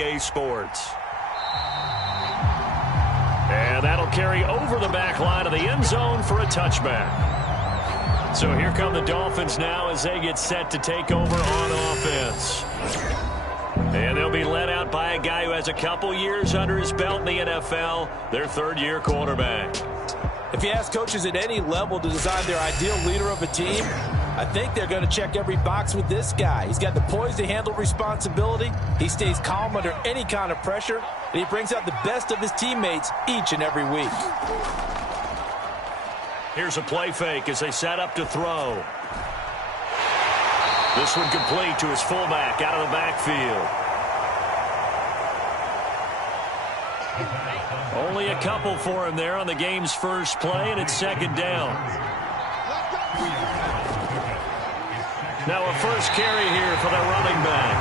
EA Sports. And that'll carry over the back line of the end zone for a touchback. So here come the Dolphins now as they get set to take over on offense. And they'll be led out by a guy who has a couple years under his belt in the NFL, their third-year quarterback. If you ask coaches at any level to design their ideal leader of a team, I think they're going to check every box with this guy. He's got the poise to handle responsibility. He stays calm under any kind of pressure, and he brings out the best of his teammates each and every week. Here's a play fake as they set up to throw. This one complete to his fullback out of the backfield. Only a couple for him there on the game's first play, and it's second down. Now a first carry here for their running back.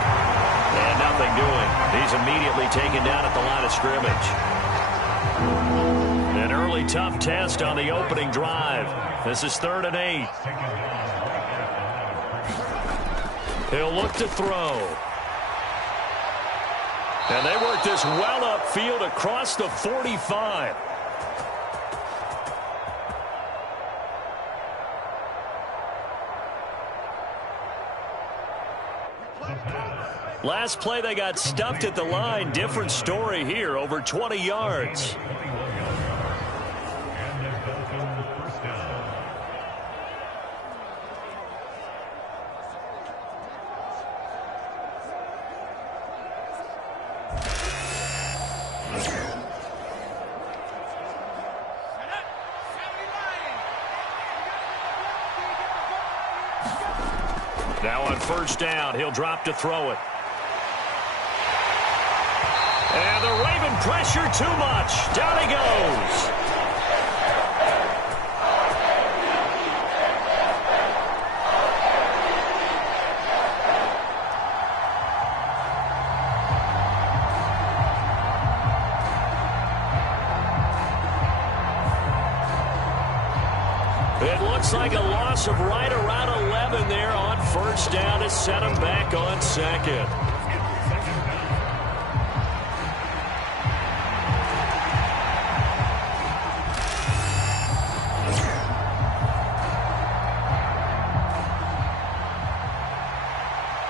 And nothing doing. He's immediately taken down at the line of scrimmage. An early tough test on the opening drive. This is 3rd and 8. He'll look to throw. And they work this well upfield across the 45. Last play they got stuffed at the line. Different story here, over 20 yards. Now on first down, he'll drop to throw it. And the Raven pressure too much. Down he goes. It looks like a loss of right around 11 there on first down to set him back on second.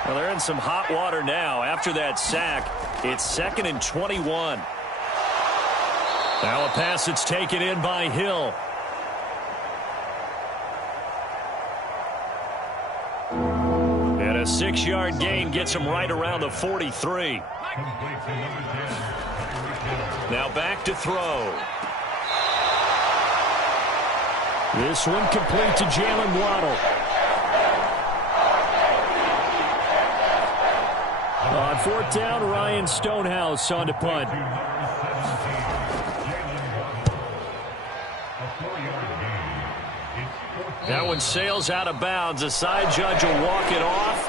Well, they're in some hot water now. After that sack, it's 2nd and 21. Now a pass that's taken in by Hill. And a 6-yard gain gets him right around the 43. Now back to throw. This one complete to Jalen Waddle. On 4th down, Ryan Stonehouse on to punt. That one sails out of bounds. The side judge will walk it off.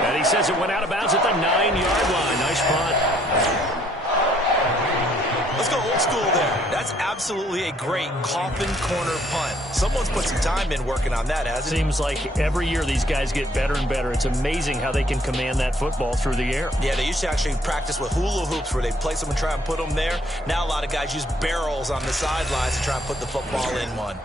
And he says it went out of bounds at the 9-yard line. Nice punt. Let's go old school there. That's absolutely a great coffin corner punt. Someone's put some time in working on that, hasn't it? Seems like every year these guys get better and better. It's amazing how they can command that football through the air. Yeah, they used to actually practice with hula hoops where they place them and try and put them there. Now a lot of guys use barrels on the sidelines to try and put the football in one.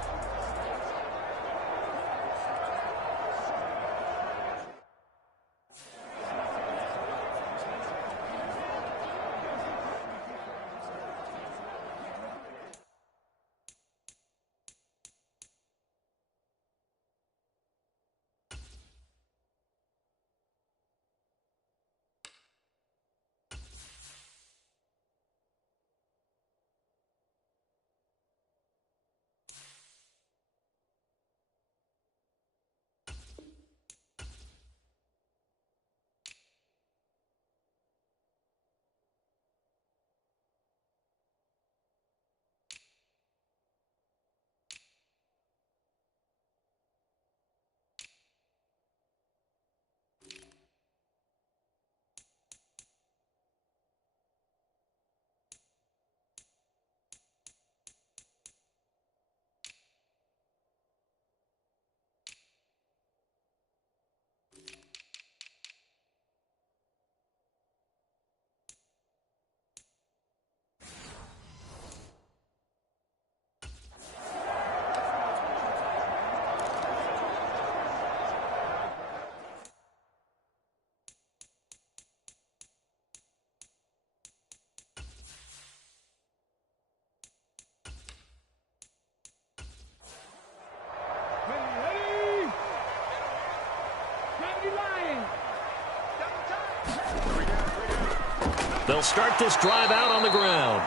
They'll start this drive out on the ground.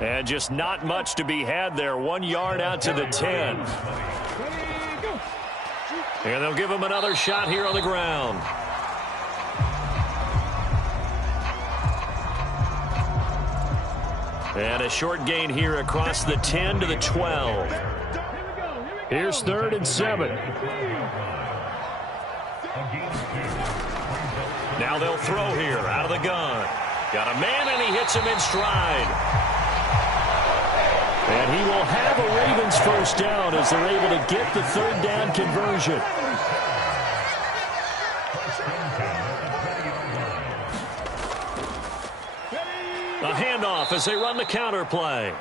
And just not much to be had there. 1 yard out to the 10. And they'll give him another shot here on the ground. And a short gain here across the 10 to the 12. Here's 3rd and 7. Now they'll throw here out of the gun. Got a man, and he hits him in stride. And he will have a Ravens first down as they're able to get the 3rd down conversion. A handoff as they run the counter play.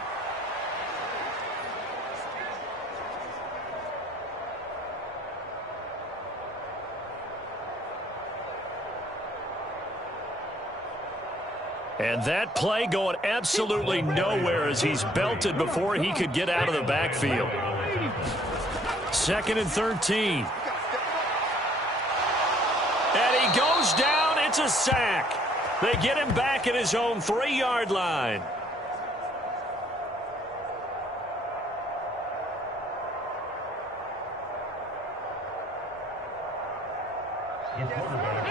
And that play going absolutely nowhere as he's belted before he could get out of the backfield. 2nd and 13. And he goes down. It's a sack. They get him back at his own 3-yard line.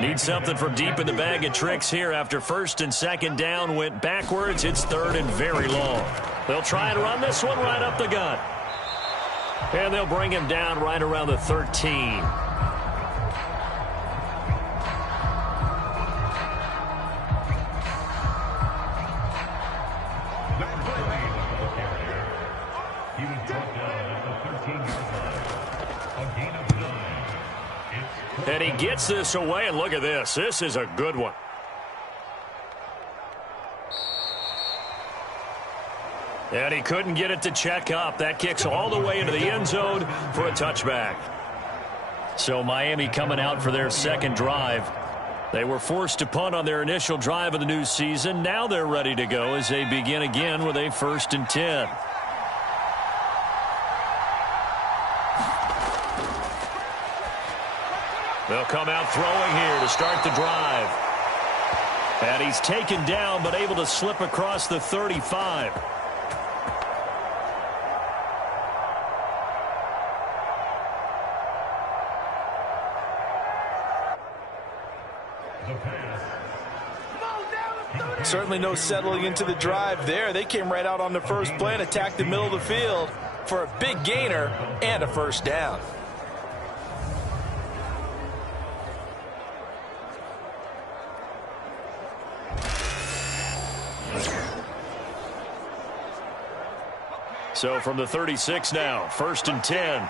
Need something from deep in the bag of tricks here after 1st and 2nd down went backwards. It's 3rd and very long. They'll try and run this one right up the gut. And they'll bring him down right around the 13. And he gets this away, and look at this. This is a good one. And he couldn't get it to check up. That kicks all the way into the end zone for a touchback. So Miami coming out for their 2nd drive. They were forced to punt on their initial drive of the new season. Now they're ready to go as they begin again with a 1st and 10. They'll come out throwing here to start the drive. And he's taken down but able to slip across the 35. Certainly no settling into the drive there. They came right out on the first play and attacked the middle of the field for a big gainer and a 1st down. So from the 36 now, 1st and 10.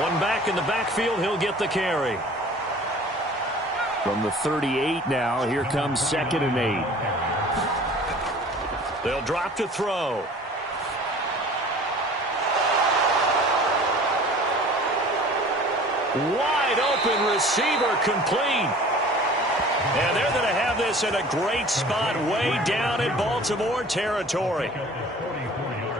One back in the backfield, he'll get the carry. From the 38 now, here comes 2nd and 8. They'll drop to throw. Wide open receiver complete. And they're going to have this in a great spot way down in Baltimore territory.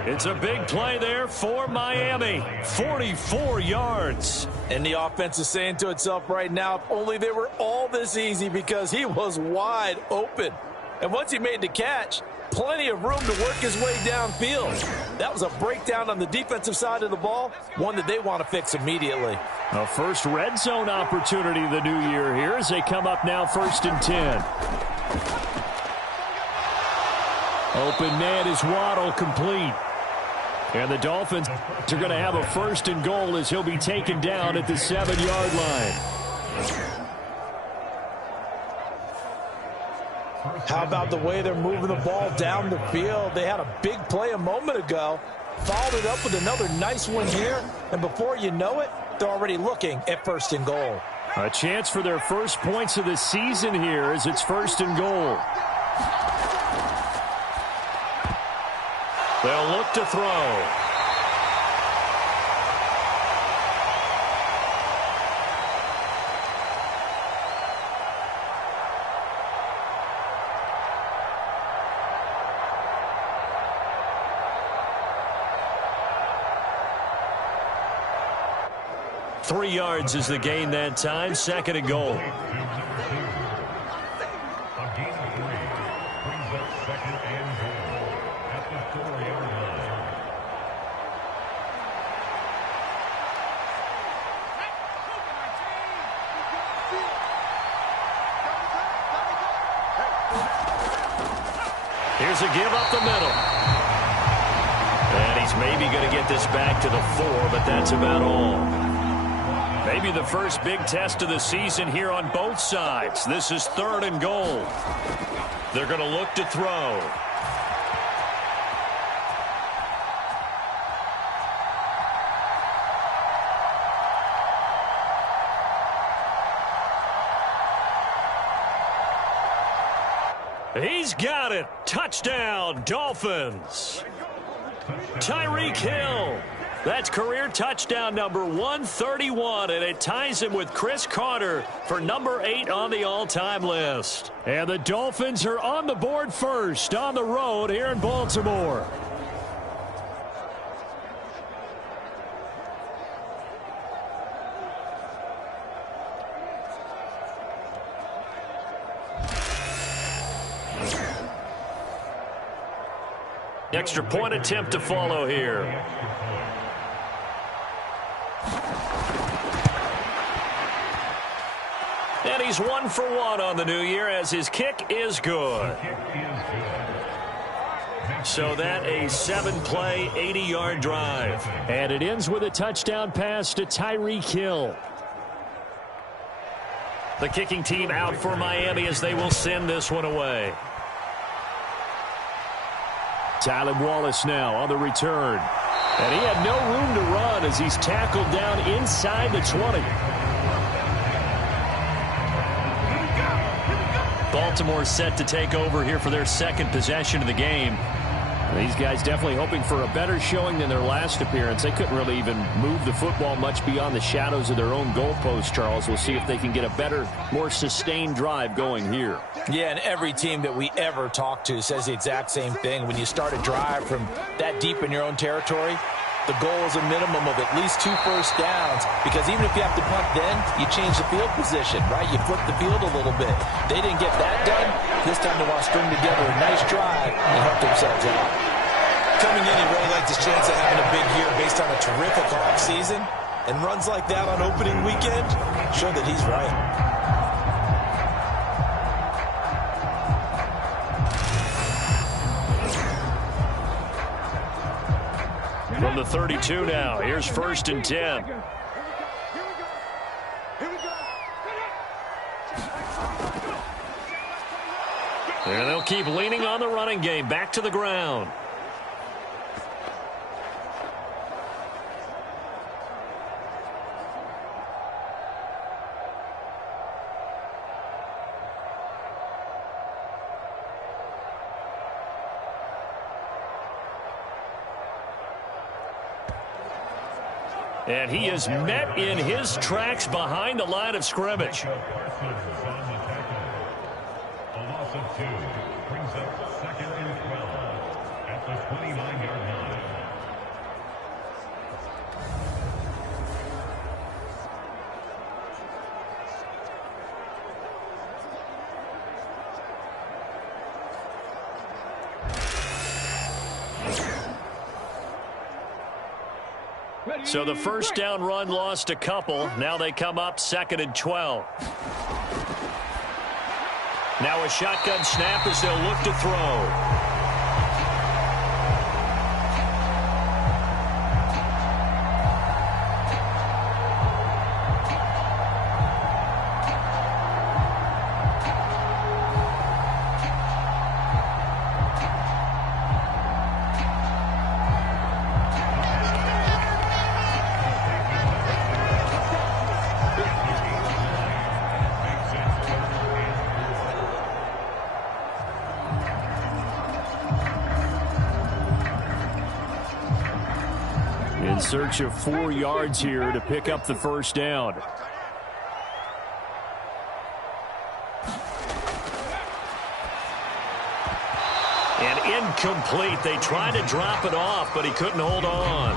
It's a big play there for Miami. 44 yards. And the offense is saying to itself right now, if only they were all this easy, because he was wide open. And once he made the catch, plenty of room to work his way downfield. That was a breakdown on the defensive side of the ball, one that they want to fix immediately. A first red zone opportunity the new year here as they come up now 1st and 10. Open man is Waddle, complete. And the Dolphins are going to have a 1st and goal as he'll be taken down at the 7-yard line. How about the way they're moving the ball down the field? They had a big play a moment ago, followed it up with another nice one here, and before you know it, they're already looking at 1st and goal. A chance for their first points of the season here as it's 1st and goal. They'll look to throw. 3 yards is the gain that time. 2nd and goal. Here's a give up the middle. And he's maybe going to get this back to the 4, but that's about all. Maybe the first big test of the season here on both sides. This is 3rd and goal. They're going to look to throw. He's got it. Touchdown, Dolphins. Tyreek Hill. That's career touchdown number 131, and it ties him with Chris Carter for number 8 on the all-time list. And the Dolphins are on the board first on the road here in Baltimore. Extra point attempt to follow here. And he's 1 for 1 on the new year as his kick is good. So that a 7-play, 80-yard drive. And it ends with a touchdown pass to Tyreek Hill. The kicking team out for Miami as they will send this one away. Tyler Wallace now on the return. And he had no room to run as he's tackled down inside the 20. Baltimore set to take over here for their 2nd possession of the game. These guys definitely hoping for a better showing than their last appearance. They couldn't really even move the football much beyond the shadows of their own goalpost, Charles. We'll see if they can get a better, more sustained drive going here. Yeah, and every team that we ever talk to says the exact same thing. When you start a drive from that deep in your own territory, the goal is a minimum of at least 2 first downs, because even if you have to punt then, you change the field position, right? You flip the field a little bit. They didn't get that done. This time they want to string together a nice drive and help themselves out. Coming in, he really likes his chance of having a big year based on a terrific offseason, and runs like that on opening weekend show that he's right. From the 32 now, here's 1st and 10. And they'll keep leaning on the running game. Back to the ground. And he is met in his tracks behind the line of scrimmage. A loss of 2 brings up 2nd and 12 at the 29-yard line. So the first down run lost a couple. Now they come up 2nd and 12. Now a shotgun snap as they'll look to throw. In search of 4 yards here to pick up the first down. And incomplete. They tried to drop it off, but he couldn't hold on.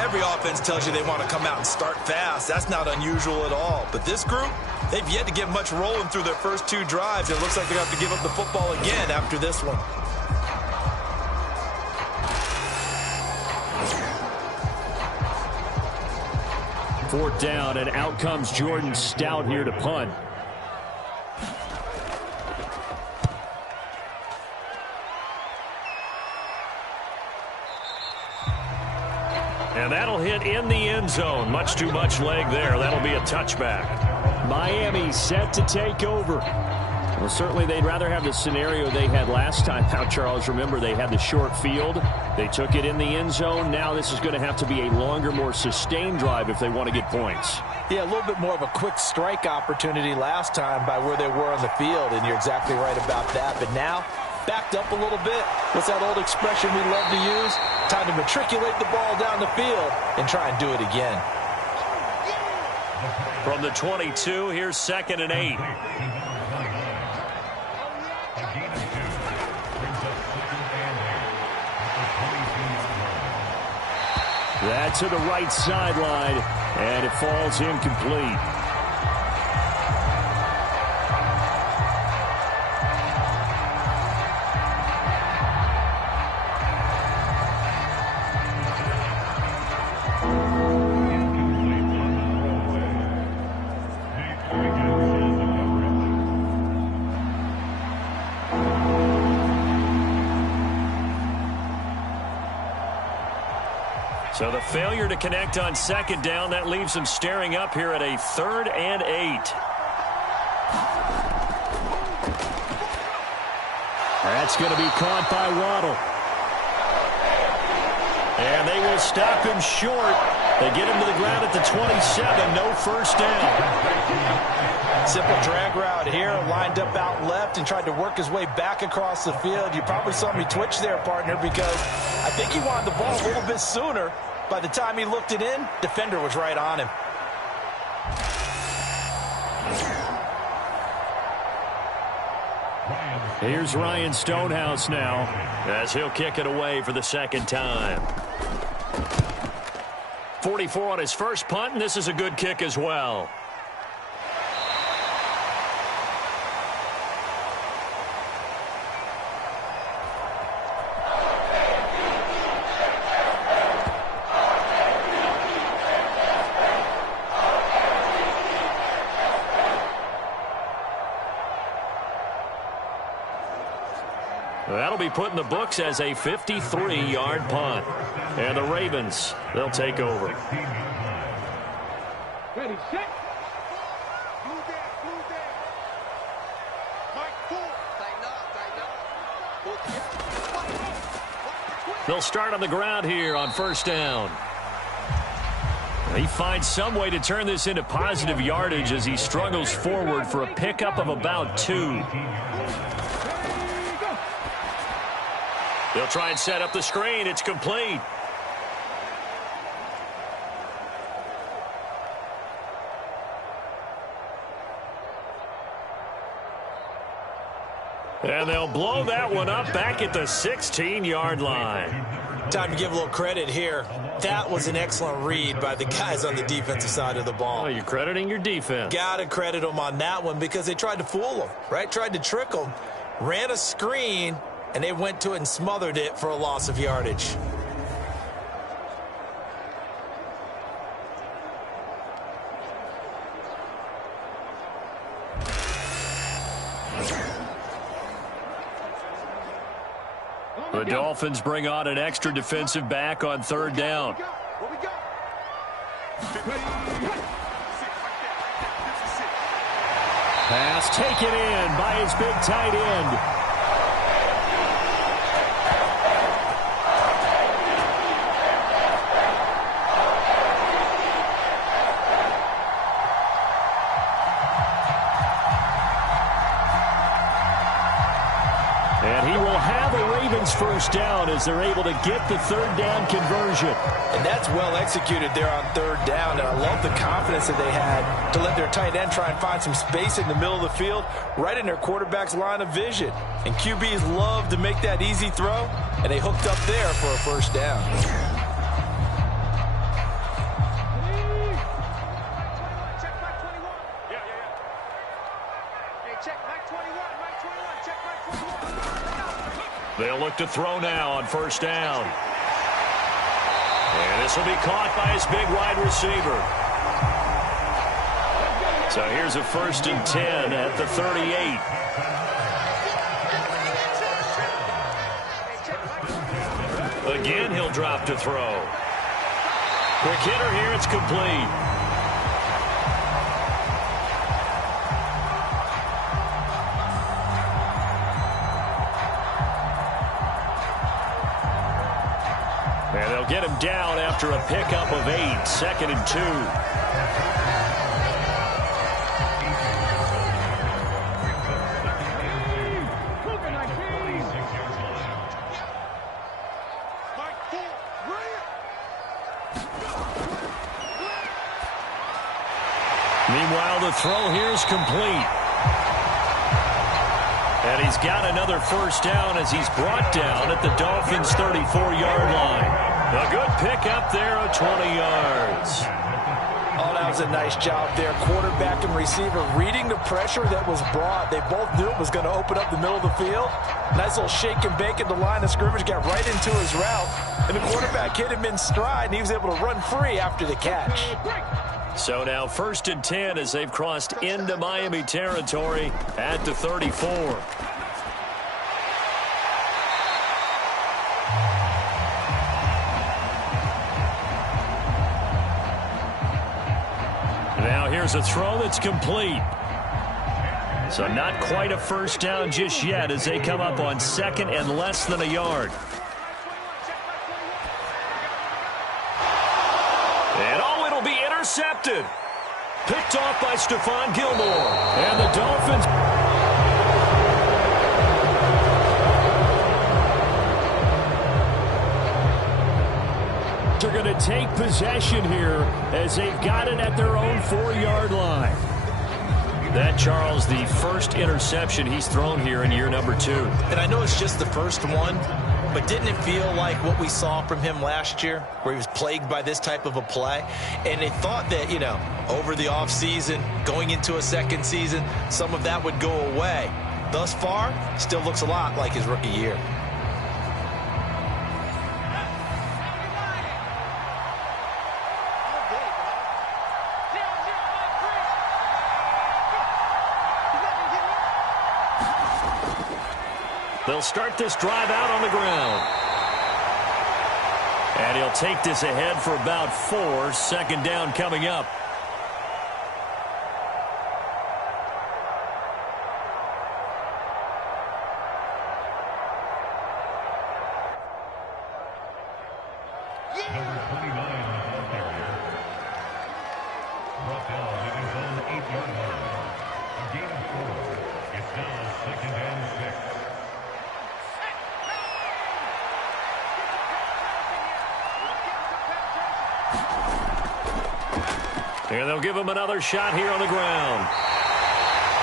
Every offense tells you they want to come out and start fast. That's not unusual at all. But this group, they've yet to get much rolling through their first 2 drives. It looks like they're going to have to give up the football again after this one. Fourth down, and out comes Jordan Stout here to punt. And that'll hit in the end zone. Much too much leg there. That'll be a touchback. Miami set to take over. Well, certainly they'd rather have the scenario they had last time out, Charles. Remember, they had the short field. They took it in the end zone. Now this is going to have to be a longer, more sustained drive if they want to get points. Yeah, a little bit more of a quick strike opportunity last time by where they were on the field, and you're exactly right about that. But now, backed up a little bit. What's that old expression we love to use? Time to matriculate the ball down the field and try and do it again. From the 22, here's 2nd and 8. That to the right sideline, and it falls incomplete. So the failure to connect on 2nd down, that leaves them staring up here at a 3rd and 8. That's going to be caught by Waddle. And they will stop him short. They get him to the ground at the 27. No first down. Simple drag route here, lined up out left and tried to work his way back across the field. You probably saw me twitch there, partner, because I think he wanted the ball a little bit sooner. By the time he looked it in, defender was right on him. Here's Ryan Stonehouse now, as he'll kick it away for the 2nd time. 44 on his first punt, and this is a good kick as well. That'll be put in the books as a 53-yard punt. And the Ravens, they'll take over. Ready, set. They'll start on the ground here on 1st down. He finds some way to turn this into positive yardage as he struggles forward for a pickup of about 2. They'll try and set up the screen. It's complete. And they'll blow that one up back at the 16-yard line. Time to give a little credit here. That was an excellent read by the guys on the defensive side of the ball. Oh, you're crediting your defense. Got to credit them on that one because they tried to fool them, right? Tried to trick them. Ran a screen, and they went to it and smothered it for a loss of yardage. The Dolphins bring on an extra defensive back on 3rd down. Pass taken in by his big tight end. And he will have a Ravens first down as they're able to get the 3rd down conversion. And that's well executed there on 3rd down. And I love the confidence that they had to let their tight end try and find some space in the middle of the field, right in their quarterback's line of vision. And QBs love to make that easy throw, and they hooked up there for a first down. They'll look to throw now on first down. And this will be caught by his big wide receiver. So here's a 1st and 10 at the 38. Again, he'll drop to throw. Quick hitter here, it's complete. And they'll get him down after a pickup of 8, 2nd and 2. Meanwhile, the throw here is complete. And he's got another first down as he's brought down at the Dolphins' 34-yard line. A good pickup there of 20 yards. Oh, that was a nice job there. Quarterback and receiver reading the pressure that was brought. They both knew it was going to open up the middle of the field. Nice little shake and bake at the line of scrimmage. Got right into his route. And the quarterback hit him in stride, and he was able to run free after the catch. So now 1st and 10 as they've crossed into Miami territory at the 34. Now here's a throw that's complete. So not quite a first down just yet as they come up on 2nd and less than a yard. And oh, it'll be intercepted. Picked off by Stephon Gilmore. And the Dolphins are going to take possession here as they've got it at their own 4-yard line. That, Charles, the first interception he's thrown here in year number 2. And I know it's just the first one, but didn't it feel like what we saw from him last year, where he was plagued by this type of a play? And they thought that, you know, over the offseason, going into a second season, some of that would go away. Thus far, still looks a lot like his rookie year. They'll start this drive out on the ground. And he'll take this ahead for about 4. 2nd down coming up. Number 29 on the ball carrier. Brought down at his own 8-yard line. A gain of 4. It's now 2nd and 6. And they'll give him another shot here on the ground.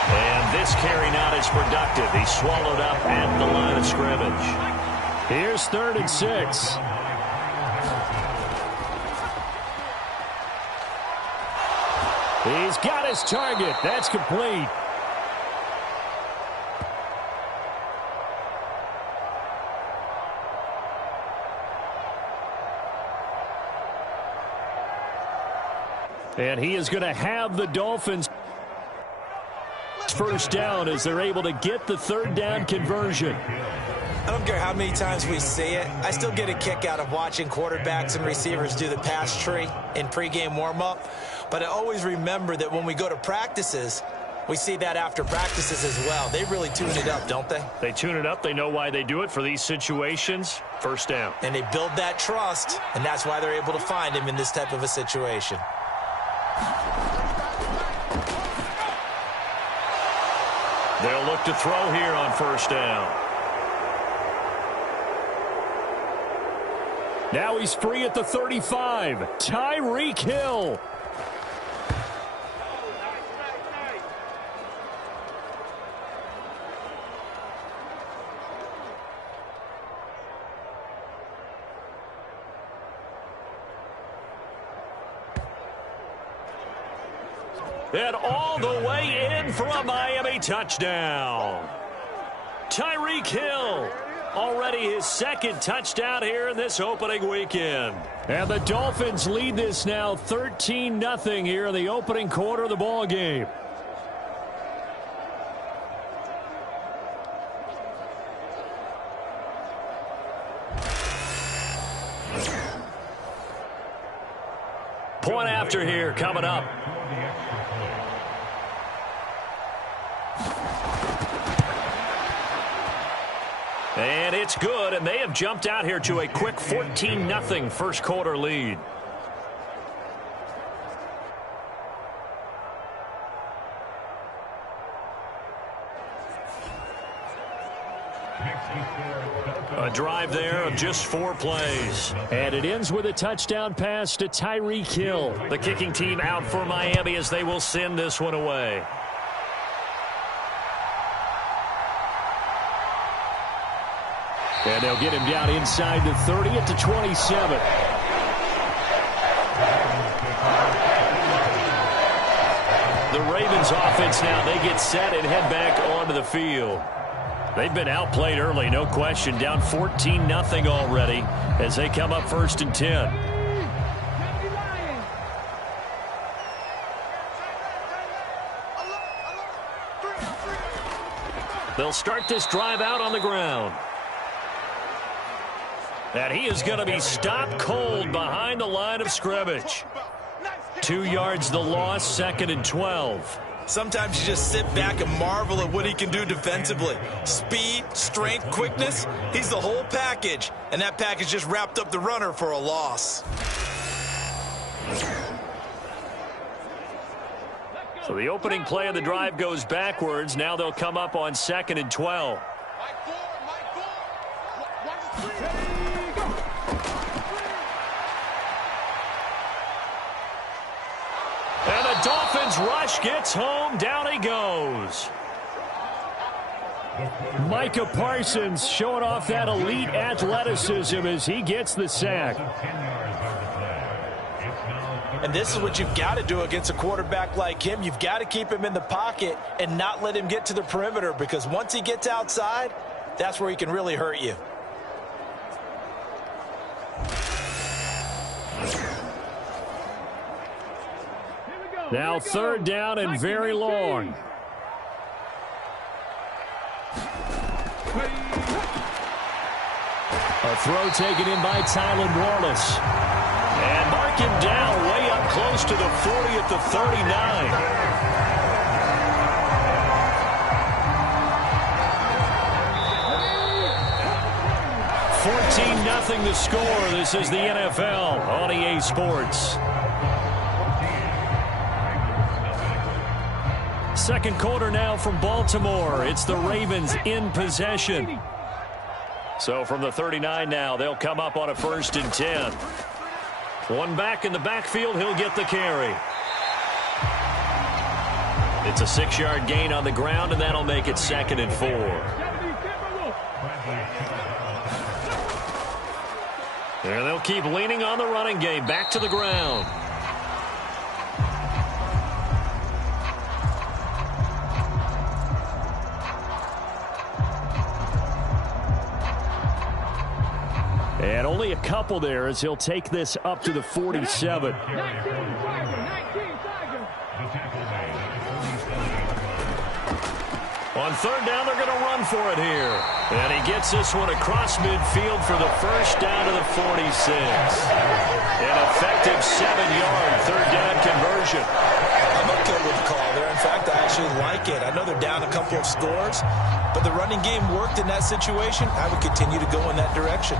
And this carry not as productive. He's swallowed up at the line of scrimmage. Here's 3rd and 6. He's got his target. That's complete. And he is going to have the Dolphins first down as they're able to get the 3rd down conversion. I don't care how many times we see it. I still get a kick out of watching quarterbacks and receivers do the pass tree in pregame warm-up. But I always remember that when we go to practices, we see that after practices as well. They really tune it up, don't they? They tune it up. They know why they do it for these situations. First down. And they build that trust, and that's why they're able to find him in this type of a situation. They'll look to throw here on first down. Now he's free at the 35. Tyreek Hill. And all the way in for a Miami touchdown. Tyreek Hill Already his second touchdown here in this opening weekend. And the Dolphins lead this now 13-0 here in the opening quarter of the ball game. Point after here coming up. And it's good, and they have jumped out here to a quick 14-0 first quarter lead. A drive there of just 4 plays. And it ends with a touchdown pass to Tyreek Hill. The kicking team out for Miami as they will send this one away. And they'll get him down inside the 30 at the 27. The Ravens offense now, they get set and head back onto the field. They've been outplayed early, no question. Down 14-0 already as they come up 1st and 10. They'll start this drive out on the ground. And he is going to be stopped cold behind the line of scrimmage. 2 yards the loss, 2nd and 12. Sometimes you just sit back and marvel at what he can do defensively. Speed, strength, quickness, he's the whole package. And that package just wrapped up the runner for a loss. So the opening play of the drive goes backwards. Now they'll come up on 2nd and 12. And the Dolphins rush gets home. Down he goes. Micah Parsons showing off that elite athleticism as he gets the sack. And this is what you've got to do against a quarterback like him. You've got to keep him in the pocket and not let him get to the perimeter, because once he gets outside, that's where he can really hurt you. Now 3rd down and very long. A throw taken in by Tylan Wallace. And mark him down way up close to the 40 at the 39. 14-0 the score. This is the NFL on EA Sports. Second quarter now from Baltimore. It's the Ravens in possession. So from the 39 now, they'll come up on a 1st and 10. One back in the backfield, he'll get the carry. It's a 6-yard gain on the ground, and that'll make it 2nd and 4. There they'll keep leaning on the running game. Back to the ground. And only a couple there as he'll take this up to the 47. On 3rd down, they're going to run for it here. And he gets this one across midfield for the 1st down to the 46. An effective 7-yard 3rd down conversion. I'm okay with the call there. In fact, I actually like it. I know they're down a couple of scores, but the running game worked in that situation. I would continue to go in that direction.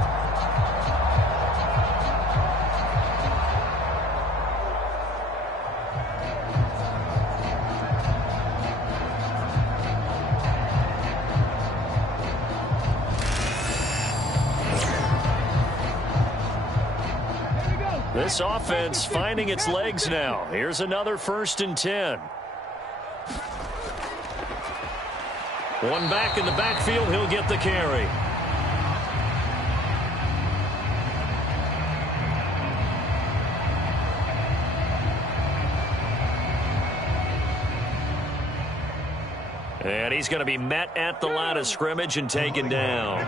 This offense finding its legs now. Here's another 1st and 10. One back in the backfield, he'll get the carry. And he's going to be met at the line of scrimmage and taken down.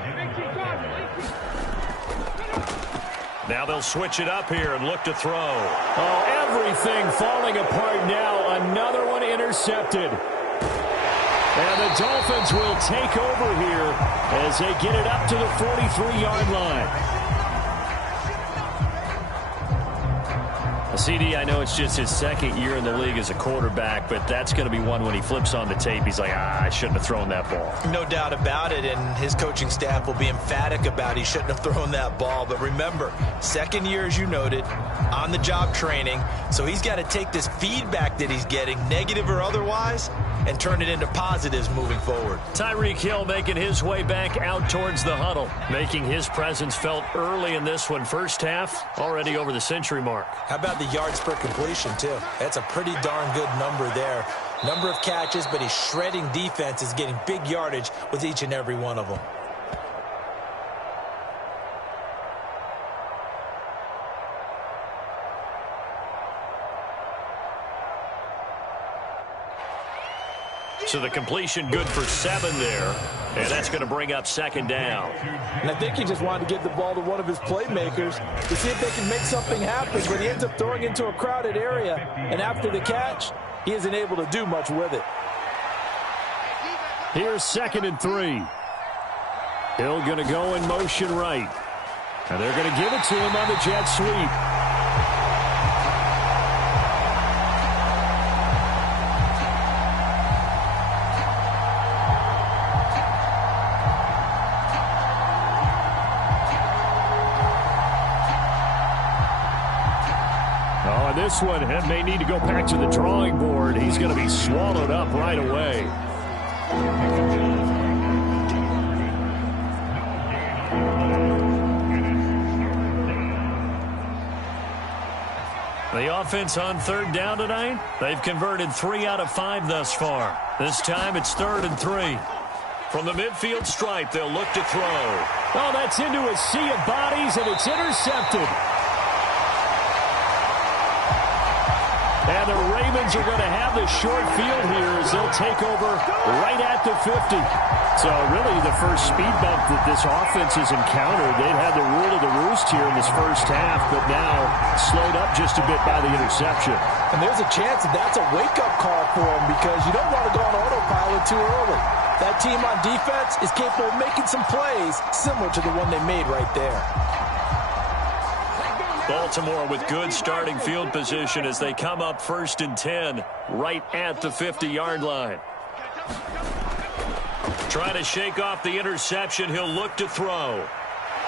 Now they'll switch it up here and look to throw. Oh, everything falling apart now. Another one intercepted. And the Dolphins will take over here as they get it up to the 43-yard line. CD, I know it's just his second year in the league as a quarterback, but that's going to be one when he flips on the tape. He's like, I shouldn't have thrown that ball. No doubt about it, and his coaching staff will be emphatic about he shouldn't have thrown that ball. But remember, second year, as you noted, on-the-job training, so he's got to take this feedback that he's getting, negative or otherwise, and turn it into positives moving forward. Tyreek Hill making his way back out towards the huddle, making his presence felt early in this one. First half, already over the century mark. How about the yards per completion, too? That's a pretty darn good number there. Number of catches, but he's shredding defense, is getting big yardage with each and every one of them. So the completion good for 7 there, and that's going to bring up second down. And I think he just wanted to give the ball to one of his playmakers to see if they can make something happen, but he ends up throwing into a crowded area, and after the catch, he isn't able to do much with it. Here's 2nd and 3. Hill going to go in motion right, and they're going to give it to him on the jet sweep. This one may need to go back to the drawing board. He's going to be swallowed up right away. The offense on 3rd down tonight, they've converted 3 out of 5 thus far. This time it's 3rd and 3. From the midfield stripe, they'll look to throw. Oh, that's into a sea of bodies, and it's intercepted. And the Ravens are going to have the short field here as they'll take over right at the 50. So really the first speed bump that this offense has encountered. They've had the rule of the roost here in this first half, but now slowed up just a bit by the interception. And there's a chance that that's a wake-up call for them because you don't want to go on autopilot too early. That team on defense is capable of making some plays similar to the one they made right there. Baltimore with good starting field position as they come up 1st and 10 right at the 50-yard line. Trying to shake off the interception. He'll look to throw.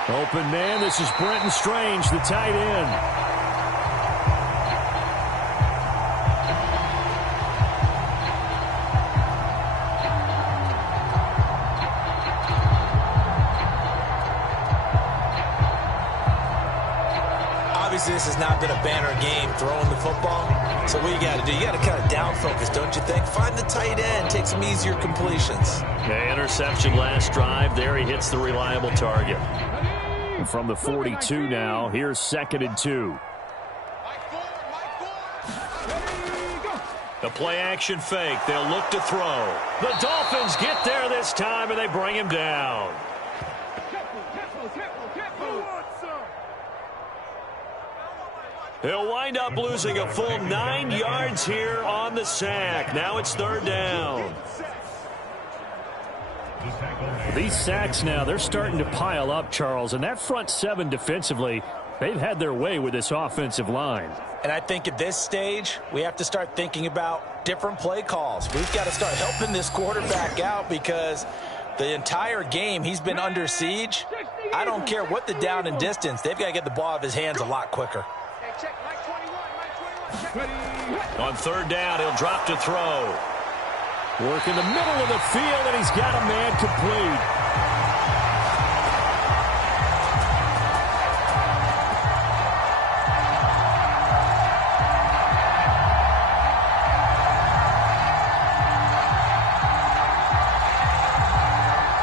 Open man. This is Brenton Strange, the tight end. This has not been a banner game throwing the football. So what you got to do, you got to kind of down focus, don't you think? Find the tight end, take some easier completions. Okay, interception last drive. There he hits the reliable target. From the 42 now, here's 2nd and 2. The play action fake. They'll look to throw. The Dolphins get there this time, and they bring him down. He'll wind up losing a full 9 yards here on the sack. Now it's 3rd down. These sacks now, they're starting to pile up, Charles. And that front 7 defensively, they've had their way with this offensive line. And I think at this stage, we have to start thinking about different play calls. We've got to start helping this quarterback out because the entire game he's been under siege. I don't care what the down and distance. They've got to get the ball out of his hands a lot quicker. On 3rd down, he'll drop to throw. Work in the middle of the field, and he's got a man complete.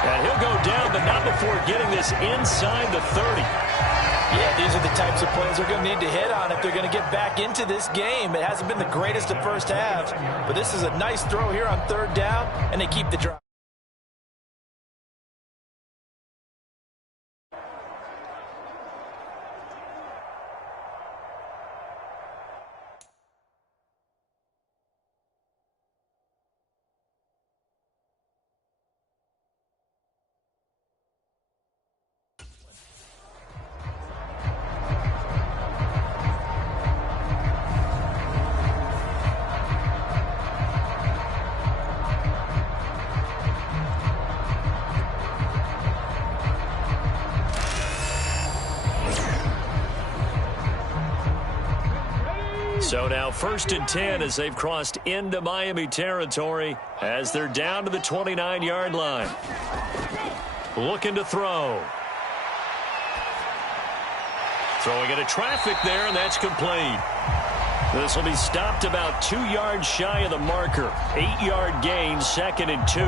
And he'll go down, but not before getting this inside the 30. Yeah, these are the types of plays they're going to need to hit on if they're going to get back into this game. It hasn't been the greatest of first halves, but this is a nice throw here on 3rd down, and they keep the drive. So now 1st and 10 as they've crossed into Miami territory as they're down to the 29-yard line. Looking to throw. Throwing into traffic there, and that's complete. This will be stopped about 2 yards shy of the marker. 8-yard gain, 2nd and 2.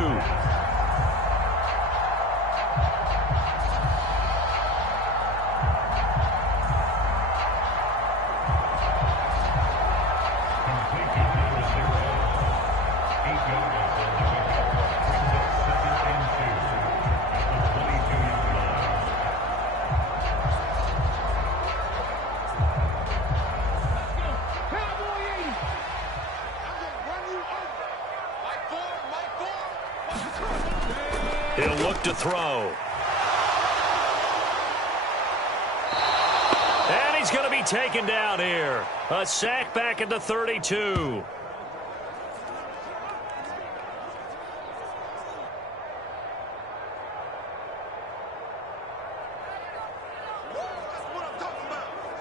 He'll look to throw. And he's going to be taken down here. A sack back at the 32.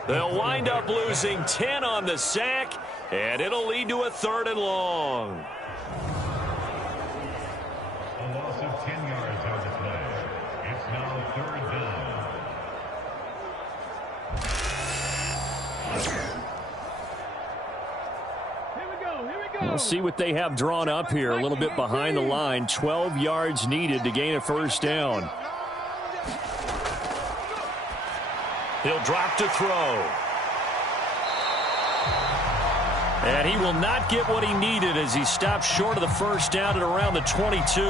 They'll wind up losing 10 on the sack, and it'll lead to a 3rd and long. A loss of 10 yards on the play. It's now 3rd down. We'll see what they have drawn up here. A little bit behind the line. 12 yards needed to gain a 1st down. He'll drop to throw. And he will not get what he needed as he stops short of the 1st down at around the 22.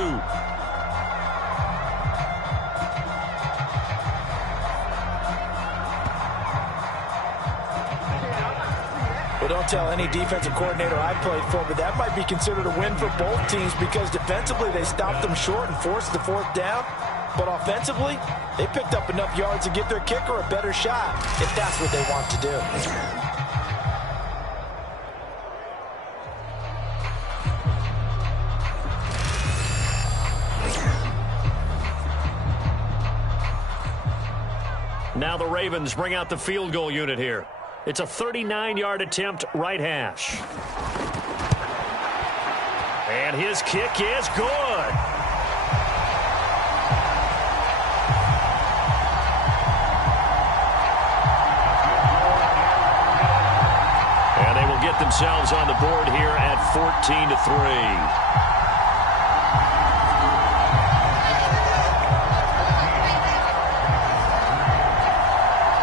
Well, don't tell any defensive coordinator I played for, but that might be considered a win for both teams because defensively they stopped them short and forced the 4th down. But offensively, they picked up enough yards to give their kicker a better shot if that's what they want to do. Now the Ravens bring out the field goal unit here. It's a 39-yard attempt, right hash. And his kick is good. And they will get themselves on the board here at 14-3.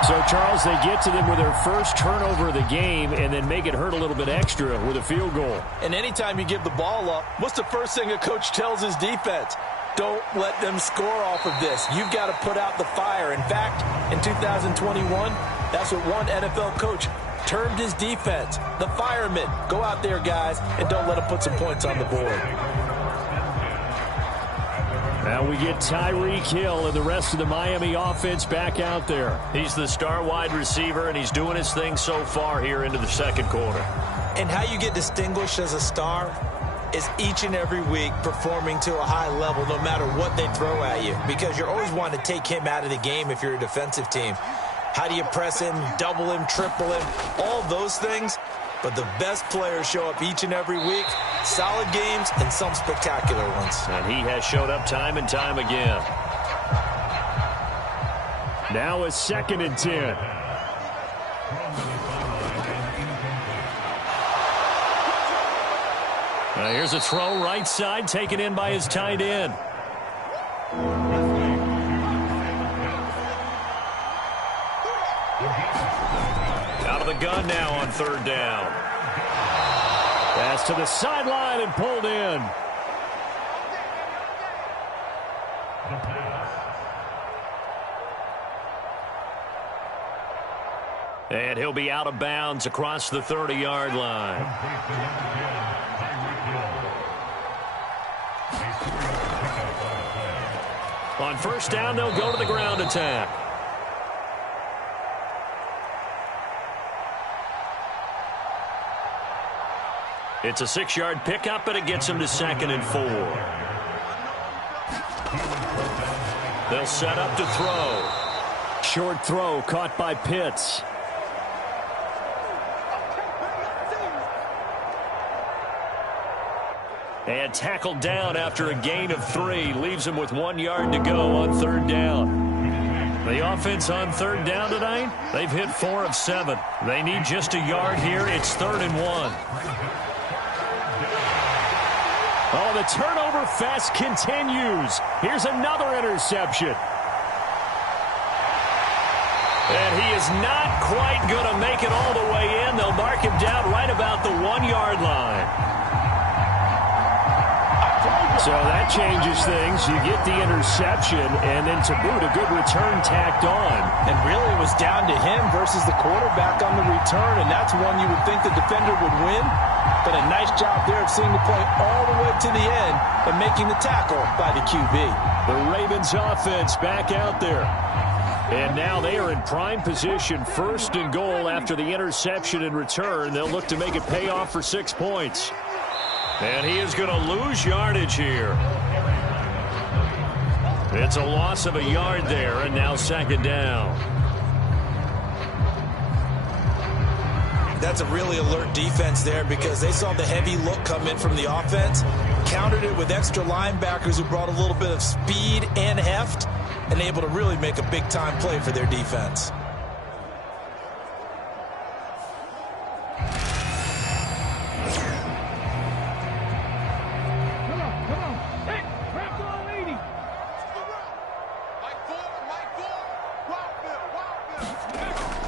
So, Charles, they get to them with their first turnover of the game and then make it hurt a little bit extra with a field goal. And anytime you give the ball up, what's the first thing a coach tells his defense? Don't let them score off of this. You've got to put out the fire. In fact, in 2021, that's what one NFL coach termed his defense, the firemen. Go out there, guys, and don't let them put some points on the board. Now we get Tyreek Hill and the rest of the Miami offense back out there. He's the star wide receiver, and he's doing his thing so far here into the 2nd quarter. And how you get distinguished as a star is each and every week performing to a high level no matter what they throw at you, because you're always wanting to take him out of the game if you're a defensive team. How do you press him, double him, triple him, all those things? But the best players show up each and every week. Solid games and some spectacular ones. And he has showed up time and time again. Now a 2nd and 10. Now here's a throw right side taken in by his tight end. Out of the gun now on 3rd down. Pass to the sideline and pulled in. And he'll be out of bounds across the 30-yard line. On 1st down, they'll go to the ground attack. It's a 6-yard pickup, but it gets him to 2nd and 4. They'll set up to throw. Short throw caught by Pitts. And tackled down after a gain of 3. Leaves him with 1 yard to go on 3rd down. The offense on 3rd down tonight, they've hit 4 of 7. They need just a yard here. It's 3rd and 1. Oh, the turnover fest continues. Here's another interception. And he is not quite going to make it all the way in. They'll mark him down right about the 1-yard line. So that changes things. You get the interception, and then to boot, a good return tacked on. And really it was down to him versus the quarterback on the return, and that's one you would think the defender would win. But a nice job there of seeing the play all the way to the end and making the tackle by the QB. The Ravens offense back out there. And now they are in prime position, 1st and goal after the interception and return. They'll look to make it pay off for 6 points. And he is going to lose yardage here. It's a loss of a yard there, and now 2nd down. That's a really alert defense there because they saw the heavy look come in from the offense, countered it with extra linebackers who brought a little bit of speed and heft, and able to really make a big-time play for their defense.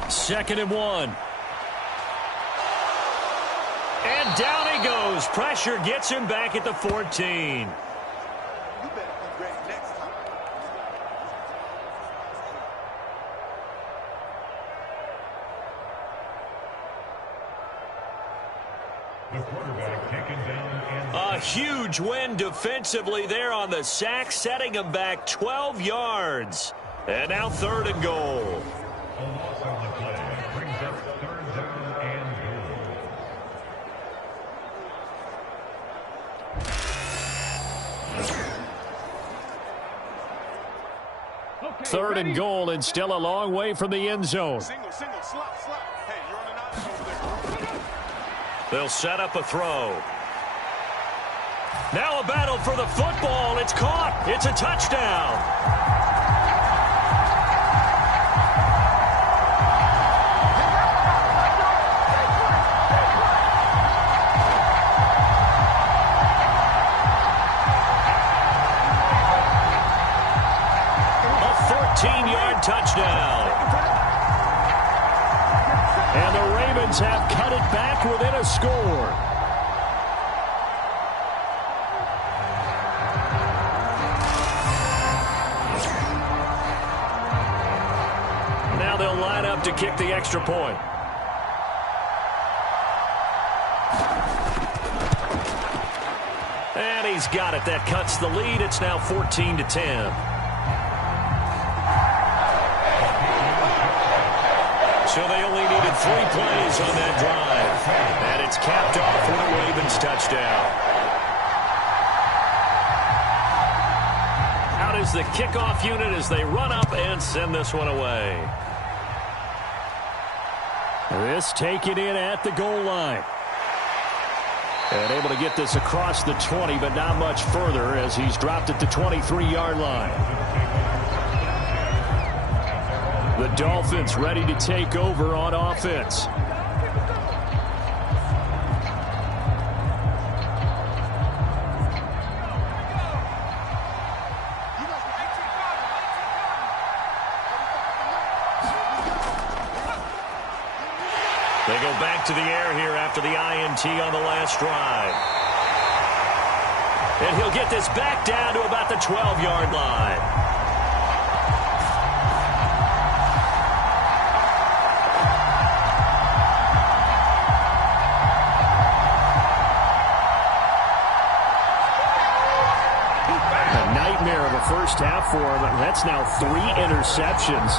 Second and 1. And down he goes. Pressure gets him back at the 14. The quarterback taken down. A huge win defensively there on the sack, setting him back 12 yards. And now 3rd and goal. A loss on the play brings up 3rd down and goal. 3rd and goal, and still a long way from the end zone. Single, slot. Hey, you're on an island over there. They'll set up a throw. Now a battle for the football. It's caught. It's a touchdown. Touchdown. And the Ravens have cut it back within a score. Now they'll line up to kick the extra point. And he's got it. That cuts the lead. It's now 14-10. So they only needed 3 plays on that drive. And it's capped off with a Ravens touchdown. Out is the kickoff unit as they run up and send this one away. This taken in at the goal line. And able to get this across the 20, but not much further as he's dropped at the 23-yard line. The Dolphins ready to take over on offense. They go back to the air here after the INT on the last drive. And he'll get this back down to about the 12-yard line. First half for him. That's now 3 interceptions.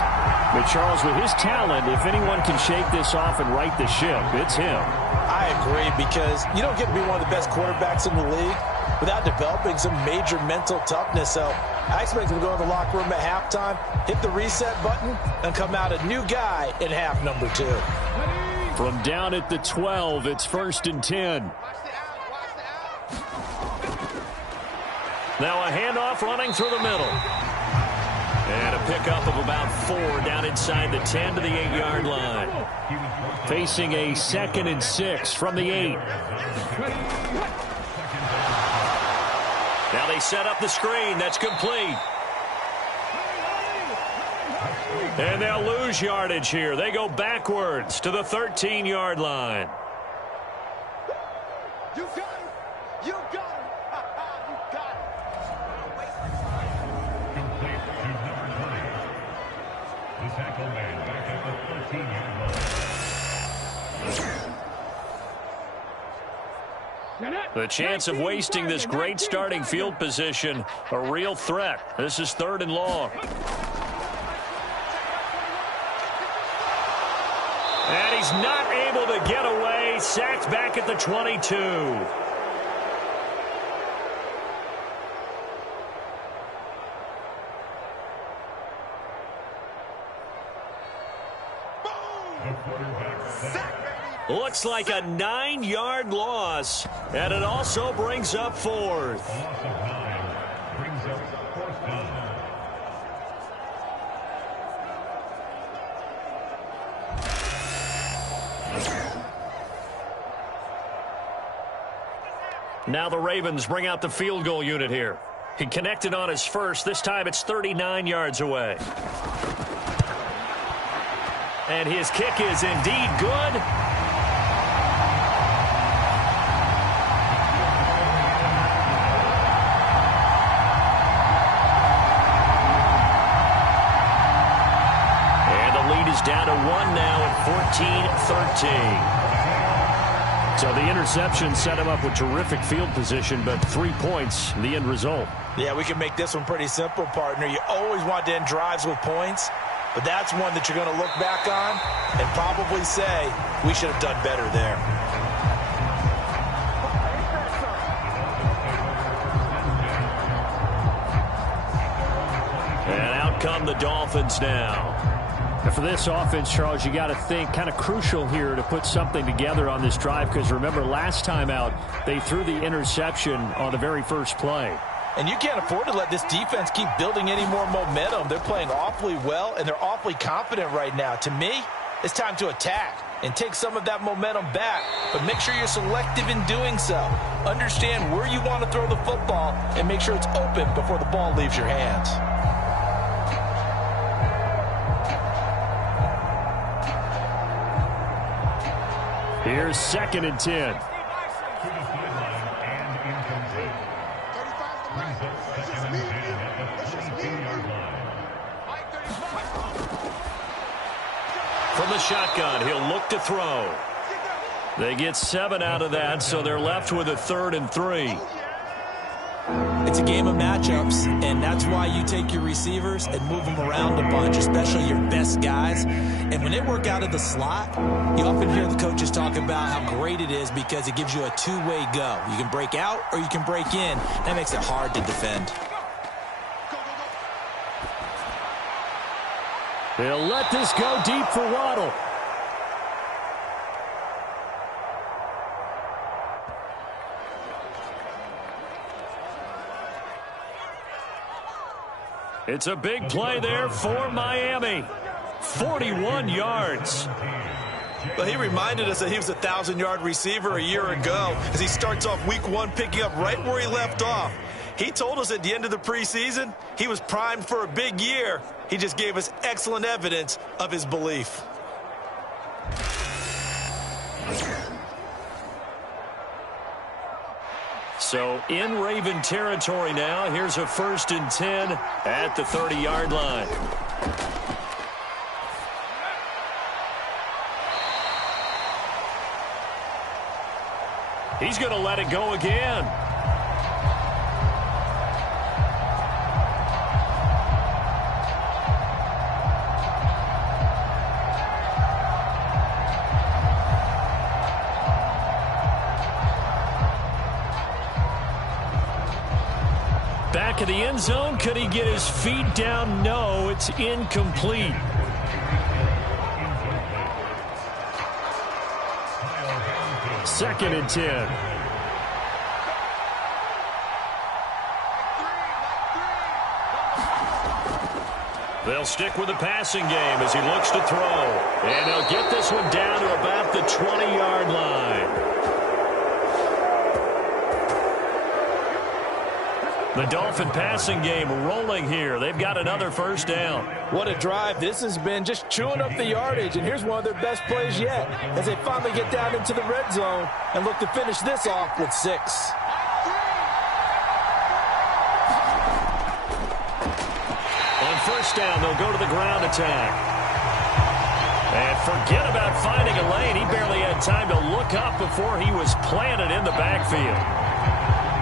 But Charles, with his talent, if anyone can shake this off and right the ship, it's him. I agree, because you don't get to be one of the best quarterbacks in the league without developing some major mental toughness. So I expect him to go to the locker room at halftime, hit the reset button, and come out a new guy in half number 2. From down at the 12, it's 1st and 10. Now a handoff running through the middle. And a pickup of about 4 down inside the 10 to the 8-yard line. Facing a 2nd and 6 from the 8. Now they set up the screen. That's complete. And they'll lose yardage here. They go backwards to the 13-yard line. You got him. You got him. You got him. Complete to number 20. The tackle man back at the 13-yard line. The chance of wasting this great starting field position, a real threat. This is 3rd and long. And he's not able to get away. Sacked back at the 22. Looks like a 9-yard loss, and it also brings up 4th. Loss of 9 brings up 4th down. Now the Ravens bring out the field goal unit here. He connected on his first. This time it's 39 yards away. And his kick is indeed good. And the lead is down to 1 now at 14-13. So the interception set him up with terrific field position, but 3 points, the end result. Yeah, we can make this one pretty simple, partner. You always want to end drives with points, but that's one that you're going to look back on and probably say, we should have done better there. And out come the Dolphins now. And for this offense, Charles, you got to think kind of crucial here to put something together on this drive, because remember last time out they threw the interception on the very first play. And you can't afford to let this defense keep building any more momentum. They're playing awfully well, and they're awfully confident right now. To me, it's time to attack and take some of that momentum back, but make sure you're selective in doing so. Understand where you want to throw the football and make sure it's open before the ball leaves your hands. Here's 2nd and 10. To the sideline and incomplete. Brings up 2nd and 10 at the 22-yard line. From the shotgun, he'll look to throw. They get 7 out of that, so they're left with a 3rd and 3. It's a game of matchups, and that's why you take your receivers and move them around a bunch, especially your best guys. And when they work out of the slot, you often hear the coaches talk about how great it is because it gives you a two-way go. You can break out or you can break in. That makes it hard to defend. They'll let this go deep for Waddle. It's a big play there for Miami. 41 yards. Well, he reminded us that he was a 1,000-yard receiver a year ago as he starts off week 1 picking up right where he left off. He told us at the end of the preseason he was primed for a big year. He just gave us excellent evidence of his belief. So in Raven territory now. Here's a 1st and 10 at the 30-yard line. He's going to let it go again. Back of the end zone. Could he get his feet down? No, it's incomplete. Second and 10. They'll stick with the passing game as he looks to throw. And they'll get this one down to about the 20-yard line. The Dolphin passing game rolling here. They've got another first down. What a drive. This has been just chewing up the yardage, and here's one of their best plays yet as they finally get down into the red zone and look to finish this off with 6. On first down, they'll go to the ground attack. And forget about finding a lane. He barely had time to look up before he was planted in the backfield.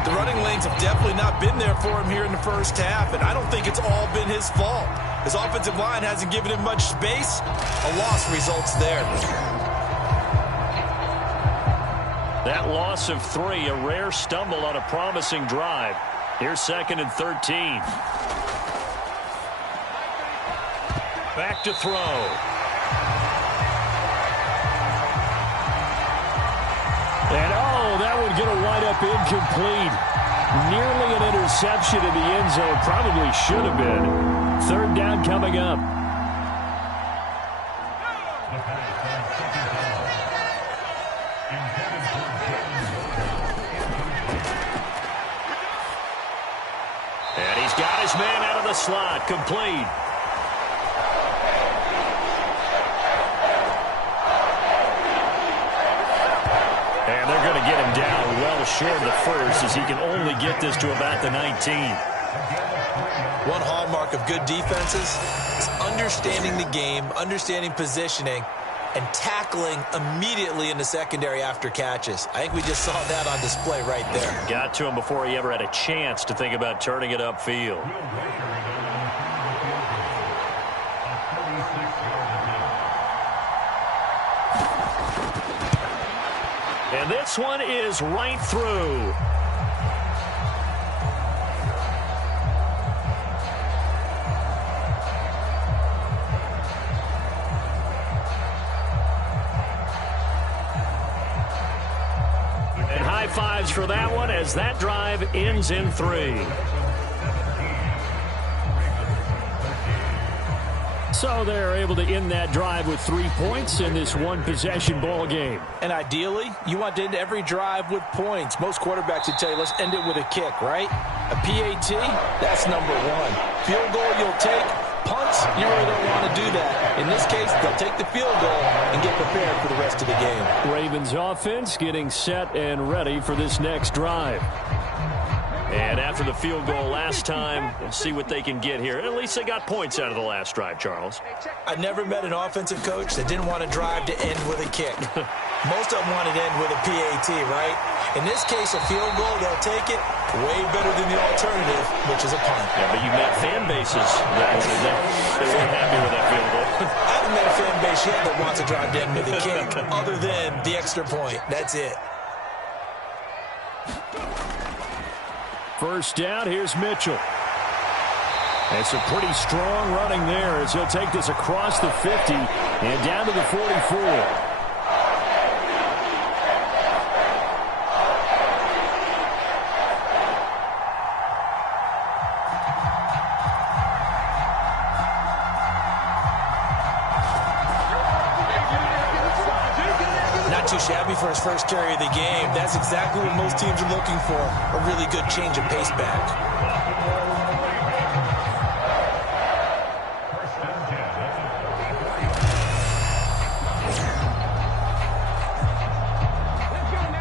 The running lanes have definitely not been there for him here in the first half, and I don't think it's all been his fault. His offensive line hasn't given him much space. A loss results there. That loss of 3, a rare stumble on a promising drive. Here's 2nd and 13. Back to throw. And, that would get a wind up incomplete. Nearly an interception in the end zone. Probably should have been. 3rd down coming up. And he's got his man out of the slot. Complete. And they're going to get him down well short of the first as he can only get this to about the 19. One hallmark of good defenses is understanding the game, understanding positioning, and tackling immediately in the secondary after catches. I think we just saw that on display right there. Got to him before he ever had a chance to think about turning it upfield. And this one is right through. And high fives for that one as that drive ends in 3. So they're able to end that drive with 3 points in this one-possession ball game. And ideally, you want to end every drive with points. Most quarterbacks would tell you, let's end it with a kick, right? A PAT, that's number 1. Field goal you'll take. Punts, you really don't want to do that. In this case, they'll take the field goal and get prepared for the rest of the game. Ravens offense getting set and ready for this next drive. And after the field goal last time, we'll see what they can get here. At least they got points out of the last drive, Charles. I've never met an offensive coach that didn't want a drive to end with a kick. Most of them want it to end with a PAT, right? In this case, a field goal, they'll take it way better than the alternative, which is a punt. Yeah, but you met fan bases that weren't happy with that field goal. I haven't met a fan base yet that wants a drive to end with a kick, other than the extra point. That's it. First down, here's Mitchell. It's a pretty strong running there as he'll take this across the 50 and down to the 44. Too shabby for his first carry of the game. That's exactly what most teams are looking for. A really good change of pace back.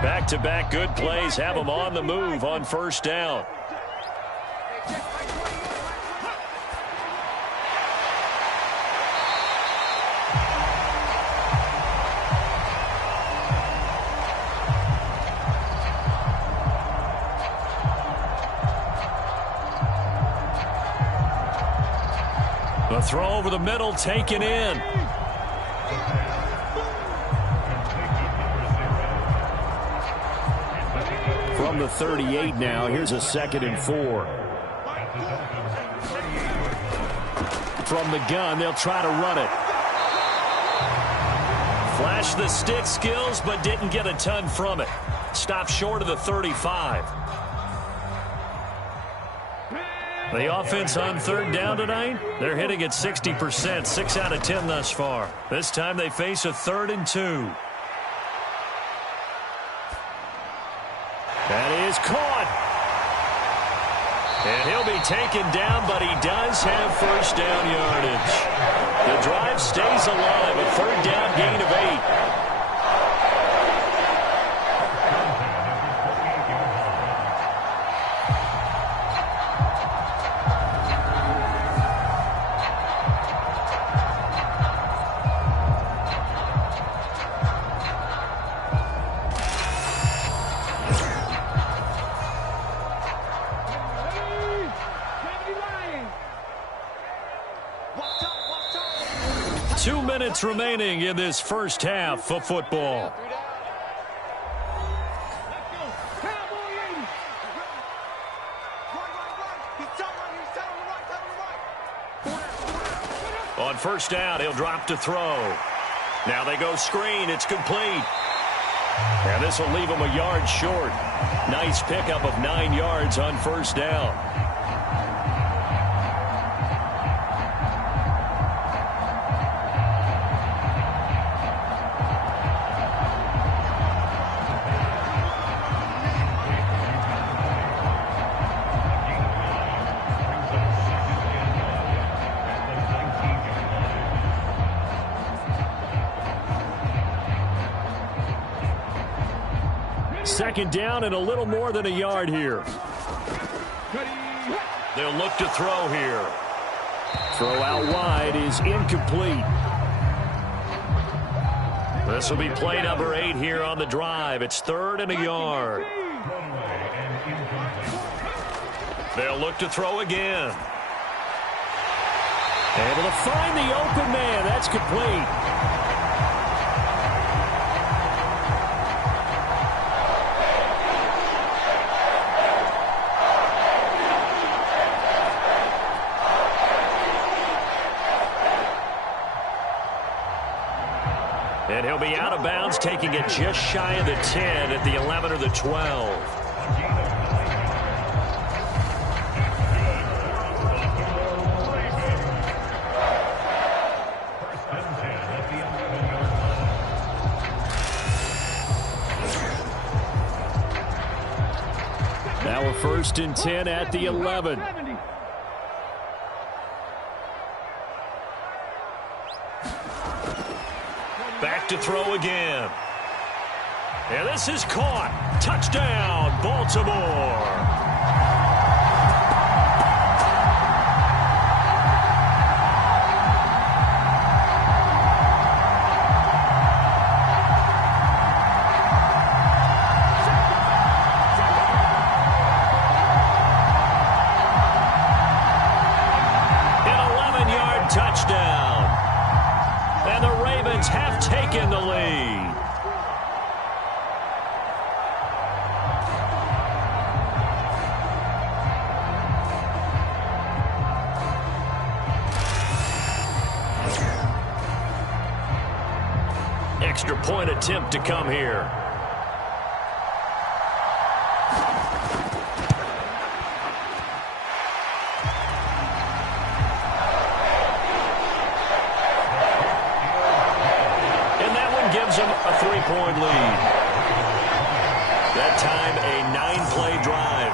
Back-to-back good plays have them on the move on first down. The throw over the middle, taken in. From the 38 now, here's a 2nd and 4. From the gun, they'll try to run it. Flashed the stick skills, but didn't get a ton from it. Stopped short of the 35. The offense on third down tonight, they're hitting at 60%, 6 out of 10 thus far. This time they face a 3rd and 2. That is caught. And he'll be taken down, but he does have first down yardage. The drive stays alive, a 3rd down gain of 8. Remaining in this first half of football. On first down, he'll drop to throw. Now they go screen. It's complete. And this will leave him a yard short. Nice pickup of 9 yards on first down. Second down and a little more than a yard here. They'll look to throw here. Throw out wide is incomplete. This will be play number 8 here on the drive. It's 3rd and a yard. They'll look to throw again. Able to find the open man. That's complete. And he'll be out of bounds, taking it just shy of the 10 at the 11 or the 12. Now we're 1st and 10 at the 11. Back to throw again. And this is caught. Touchdown, Baltimore. An 11-yard touchdown. And the Ravens have taken the lead. Extra point attempt to come here. Gives them a 3-point lead. That time a 9-play drive.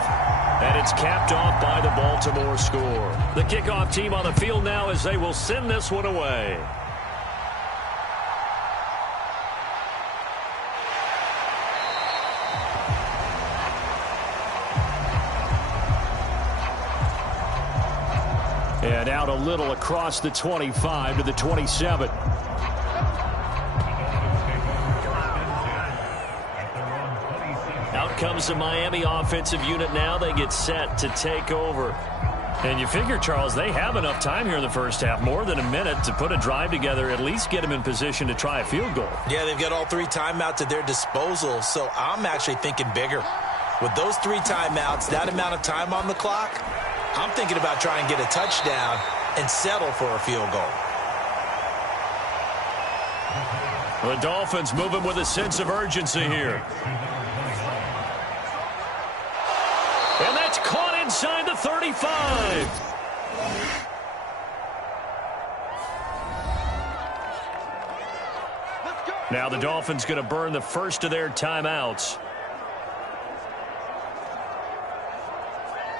And it's capped off by the Baltimore score. The kickoff team on the field now as they will send this one away. And out a little across the 25 to the 27. Comes the Miami offensive unit now. They get set to take over. And you figure, Charles, they have enough time here in the first half, more than a minute, to put a drive together, at least get them in position to try a field goal. Yeah, they've got all 3 timeouts at their disposal, so I'm actually thinking bigger. With those 3 timeouts, that amount of time on the clock, I'm thinking about trying to get a touchdown and settle for a field goal. The Dolphins moving with a sense of urgency here. And that's caught inside the 35. Now the Dolphins going to burn the first of their timeouts,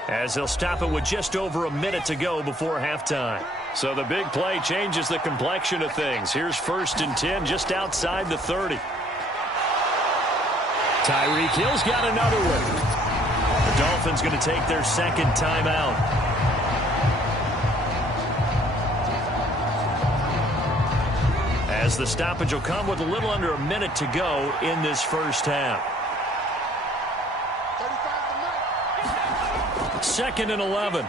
as they'll stop it with just over a minute to go before halftime. So the big play changes the complexion of things. Here's 1st and 10 just outside the 30. Tyreek Hill's got another one. The Dolphins going to take their second timeout. As the stoppage will come with a little under a minute to go in this first half. 2nd and 11.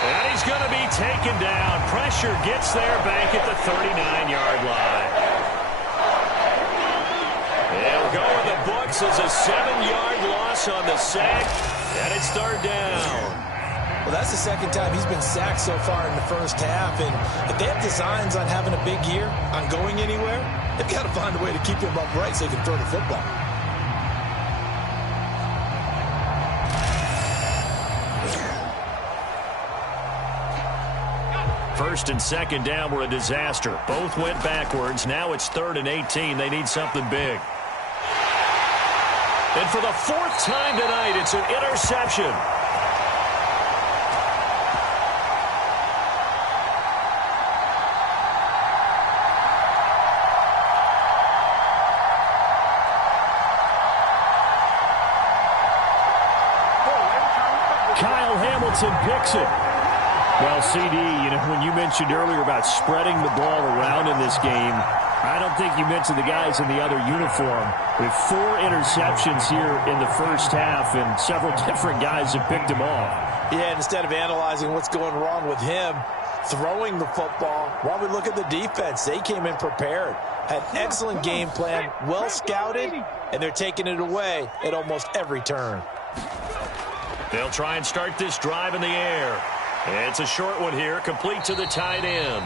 And he's going to be taken down. Pressure gets there back at the 39-yard line. They'll go in the books as a 7-yard loss on the sack, and it's 3rd down. Well, that's the second time he's been sacked so far in the first half, and if they have designs on having a big year, on going anywhere, they've got to find a way to keep him upright so he can throw the football. First and second down were a disaster. Both went backwards. Now it's 3rd and 18. They need something big. And for the 4th time tonight, it's an interception. Picks it. Well, CD, when you mentioned earlier about spreading the ball around in this game, I don't think you mentioned the guys in the other uniform. With 4 interceptions here in the first half, and several different guys have picked him off. Yeah, instead of analyzing what's going wrong with him, throwing the football, while we look at the defense, they came in prepared, had an excellent game plan, well scouted, and they're taking it away at almost every turn. They'll try and start this drive in the air. It's a short one here, complete to the tight end.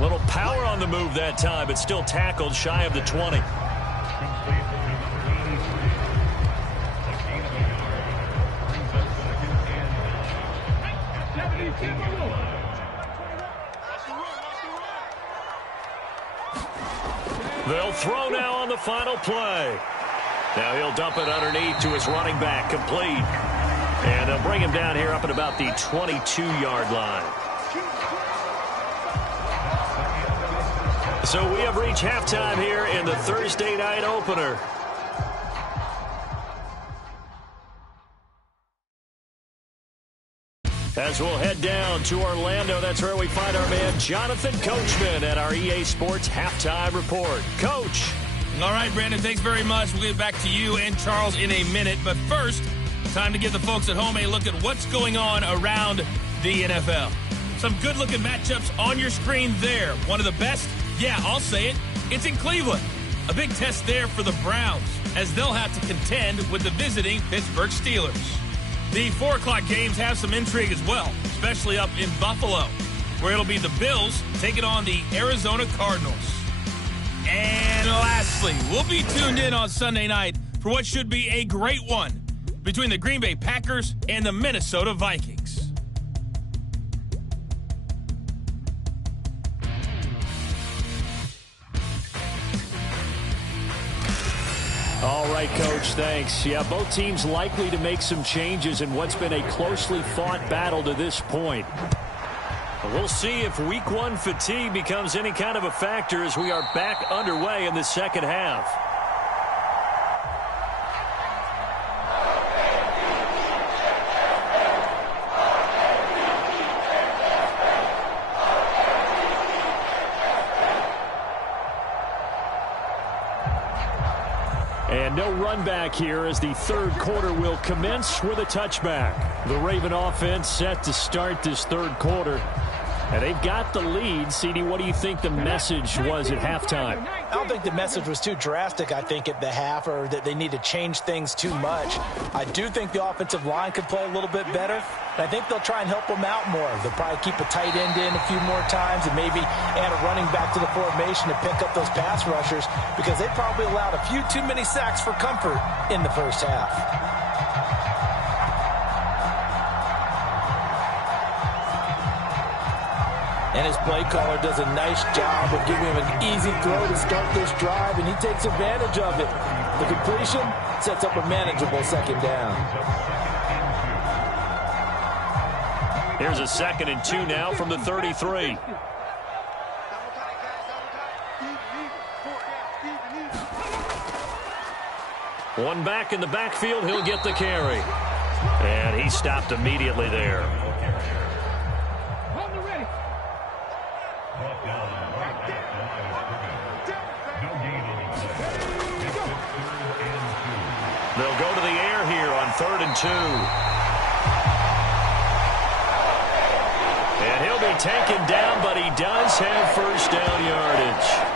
Little power on the move that time, but still tackled shy of the 20. They'll throw now on the final play. Now he'll dump it underneath to his running back, complete. And they'll bring him down here up at about the 22-yard line. So we have reached halftime here in the Thursday night opener. As we'll head down to Orlando, that's where we find our man Jonathan Coachman at our EA Sports Halftime Report. Coach. All right, Brandon, thanks very much. We'll get back to you and Charles in a minute. But first, time to give the folks at home a look at what's going on around the NFL. Some good-looking matchups on your screen there. One of the best, yeah, I'll say it, it's in Cleveland. A big test there for the Browns, as they'll have to contend with the visiting Pittsburgh Steelers. The 4 o'clock games have some intrigue as well, especially up in Buffalo, where it'll be the Bills taking on the Arizona Cardinals. And lastly, we'll be tuned in on Sunday night for what should be a great one between the Green Bay Packers and the Minnesota Vikings. All right, Coach, thanks. Yeah, both teams likely to make some changes in what's been a closely fought battle to this point. We'll see if week 1 fatigue becomes any kind of a factor as we are back underway in the second half. And no run back here as the third quarter will commence with a touchback. The Raven offense set to start this third quarter. And they've got the lead. CD, what do you think the message was at halftime? I don't think the message was too drastic, I think, at the half, or that they need to change things too much. I do think the offensive line could play a little bit better. And I think they'll try and help them out more. They'll probably keep a tight end in a few more times and maybe add a running back to the formation to pick up those pass rushers, because they probably allowed a few too many sacks for comfort in the first half. And his play caller does a nice job of giving him an easy throw to start this drive, and he takes advantage of it. The completion sets up a manageable second down. Here's a 2nd and 2 now from the 33. One back in the backfield, he'll get the carry. And he stopped immediately there. They'll go to the air here on 3rd and 2. And he'll be taken down, but he does have first down yardage.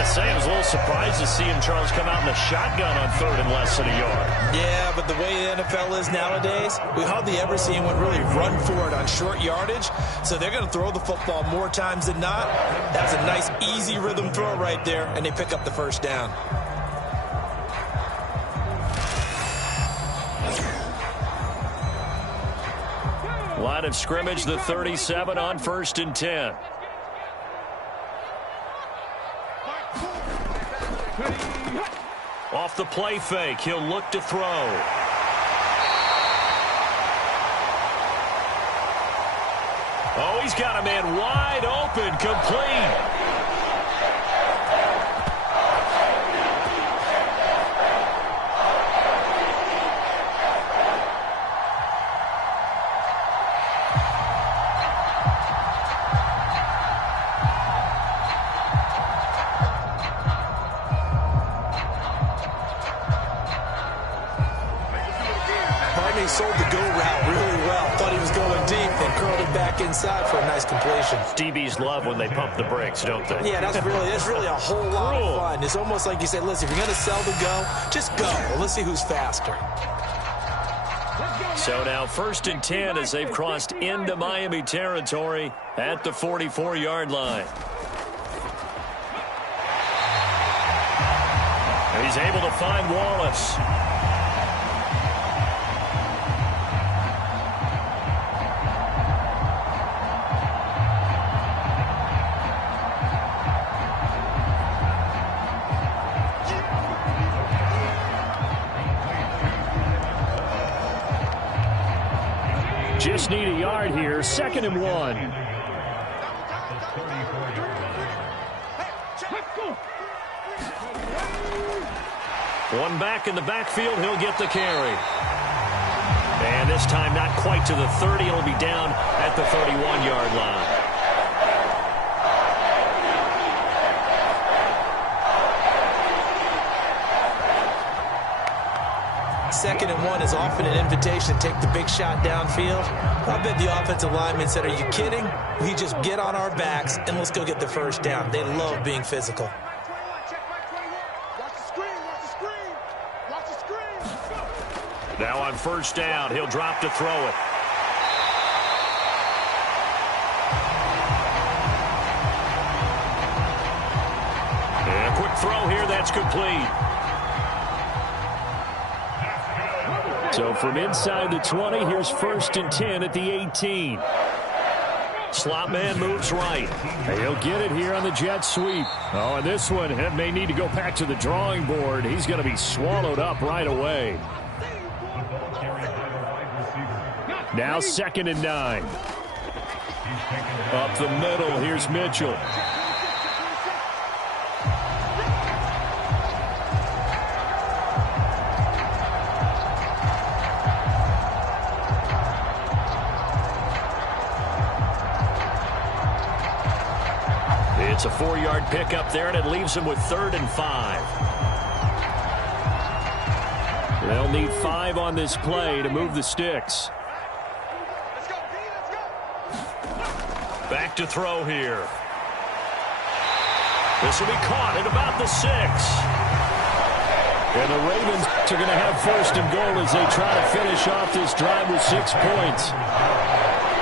Say I was a little surprised to see him, Charles, come out in a shotgun on 3rd and less than a yard. Yeah, but the way the NFL is nowadays, we hardly ever see anyone really run for it on short yardage. So they're going to throw the football more times than not. That's a nice, easy rhythm throw right there, and they pick up the first down. Line of scrimmage, the 37 on 1st and 10. Off the play fake, he'll look to throw. Oh, he's got a man wide open, complete. Sold the go route really well. Thought he was going deep, then curled it back inside for a nice completion. DBs love when they pump the brakes, don't they? Yeah, that's really a whole lot of fun. It's almost like you say, listen, if you're going to sell the go, just go. Well, let's see who's faster. So now 1st and 10 as they've crossed into Miami territory at the 44-yard line. And he's able to find Wallace. Just need a yard here. 2nd and 1. One back in the backfield. He'll get the carry. And this time not quite to the 30. It'll be down at the 31-yard line. 2nd and 1 is often an invitation to take the big shot downfield. I bet the offensive linemen said, are you kidding? We just get on our backs and let's go get the first down. They love being physical. Now on 1st down, he'll drop to throw it. And a quick throw here, that's complete. So from inside the 20, here's 1st and 10 at the 18. Slot man moves right. He'll get it here on the jet sweep. Oh, and this one may need to go back to the drawing board. He's going to be swallowed up right away. Now 2nd and 9. Up the middle, here's Mitchell. It's a 4-yard pickup there, and it leaves them with 3rd and 5. They'll need 5 on this play to move the sticks. Back to throw here. This will be caught at about the 6. And the Ravens are going to have 1st and goal as they try to finish off this drive with 6 points.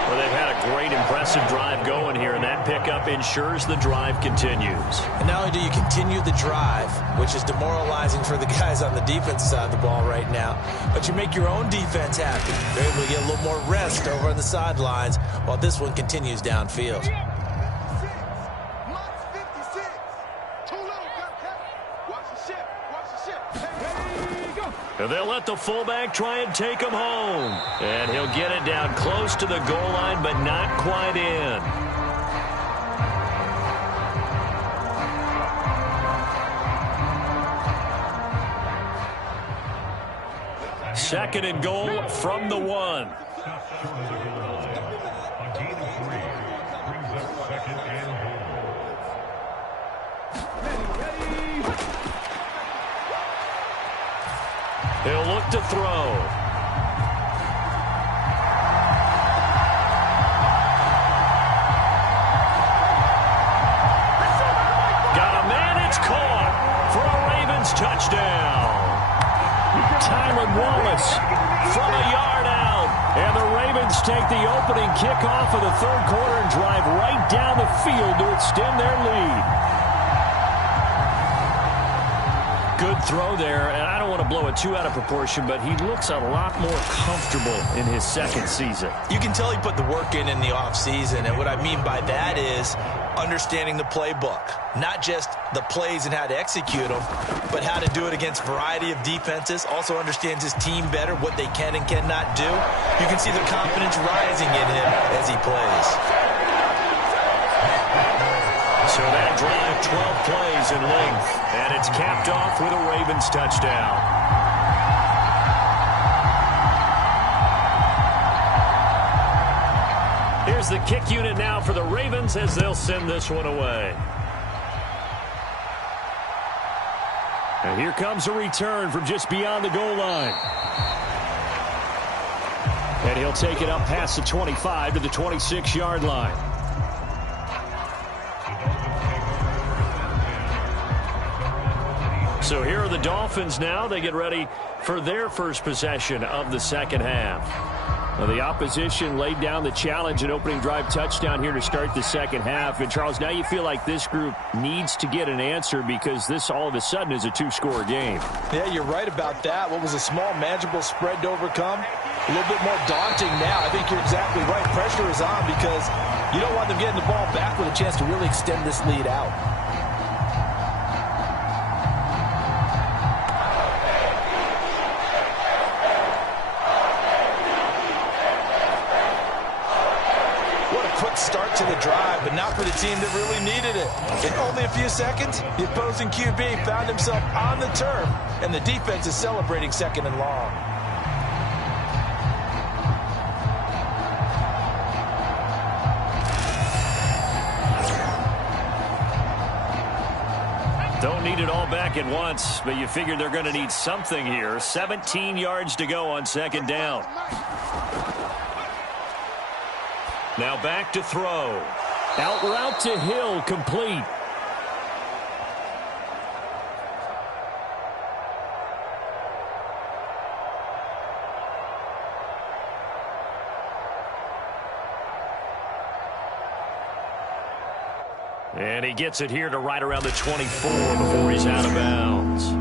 Well, they've had a great, impressive drive going here, and that pickup ensures the drive continues. And not only do you continue the drive, which is demoralizing for the guys on the defense side of the ball right now, but you make your own defense happy. They're able to get a little more rest over on the sidelines while this one continues downfield. And they'll let the fullback try and take him home. And he'll get it down close to the goal line, but not quite in. Second and goal from the 1. A gain of 3 brings up 2nd and goal. He'll look to throw. Got a man, it's caught for a Ravens touchdown. Tyron Wallace from a yard out. And the Ravens take the opening kickoff of the 3rd quarter and drive right down the field to extend their lead. Good throw there, and I don't want to blow it too out of proportion, but he looks a lot more comfortable in his 2nd season. You can tell he put the work in the offseason, and what I mean by that is understanding the playbook. Not just the plays and how to execute them, but how to do it against a variety of defenses. Also understands his team better, what they can and cannot do. You can see the confidence rising in him as he plays. So that drive, 12 plays in length, and it's capped off with a Ravens touchdown. Here's the kick unit now for the Ravens as they'll send this one away. And here comes a return from just beyond the goal line. And he'll take it up past the 25 to the 26-yard line. So here are the Dolphins now. They get ready for their first possession of the 2nd half. Well, the opposition laid down the challenge and opening drive touchdown here to start the 2nd half. And, Charles, now you feel like this group needs to get an answer because this all of a sudden is a 2-score game. Yeah, you're right about that. What was a small, manageable spread to overcome? A little bit more daunting now. I think you're exactly right. Pressure is on because you don't want them getting the ball back with a chance to really extend this lead out. Start to the drive, but not for the team that really needed it. In only a few seconds, the opposing QB found himself on the turf, and the defense is celebrating 2nd and long. Don't need it all back at once, but you figure they're going to need something here. 17 yards to go on 2nd down. Now back to throw. Out route to Hill, complete. And he gets it here to right around the 24 before he's out of bounds.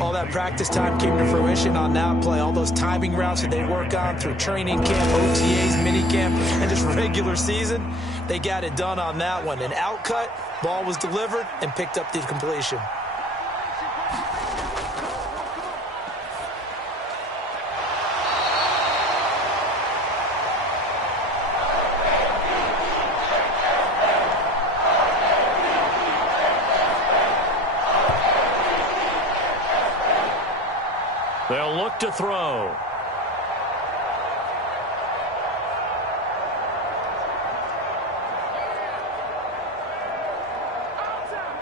All that practice time came to fruition on that play. All those timing routes that they work on through training camp, OTAs, minicamp, and just regular season, they got it done on that one. An out cut, ball was delivered, and picked up the completion. They'll look to throw.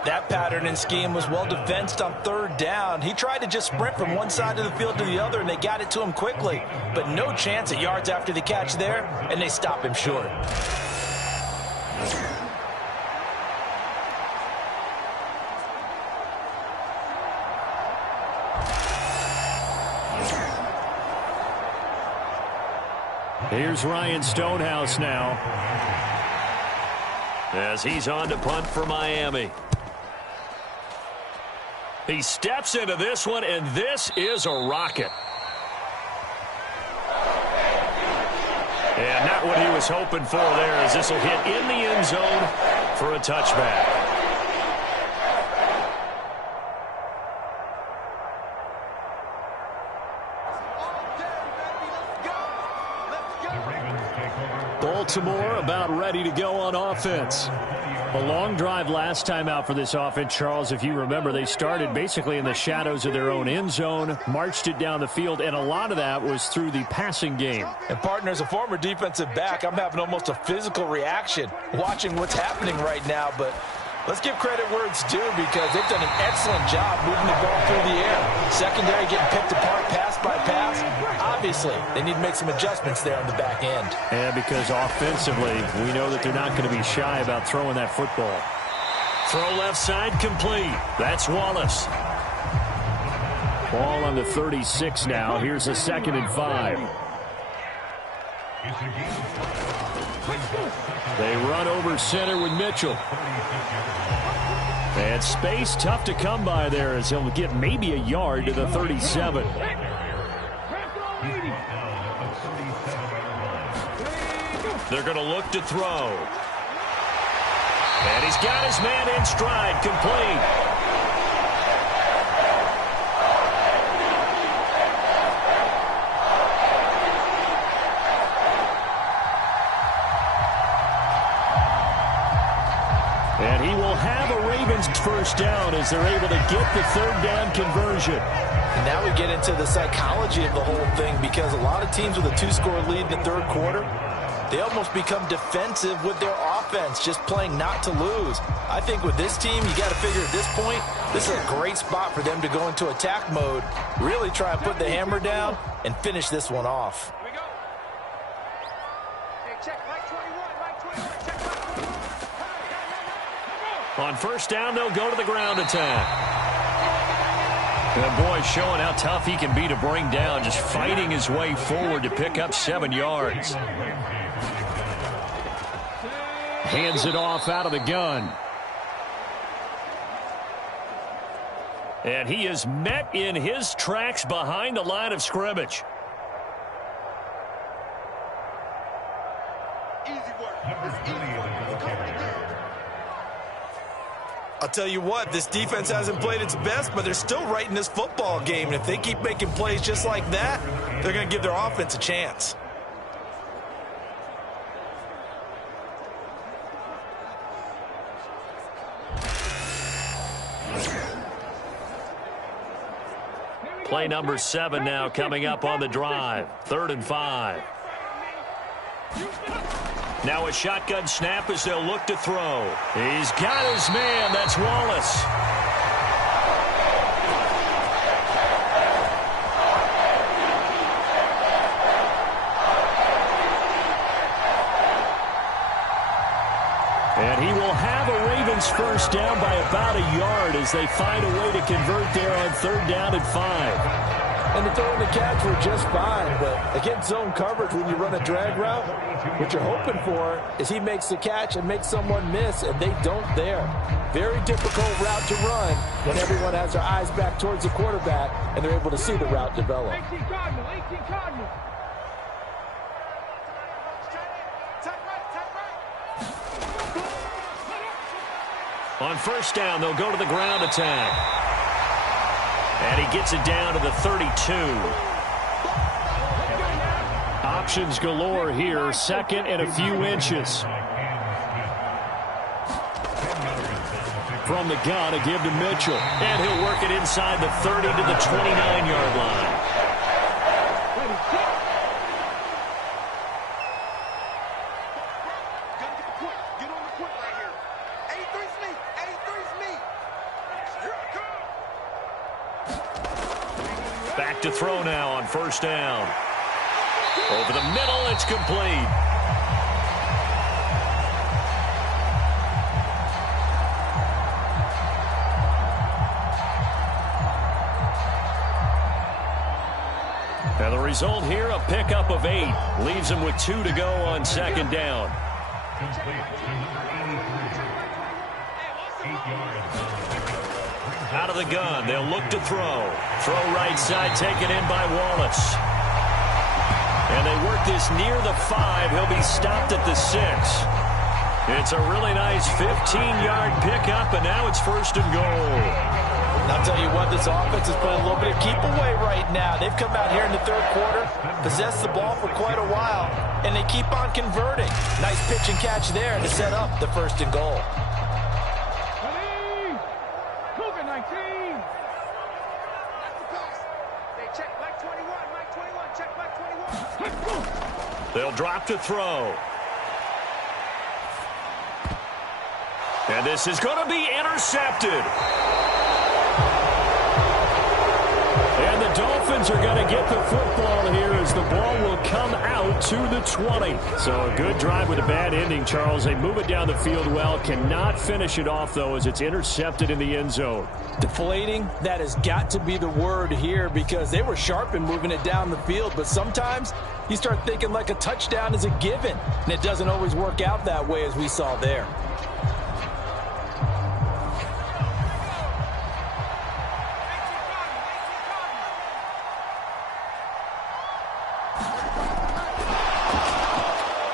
That pattern and scheme was well defensed on third down. He tried to just sprint from one side of the field to the other, and they got it to him quickly. But no chance at yards after the catch there, and they stop him short. Here's Ryan Stonehouse now, as he's on to punt for Miami. He steps into this one, and this is a rocket. And not what he was hoping for there, as this will hit in the end zone for a touchback. Baltimore about ready to go on offense. A long drive last time out for this offense, Charles. If you remember, they started basically in the shadows of their own end zone, marched it down the field, and a lot of that was through the passing game. And partner, as a former defensive back, I'm having almost a physical reaction watching what's happening right now. But let's give credit where it's due, because they've done an excellent job moving the ball through the air. Secondary getting picked apart pass by pass. Obviously, they need to make some adjustments there on the back end. And because offensively, we know that they're not going to be shy about throwing that football. Throw left side complete. That's Wallace. Ball on the 36 now. Here's a 2nd and 5. They run over center with Mitchell. And space tough to come by there, as he'll get maybe a yard to the 37. They're going to look to throw. And he's got his man in stride, complete. And he will have a Ravens first down as they're able to get the 3rd down conversion. And now we get into the psychology of the whole thing, because a lot of teams with a 2-score lead in the 3rd quarter, they almost become defensive with their offense, just playing not to lose. I think with this team, you got to figure at this point, this is a great spot for them to go into attack mode, really try and put the hammer down and finish this one off. Here we go. Hey, check, Mike 21, check. On first down, they'll go to the ground attack. And boy, showing how tough he can be to bring down, just fighting his way forward to pick up 7 yards. Hands it off out of the gun. And he is met in his tracks behind the line of scrimmage. Easy work. It's easy work. It's coming together. I'll tell you what, this defense hasn't played its best, but they're still right in this football game. And if they keep making plays just like that, they're going to give their offense a chance. Play number 7 now coming up on the drive. 3rd and 5. Now a shotgun snap as they'll look to throw. He's got his man. That's Wallace. And he will have a Ravens first down by about a yard as they find a way to convert there on 3rd down and 5. And the throw and the catch were just fine, but against zone coverage, when you run a drag route, what you're hoping for is he makes the catch and makes someone miss, and they don't there. Very difficult route to run when everyone has their eyes back towards the quarterback and they're able to see the route develop. 18 Cardinal. On first down, they'll go to the ground attack. And he gets it down to the 32. Options galore here. 2nd and a few inches. From the gun, a give to Mitchell. And he'll work it inside the 30 to the 29-yard line. Get on the point right here. 83's me. Back to throw now on first down. Over the middle, it's complete. And the result here, a pickup of 8. Leaves him with 2 to go on second down. Out of the gun, they'll look to throw. Throw right side, taken in by Wallace. And they work this near the 5. He'll be stopped at the 6. It's a really nice 15-yard pickup, and now it's first and goal. I'll tell you what, this offense is playing a little bit of keep away right now. They've come out here in the third quarter, possessed the ball for quite a while, and they keep on converting. Nice pitch and catch there to set up the first and goal. Cougar 19. They check Mike 21, Mike 21, check Mike 21. They'll drop to throw. And this is going to be intercepted. And the Dolphins are going to get the football here as the ball will come out to the 20. So a good drive with a bad ending, Charles. They move it down the field well. Cannot finish it off, though, as it's intercepted in the end zone. Deflating, that has got to be the word here because they were sharp in moving it down the field. But sometimes you start thinking like a touchdown is a given, and it doesn't always work out that way as we saw there.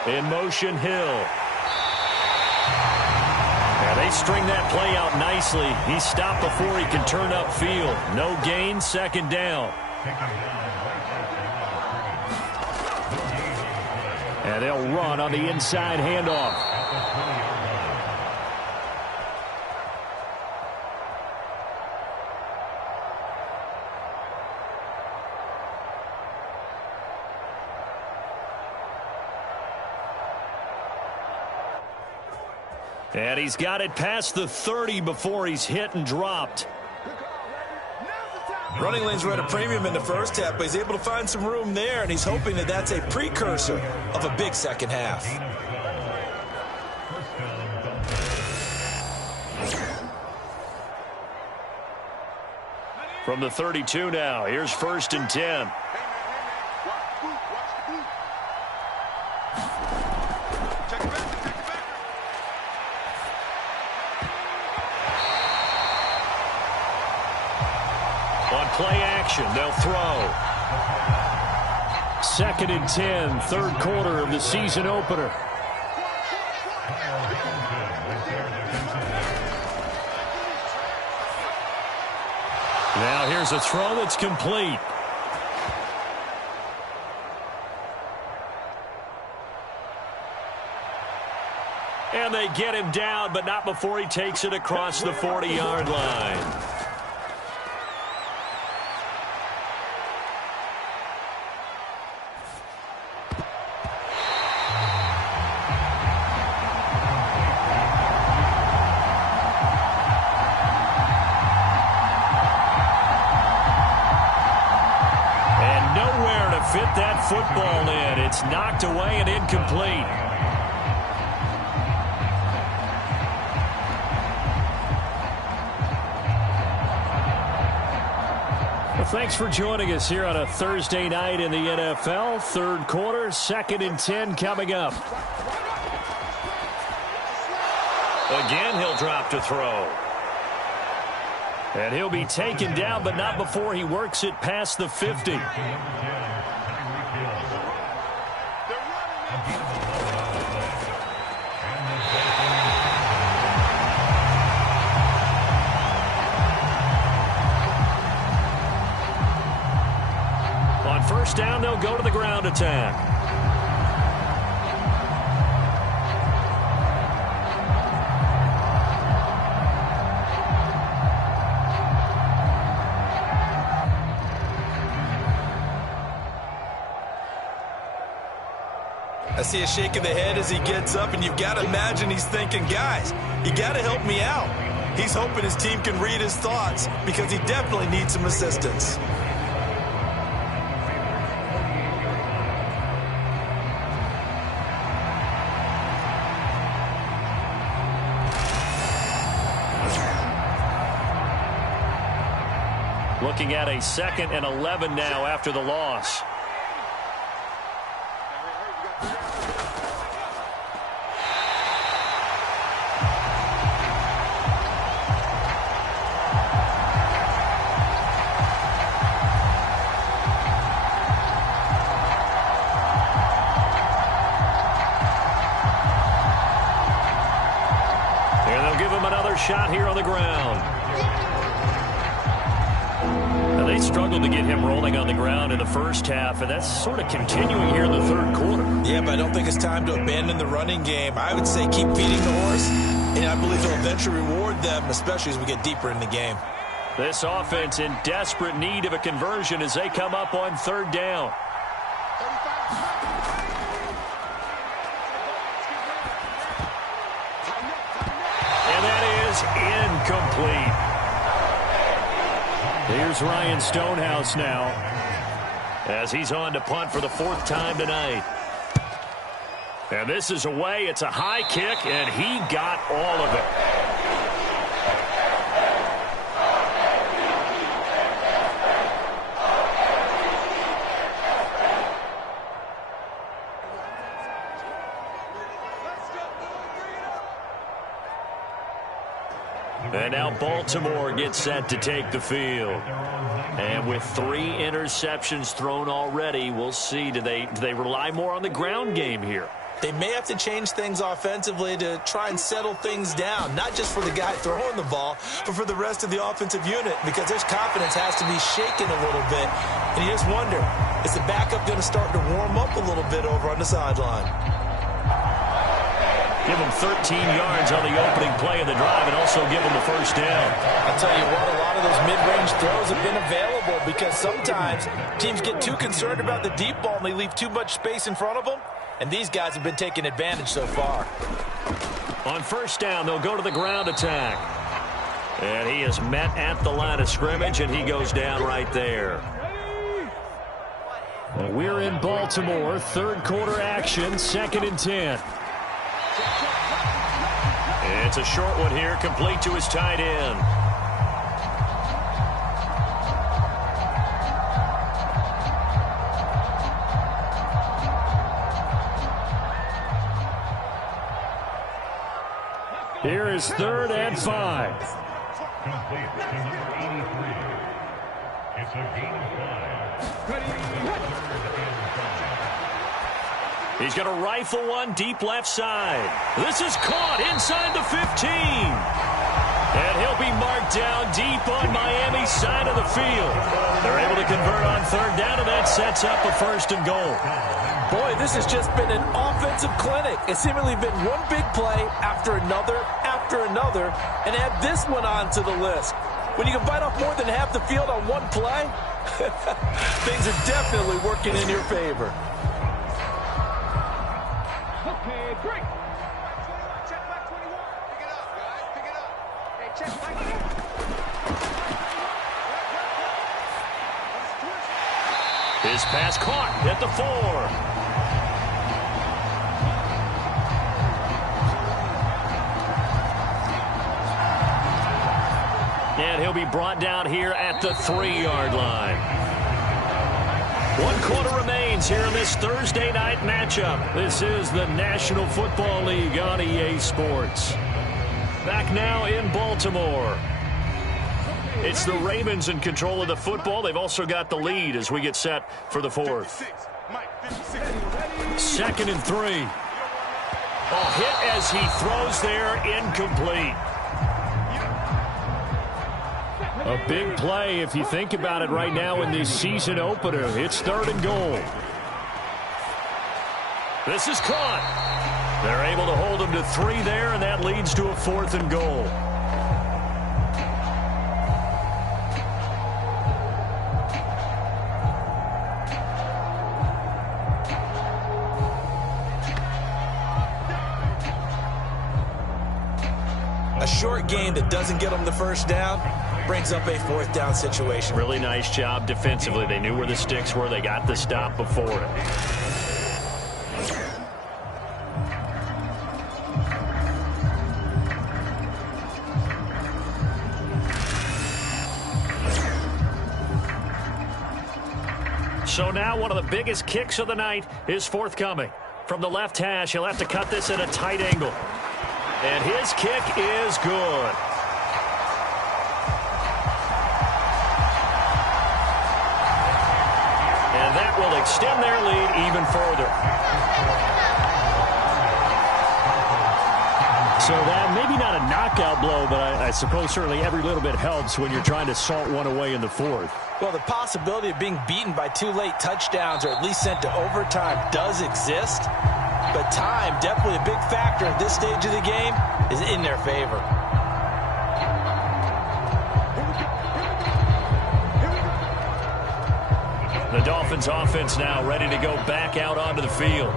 In motion, Hill. And they string that play out nicely. He's stopped before he can turn upfield. No gain, second down. And they'll run on the inside handoff. And he's got it past the 30 before he's hit and dropped. Running lanes were at a premium in the first half, but he's able to find some room there, and he's hoping that that's a precursor of a big second half. From the 32 now, here's first and 10. Play action, they'll throw. Second and 10, third quarter of the season opener. Now here's a throw that's complete. And they get him down, but not before he takes it across the 40-yard line. Fit that football in. It's knocked away and incomplete. Well, thanks for joining us here on a Thursday night in the NFL. Third quarter, second and 10 coming up. Again, he'll drop to throw. And he'll be taken down, but not before he works it past the 50. On first down, they'll go to the ground attack. I see a shake of the head as he gets up, and you've got to imagine he's thinking, guys, you got to help me out. He's hoping his team can read his thoughts because he definitely needs some assistance. Looking at a 2nd and 11 now after the loss. Shot here on the ground. Now they struggled to get him rolling on the ground in the first half, and that's sort of continuing here in the third quarter. Yeah, but I don't think it's time to abandon the running game. I would say keep feeding the horse, and I believe they'll eventually reward them, especially as we get deeper in the game. This offense in desperate need of a conversion as they come up on 3rd down. Incomplete. Here's Ryan Stonehouse now as he's on to punt for the 4th time tonight. And this is away. It's a high kick, and he got all of it. And now Baltimore gets set to take the field. And with 3 interceptions thrown already, we'll see. Do they rely more on the ground game here? They may have to change things offensively to try and settle things down, not just for the guy throwing the ball, but for the rest of the offensive unit, because their confidence has to be shaken a little bit. And you just wonder, is the backup going to start to warm up a little bit over on the sideline? Give them 13 yards on the opening play of the drive and also give them the 1st down. I'll tell you what, a lot of those mid-range throws have been available because sometimes teams get too concerned about the deep ball and they leave too much space in front of them, and these guys have been taking advantage so far. On 1st down, they'll go to the ground attack. And he is met at the line of scrimmage, and he goes down right there. Well, we're in Baltimore, 3rd quarter action, 2nd and 10. It's a short one here, complete to his tight end. Here is 3rd and 5. Complete to number 83. It's a gain of 5. He's going to rifle one deep left side. This is caught inside the 15. And he'll be marked down deep on Miami's side of the field. They're able to convert on 3rd down, and that sets up a 1st and goal. Boy, this has just been an offensive clinic. It's seemingly been one big play after another, and add this one on to the list. When you can bite off more than half the field on one play, things are definitely working in your favor. Okay, break. Check back 21. Pick it up, guys. Pick it up. Hey, check back 21. His pass caught at the 4. And he'll be brought down here at the 3-yard line. 1 quarter remains here in this Thursday night matchup. This is the National Football League on EA Sports. Back now in Baltimore. It's the Ravens in control of the football. They've also got the lead as we get set for the 4th. 2nd and 3. A hit as he throws there, incomplete. A big play if you think about it right now in this season opener. It's 3rd and goal. This is caught. They're able to hold him to 3 there, and that leads to a 4th and goal. A short gain that doesn't get them the 1st down brings up a 4th down situation. Really nice job defensively. They knew where the sticks were. They got the stop before it. So now one of the biggest kicks of the night is forthcoming. From the left hash, he'll have to cut this at a tight angle. And his kick is good. And that will extend their lead even further. So that maybe not a knockout blow, but I suppose certainly every little bit helps when you're trying to salt one away in the fourth. Well, the possibility of being beaten by 2 late touchdowns or at least sent to overtime does exist. But time, definitely a big factor at this stage of the game, is in their favor. The Dolphins offense now ready to go back out onto the field.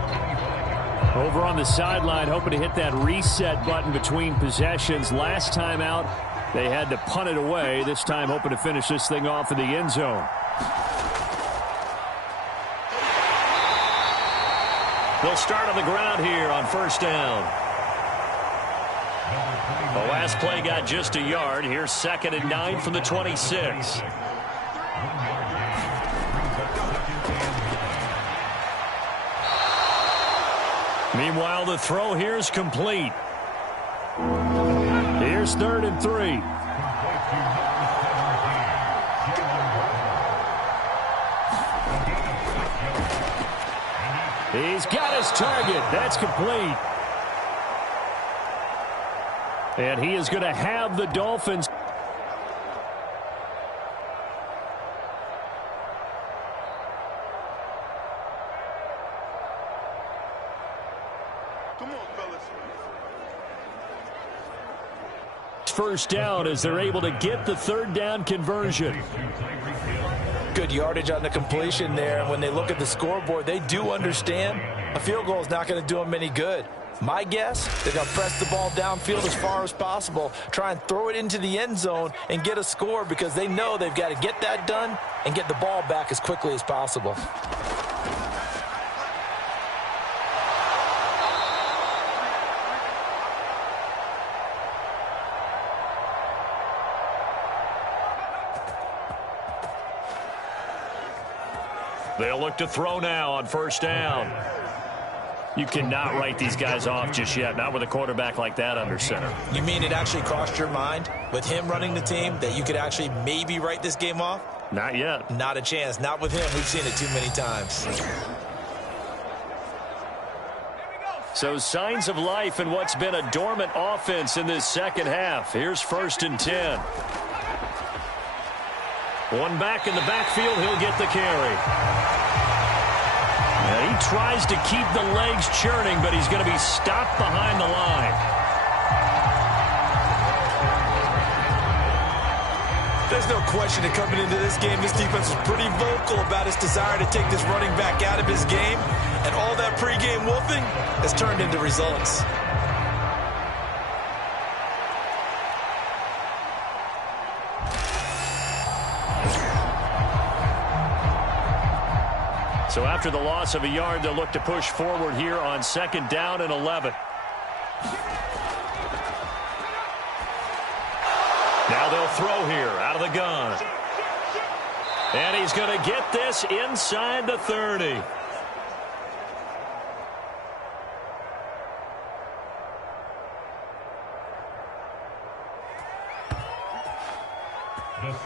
Over on the sideline, hoping to hit that reset button between possessions. Last time out, they had to punt it away. This time hoping to finish this thing off in the end zone. They'll start on the ground here on first down. The last play got just a yard. Here's 2nd and 9 from the 26. Meanwhile, the throw here is complete. Here's 3rd and 3. He's got his target. That's complete. And he is going to have the Dolphins. First down as they're able to get the 3rd down conversion. Good yardage on the completion there. And when they look at the scoreboard, they do understand a field goal is not going to do them any good. My guess, they're going to press the ball downfield as far as possible, try and throw it into the end zone and get a score because they know they've got to get that done and get the ball back as quickly as possible. They'll look to throw now on first down. You cannot write these guys off just yet, not with a quarterback like that under center. You mean it actually crossed your mind with him running the team that you could actually maybe write this game off? Not yet. Not a chance. Not with him. We've seen it too many times. So signs of life in what's been a dormant offense in this second half. Here's 1st and 10. One back in the backfield, he'll get the carry. And he tries to keep the legs churning, but he's going to be stopped behind the line. There's no question that coming into this game, this defense is pretty vocal about its desire to take this running back out of his game. And all that pregame wolfing has turned into results. So after the loss of a yard, they'll look to push forward here on 2nd down and 11. Now they'll throw here out of the gun. And he's going to get this inside the 30.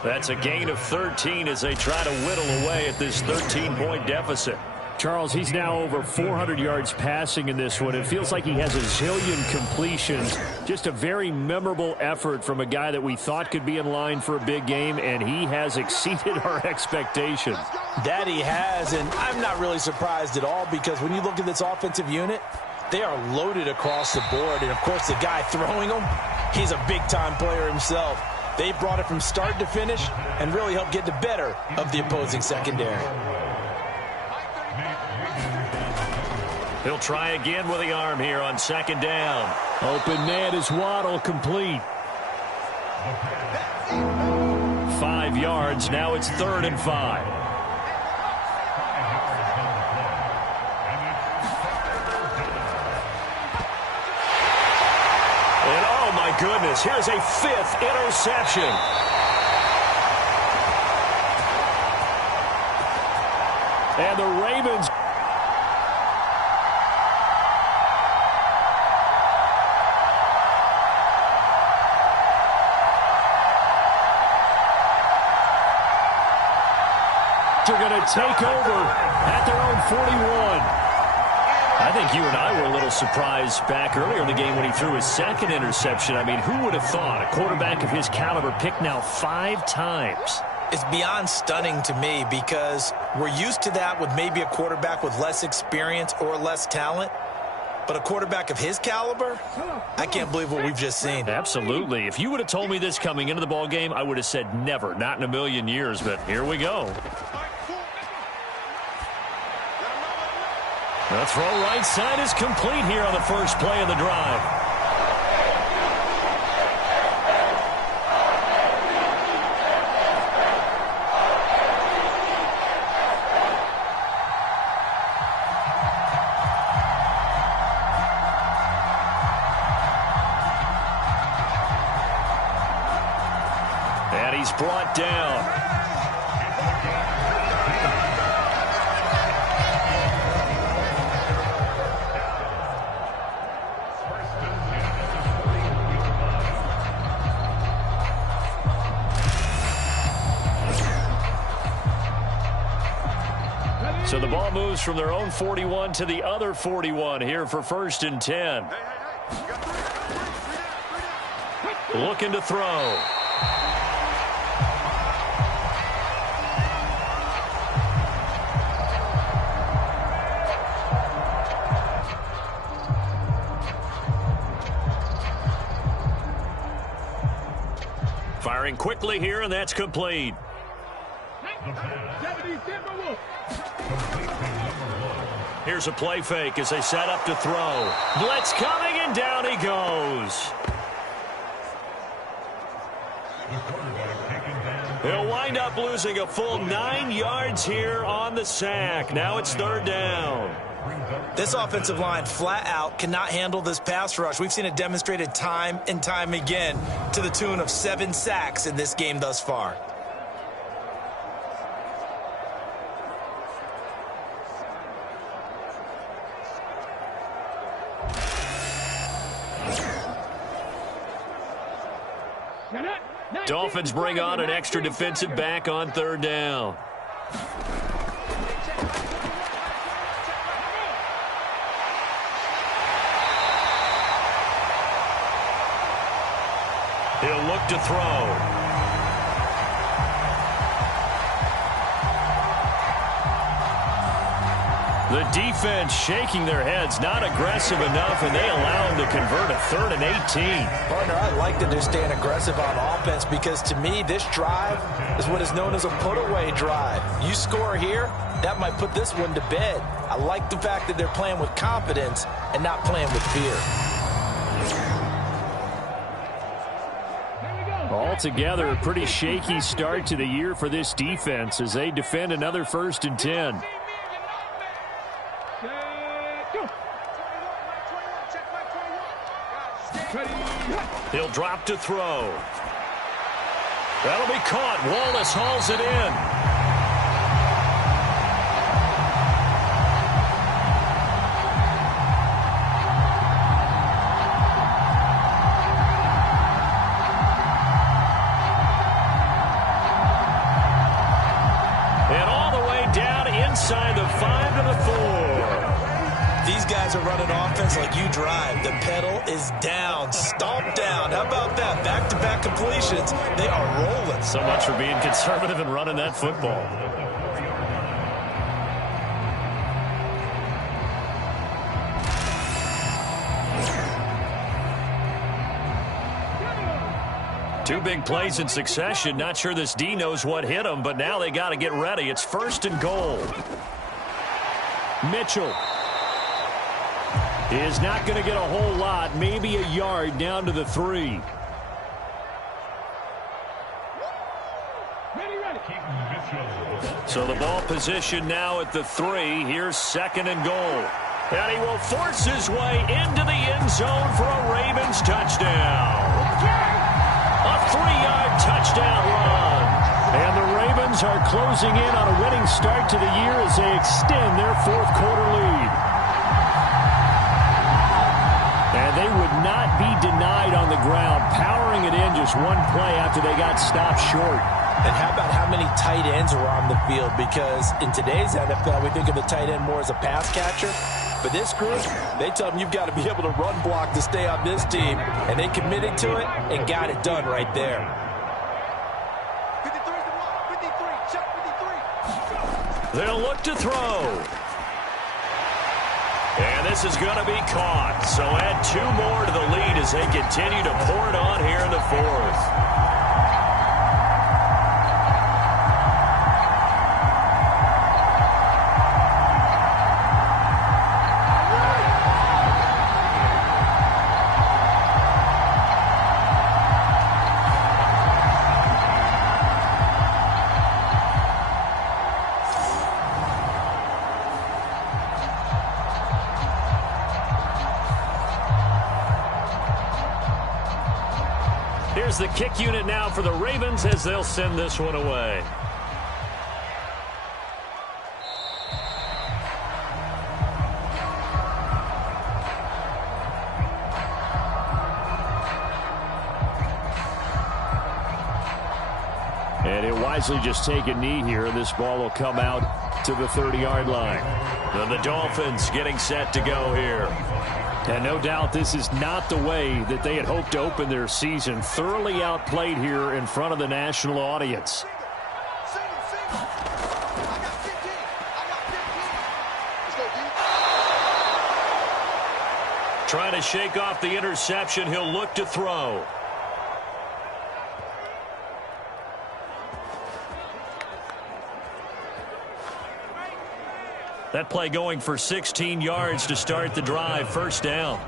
That's a gain of 13 as they try to whittle away at this 13-point deficit. Charles, he's now over 400 yards passing in this one. It feels like he has a zillion completions. Just a very memorable effort from a guy that we thought could be in line for a big game, and he has exceeded our expectations. That he has, and I'm not really surprised at all because when you look at this offensive unit, they are loaded across the board. And, of course, the guy throwing them, he's a big-time player himself. They brought it from start to finish and really helped get the better of the opposing secondary. He'll try again with the arm here on 2nd down. Open man is Waddle, complete. 5 yards. Now it's 3rd and 5. And oh my goodness, here's a 5th interception. And the Ravens are going to take over at their own 41. I think you and I were a little surprised back earlier in the game when he threw his second interception. I mean, who would have thought a quarterback of his caliber picked now 5 times? It's beyond stunning to me because we're used to that with maybe a quarterback with less experience or less talent. But a quarterback of his caliber, I can't believe what we've just seen. Absolutely. If you would have told me this coming into the ball game, I would have said never, not in a million years. But here we go. The throw right side is complete here on the first play of the drive. And he's brought down. So the ball moves from their own 41 to the other 41 here for 1st and 10. Looking to throw. Firing quickly here, and that's complete. Here's a play fake as they set up to throw. Blitz coming, and down he goes. He'll wind up losing a full 9 yards here on the sack. Now it's 3rd down. This offensive line flat out cannot handle this pass rush. We've seen it demonstrated time and time again to the tune of 7 sacks in this game thus far. Dolphins bring on an extra defensive back on 3rd down. He'll look to throw. The defense shaking their heads, not aggressive enough, and they allow him to convert a 3rd and 18. Partner, I like that they're staying aggressive on offense because to me, this drive is what is known as a put-away drive. You score here, that might put this one to bed. I like the fact that they're playing with confidence and not playing with fear. Altogether, a pretty shaky start to the year for this defense as they defend another 1st and 10. He'll drop to throw. That'll be caught. Wallace hauls it in. And all the way down inside the 5 to the 4. These guys are running offense like you drive. The pedal is down, stomped down. How about that? Back-to-back completions. They are rolling. So much for being conservative and running that football. Two big plays in succession. Not sure this D knows what hit him, but now they got to get ready. It's 1st and goal. Mitchell is not going to get a whole lot, maybe a yard down to the 3. So the ball position now at the 3. Here's 2nd and goal. And he will force his way into the end zone for a Ravens touchdown. A 3-yard touchdown run. And the Ravens Ravens are closing in on a winning start to the year as they extend their fourth quarter lead. And they would not be denied on the ground, powering it in just one play after they got stopped short. And how about how many tight ends were on the field? Because in today's NFL, we think of the tight end more as a pass catcher. For this group, they tell them you've got to be able to run block to stay on this team. And they committed to it and got it done right there. 53 is the block. 53. Check 53. They'll look to throw. And this is going to be caught. So add 2 more to the lead as they continue to pour it on here in the fourth. Here's the kick unit now for the Ravens as they'll send this one away. And he'll wisely just take a knee here. This ball will come out to the 30-yard line. And the Dolphins getting set to go here. And no doubt this is not the way that they had hoped to open their season. Thoroughly outplayed here in front of the national audience. Single. I got 15. Let's go, D. Trying to shake off the interception. He'll look to throw. That play going for 16 yards to start the drive. First down.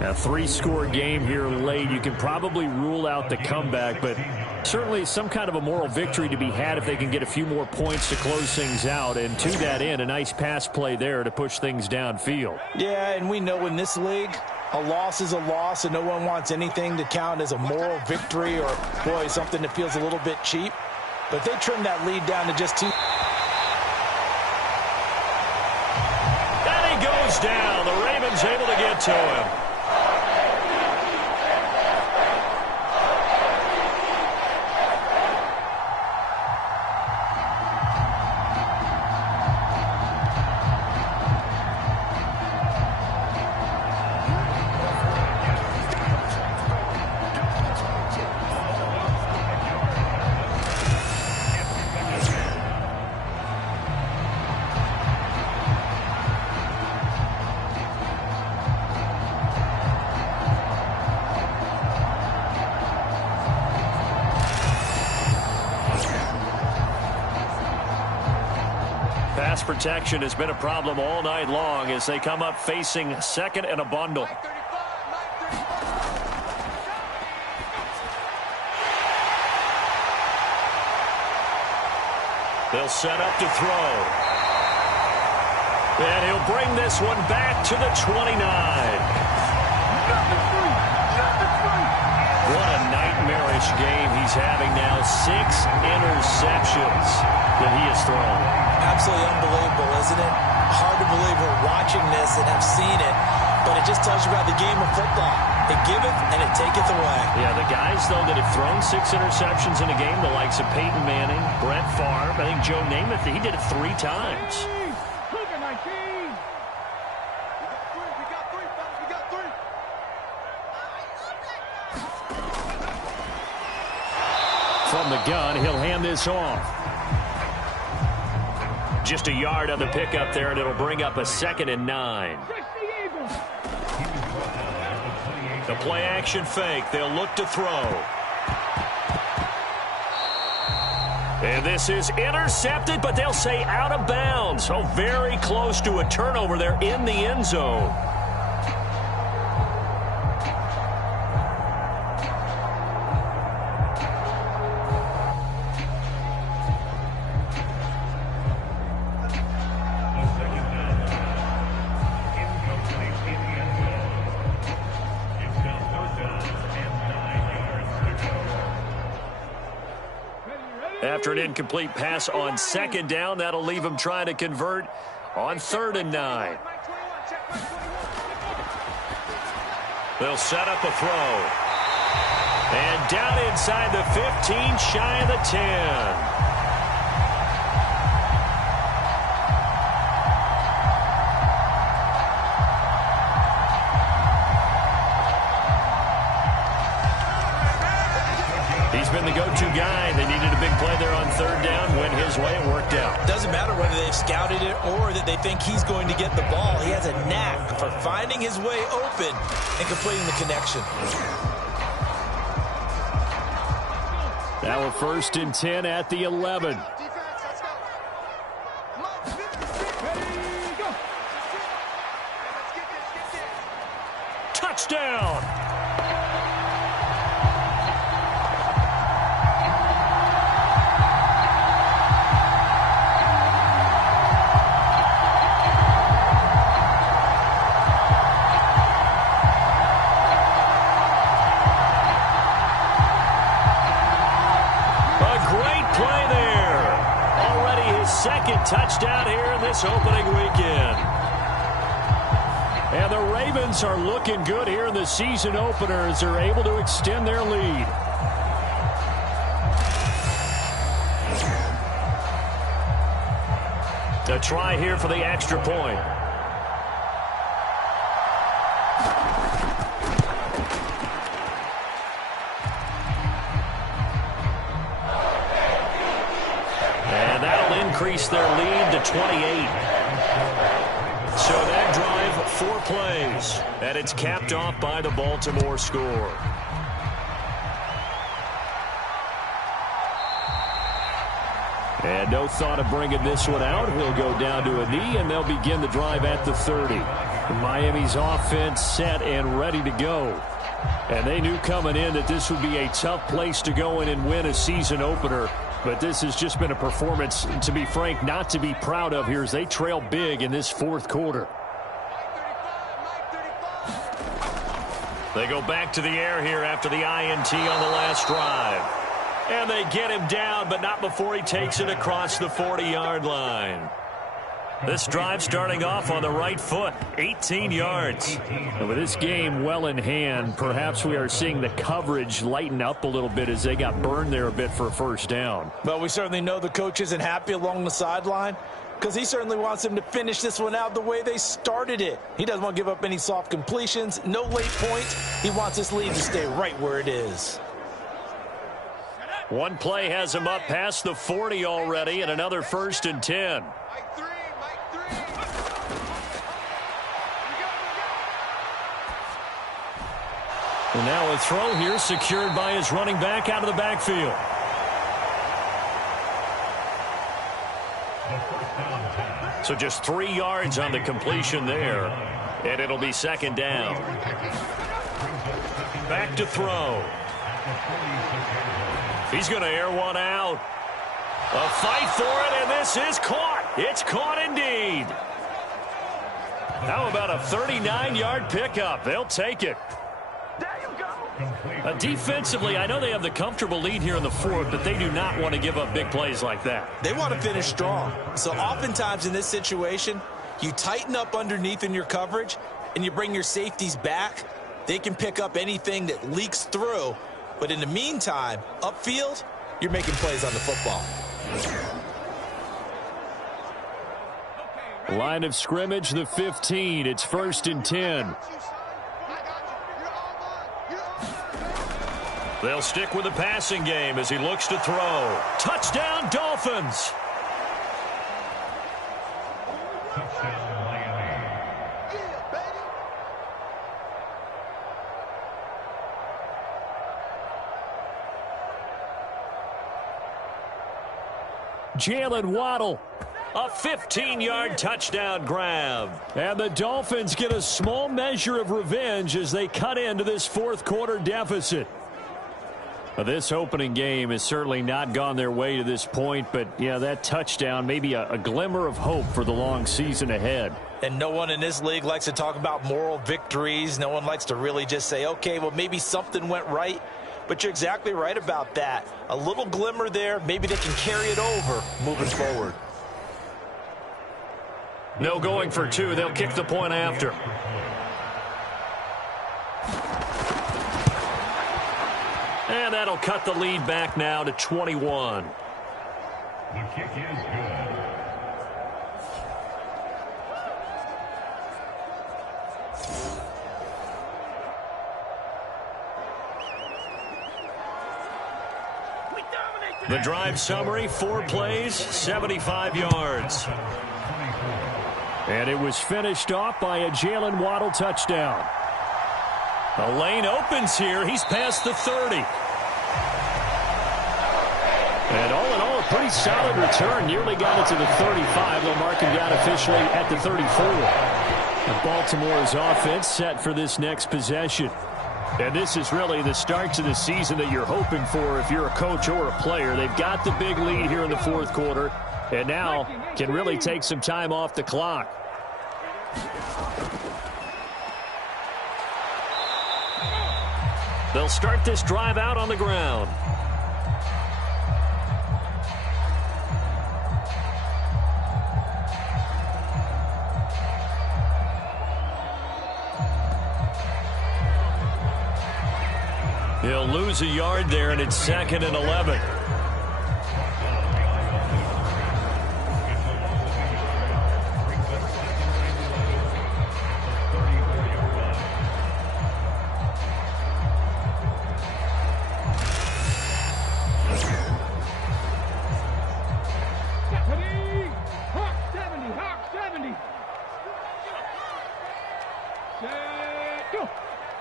A 3-score game here late. You can probably rule out the comeback, but certainly some kind of a moral victory to be had if they can get a few more points to close things out. And to that end, a nice pass play there to push things downfield. Yeah, and we know in this league, a loss is a loss, and no one wants anything to count as a moral victory or, boy, something that feels a little bit cheap. But they trimmed that lead down to just 2. Goes down. The Ravens able to get to him. Pass protection has been a problem all night long as they come up facing second and a bundle. They'll set up to throw. And he'll bring this one back to the 29. What a nightmarish game he's having now. 6 interceptions that he has thrown. Absolutely unbelievable, isn't it? Hard to believe we're watching this and have seen it, but it just tells you about the game of football. It giveth and it taketh away. Yeah, the guys, though, that have thrown 6 interceptions in a game, the likes of Peyton Manning, Brett Favre, I think Joe Namath, he did it 3 times. Look at 19. We got 3, fellas. We got 3. From the gun, he'll hand this off. Just a yard on the pickup there, and it'll bring up a 2nd and 9. The play action fake. They'll look to throw. And this is intercepted, but they'll say out of bounds. So very close to a turnover there in the end zone. After an incomplete pass on second down, that'll leave them trying to convert on 3rd and 9. They'll set up a throw. And down inside the 15, shy of the 10. He's been the go-to guy. They needed a big play there on 3rd down. Went his way. It worked out. Doesn't matter whether they've scouted it or that they think he's going to get the ball. He has a knack for finding his way open and completing the connection. Now a 1st and 10 at the 11. Touchdown! Second touchdown here in this opening weekend. And the Ravens are looking good here in the season opener as they're able to extend their lead. A try here for the extra point. Increase their lead to 28. So that drive, 4 plays, and it's capped off by the Baltimore score. And no thought of bringing this one out. He'll go down to a knee, and they'll begin the drive at the 30. Miami's offense set and ready to go. And they knew coming in that this would be a tough place to go in and win a season opener. But this has just been a performance, to be frank, not to be proud of here as they trail big in this 4th quarter. They go back to the air here after the INT on the last drive. And they get him down, but not before he takes it across the 40-yard line. This drive starting off on the right foot, 18 yards. And with this game well in hand, perhaps we are seeing the coverage lighten up a little bit as they got burned there a bit for a 1st down. But we certainly know the coach isn't happy along the sideline because he certainly wants them to finish this one out the way they started it. He doesn't want to give up any soft completions, no late points. He wants this lead to stay right where it is. One play has him up past the 40 already, and another 1st and 10. And now a throw here secured by his running back out of the backfield. So just 3 yards on the completion there, and it'll be 2nd down. Back to throw. He's going to air one out. A fight for it, and this is caught. It's caught indeed. How about a 39-yard pickup? They'll take it. Defensively, I know they have the comfortable lead here in the 4th, but they do not want to give up big plays like that. They want to finish strong. So oftentimes in this situation, you tighten up underneath in your coverage, and you bring your safeties back. They can pick up anything that leaks through. But in the meantime, upfield, you're making plays on the football. Line of scrimmage, the 15. It's 1st and 10. They'll stick with the passing game as he looks to throw. Touchdown, Dolphins! Touchdown, Miami. Jalen Waddle. A 15-yard touchdown grab. And the Dolphins get a small measure of revenge as they cut into this 4th quarter deficit. This opening game has certainly not gone their way to this point, but yeah, that touchdown, maybe a glimmer of hope for the long season ahead. And no one in this league likes to talk about moral victories. No one likes to really just say, okay, well, maybe something went right. but you're exactly right about that. A little glimmer there. Maybe they can carry it over moving forward. No going for two. They'll kick the point after. And that'll cut the lead back now to 21. The kick is good. The drive summary, 4 plays, 75 yards. And it was finished off by a Jalen Waddle touchdown. The lane opens here. He's past the 30. And all in all, a pretty solid return. Nearly got it to the 35. They'll mark him down officially at the 34. And Baltimore's offense set for this next possession. And this is really the start to the season that you're hoping for if you're a coach or a player. They've got the big lead here in the fourth quarter, and now can really take some time off the clock. They'll start this drive out on the ground. He'll lose a yard there, and it's 2nd and 11.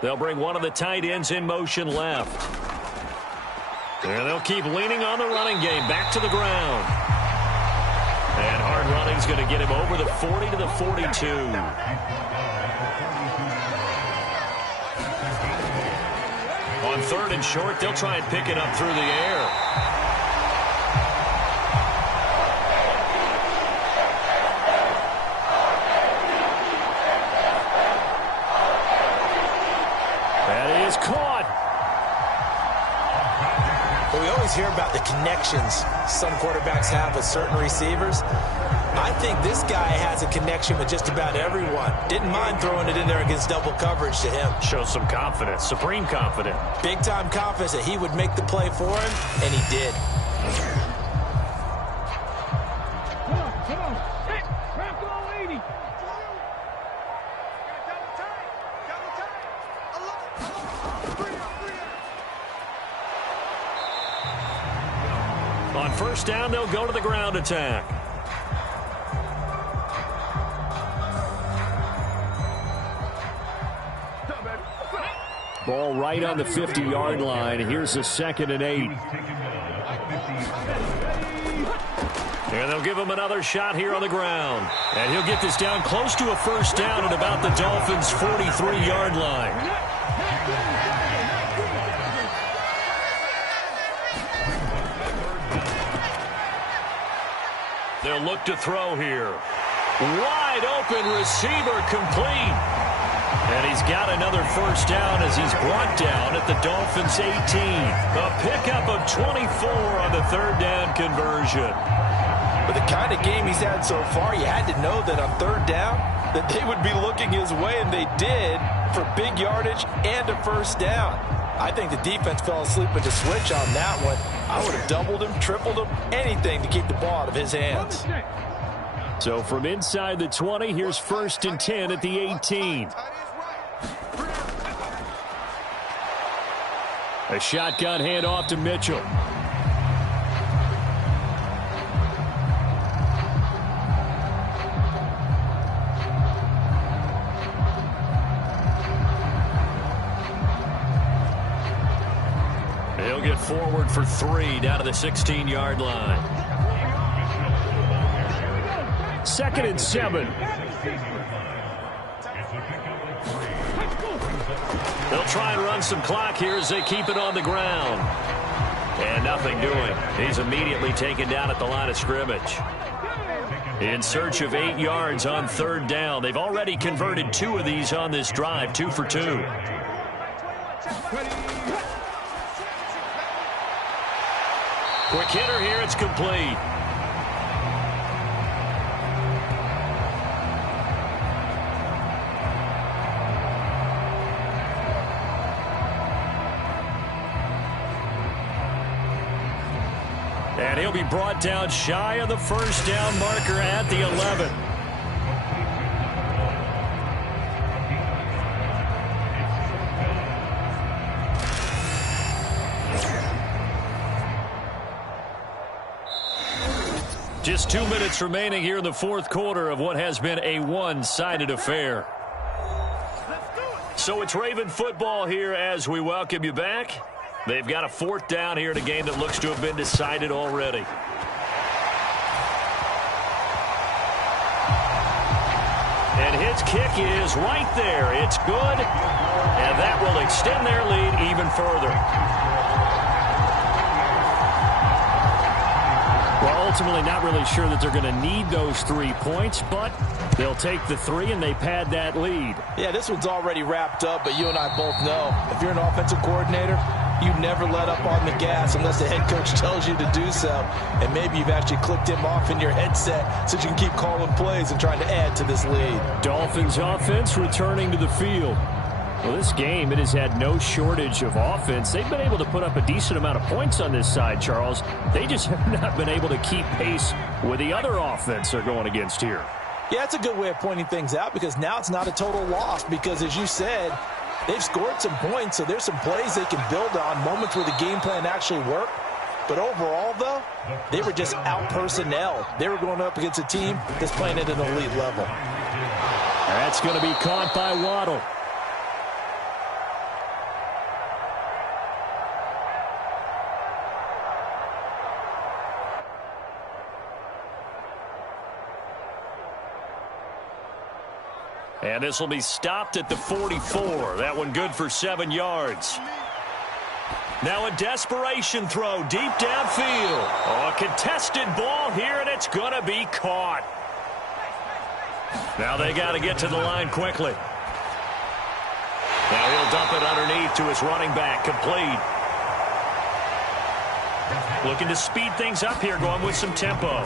They'll bring one of the tight ends in motion left. And they'll keep leaning on the running game. Back to the ground. And hard running's going to get him over the 40 to the 42. On 3rd and short, they'll try and pick it up through the air. Caught. Well, we always hear about the connections some quarterbacks have with certain receivers. I think this guy has a connection with just about everyone. Didn't mind throwing it in there against double coverage to him. Shows some confidence, supreme confidence. Big-time confidence that he would make the play for him, and he did. Come on. Hey, wrap all 80. On 1st down, they'll go to the ground attack. Ball right on the 50-yard line. Here's a 2nd and 8. And they'll give him another shot here on the ground. And he'll get this down close to a 1st down at about the Dolphins' 43-yard line. They'll look to throw here. Wide open receiver complete. And he's got another 1st down as he's brought down at the Dolphins' 18. A pickup of 24 on the 3rd down conversion. With the kind of game he's had so far, you had to know that on 3rd down that they would be looking his way, and they did, for big yardage and a 1st down. I think the defense fell asleep at the switch on that one. I would have doubled him, tripled him, anything to keep the ball out of his hands. So from inside the 20, here's 1st and 10 at the 18. A shotgun handoff to Mitchell. He'll get forward for 3 down to the 16-yard line. 2nd and 7. They'll try and run some clock here as they keep it on the ground. And nothing doing. He's immediately taken down at the line of scrimmage. In search of 8 yards on 3rd down. They've already converted 2 of these on this drive, 2 for 2. Quick hitter here. It's complete. And he'll be brought down shy of the first down marker at the 11. Just 2 minutes remaining here in the fourth quarter of what has been a one-sided affair. So it's Raven football here as we welcome you back. They've got a fourth down here in a game that looks to have been decided already. And his kick is right there. It's good, and that will extend their lead even further. Well, ultimately not really sure that they're going to need those 3 points, but they'll take the 3 and they pad that lead. Yeah, this one's already wrapped up, but you and I both know if you're an offensive coordinator, you never let up on the gas unless the head coach tells you to do so. And maybe you've actually clicked him off in your headset so you can keep calling plays and trying to add to this lead. Dolphins offense returning to the field. Well, this game, it has had no shortage of offense. They've been able to put up a decent amount of points on this side, Charles. They just have not been able to keep pace with the other offense they're going against here. Yeah, that's a good way of pointing things out because now it's not a total loss because, as you said, they've scored some points, so there's some plays they can build on, moments where the game plan actually worked. But overall, though, they were just out-personnel. They were going up against a team that's playing at an elite level. That's going to be caught by Waddle. And this will be stopped at the 44. That one good for 7 yards. Now a desperation throw deep downfield. Oh, a contested ball here, and it's going to be caught. Now they got to get to the line quickly. Now he'll dump it underneath to his running back, complete. Looking to speed things up here, going with some tempo.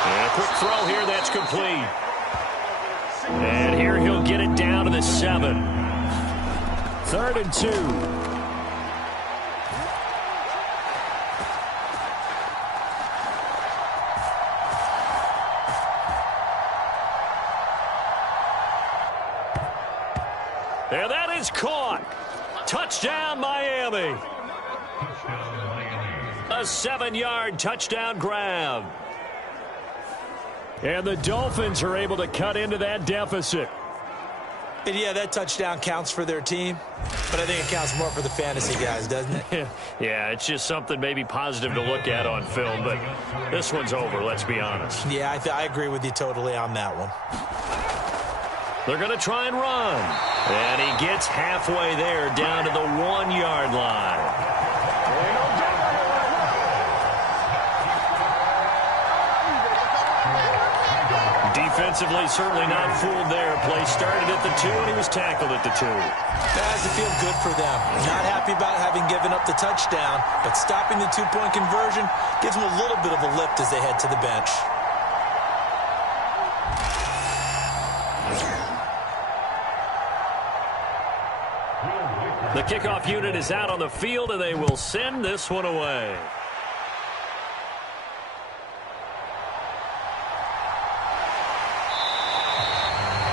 And a quick throw here, that's complete. And here he'll get it down to the 7. 3rd and 2. And that is caught. Touchdown, Miami. A 7-yard touchdown grab. And the Dolphins are able to cut into that deficit. And yeah, that touchdown counts for their team, but I think it counts more for the fantasy guys, doesn't it? Yeah, it's just something maybe positive to look at on film, but this one's over, let's be honest. Yeah, I agree with you totally on that one. They're going to try and run. And he gets halfway there down to the 1-yard line. Defensively, certainly not fooled there. Play started at the 2, and he was tackled at the 2. That has to feel good for them. Not happy about having given up the touchdown, but stopping the 2-point conversion gives them a little bit of a lift as they head to the bench. The kickoff unit is out on the field, and they will send this one away.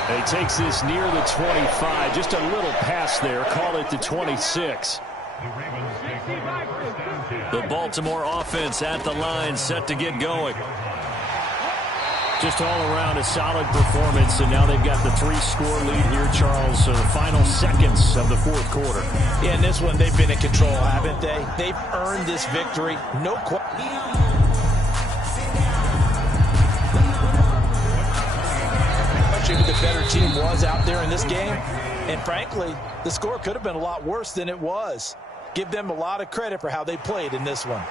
He takes this near the 25. Just a little pass there. Call it the 26. The Baltimore offense at the line, set to get going. Just all around a solid performance, and now they've got the 3-score lead here, Charles. So the final seconds of the fourth quarter. Yeah, in this one, they've been in control, haven't they? They've earned this victory. No question. Who the better team was out there in this game. And frankly, the score could have been a lot worse than it was. Give them a lot of credit for how they played in this one.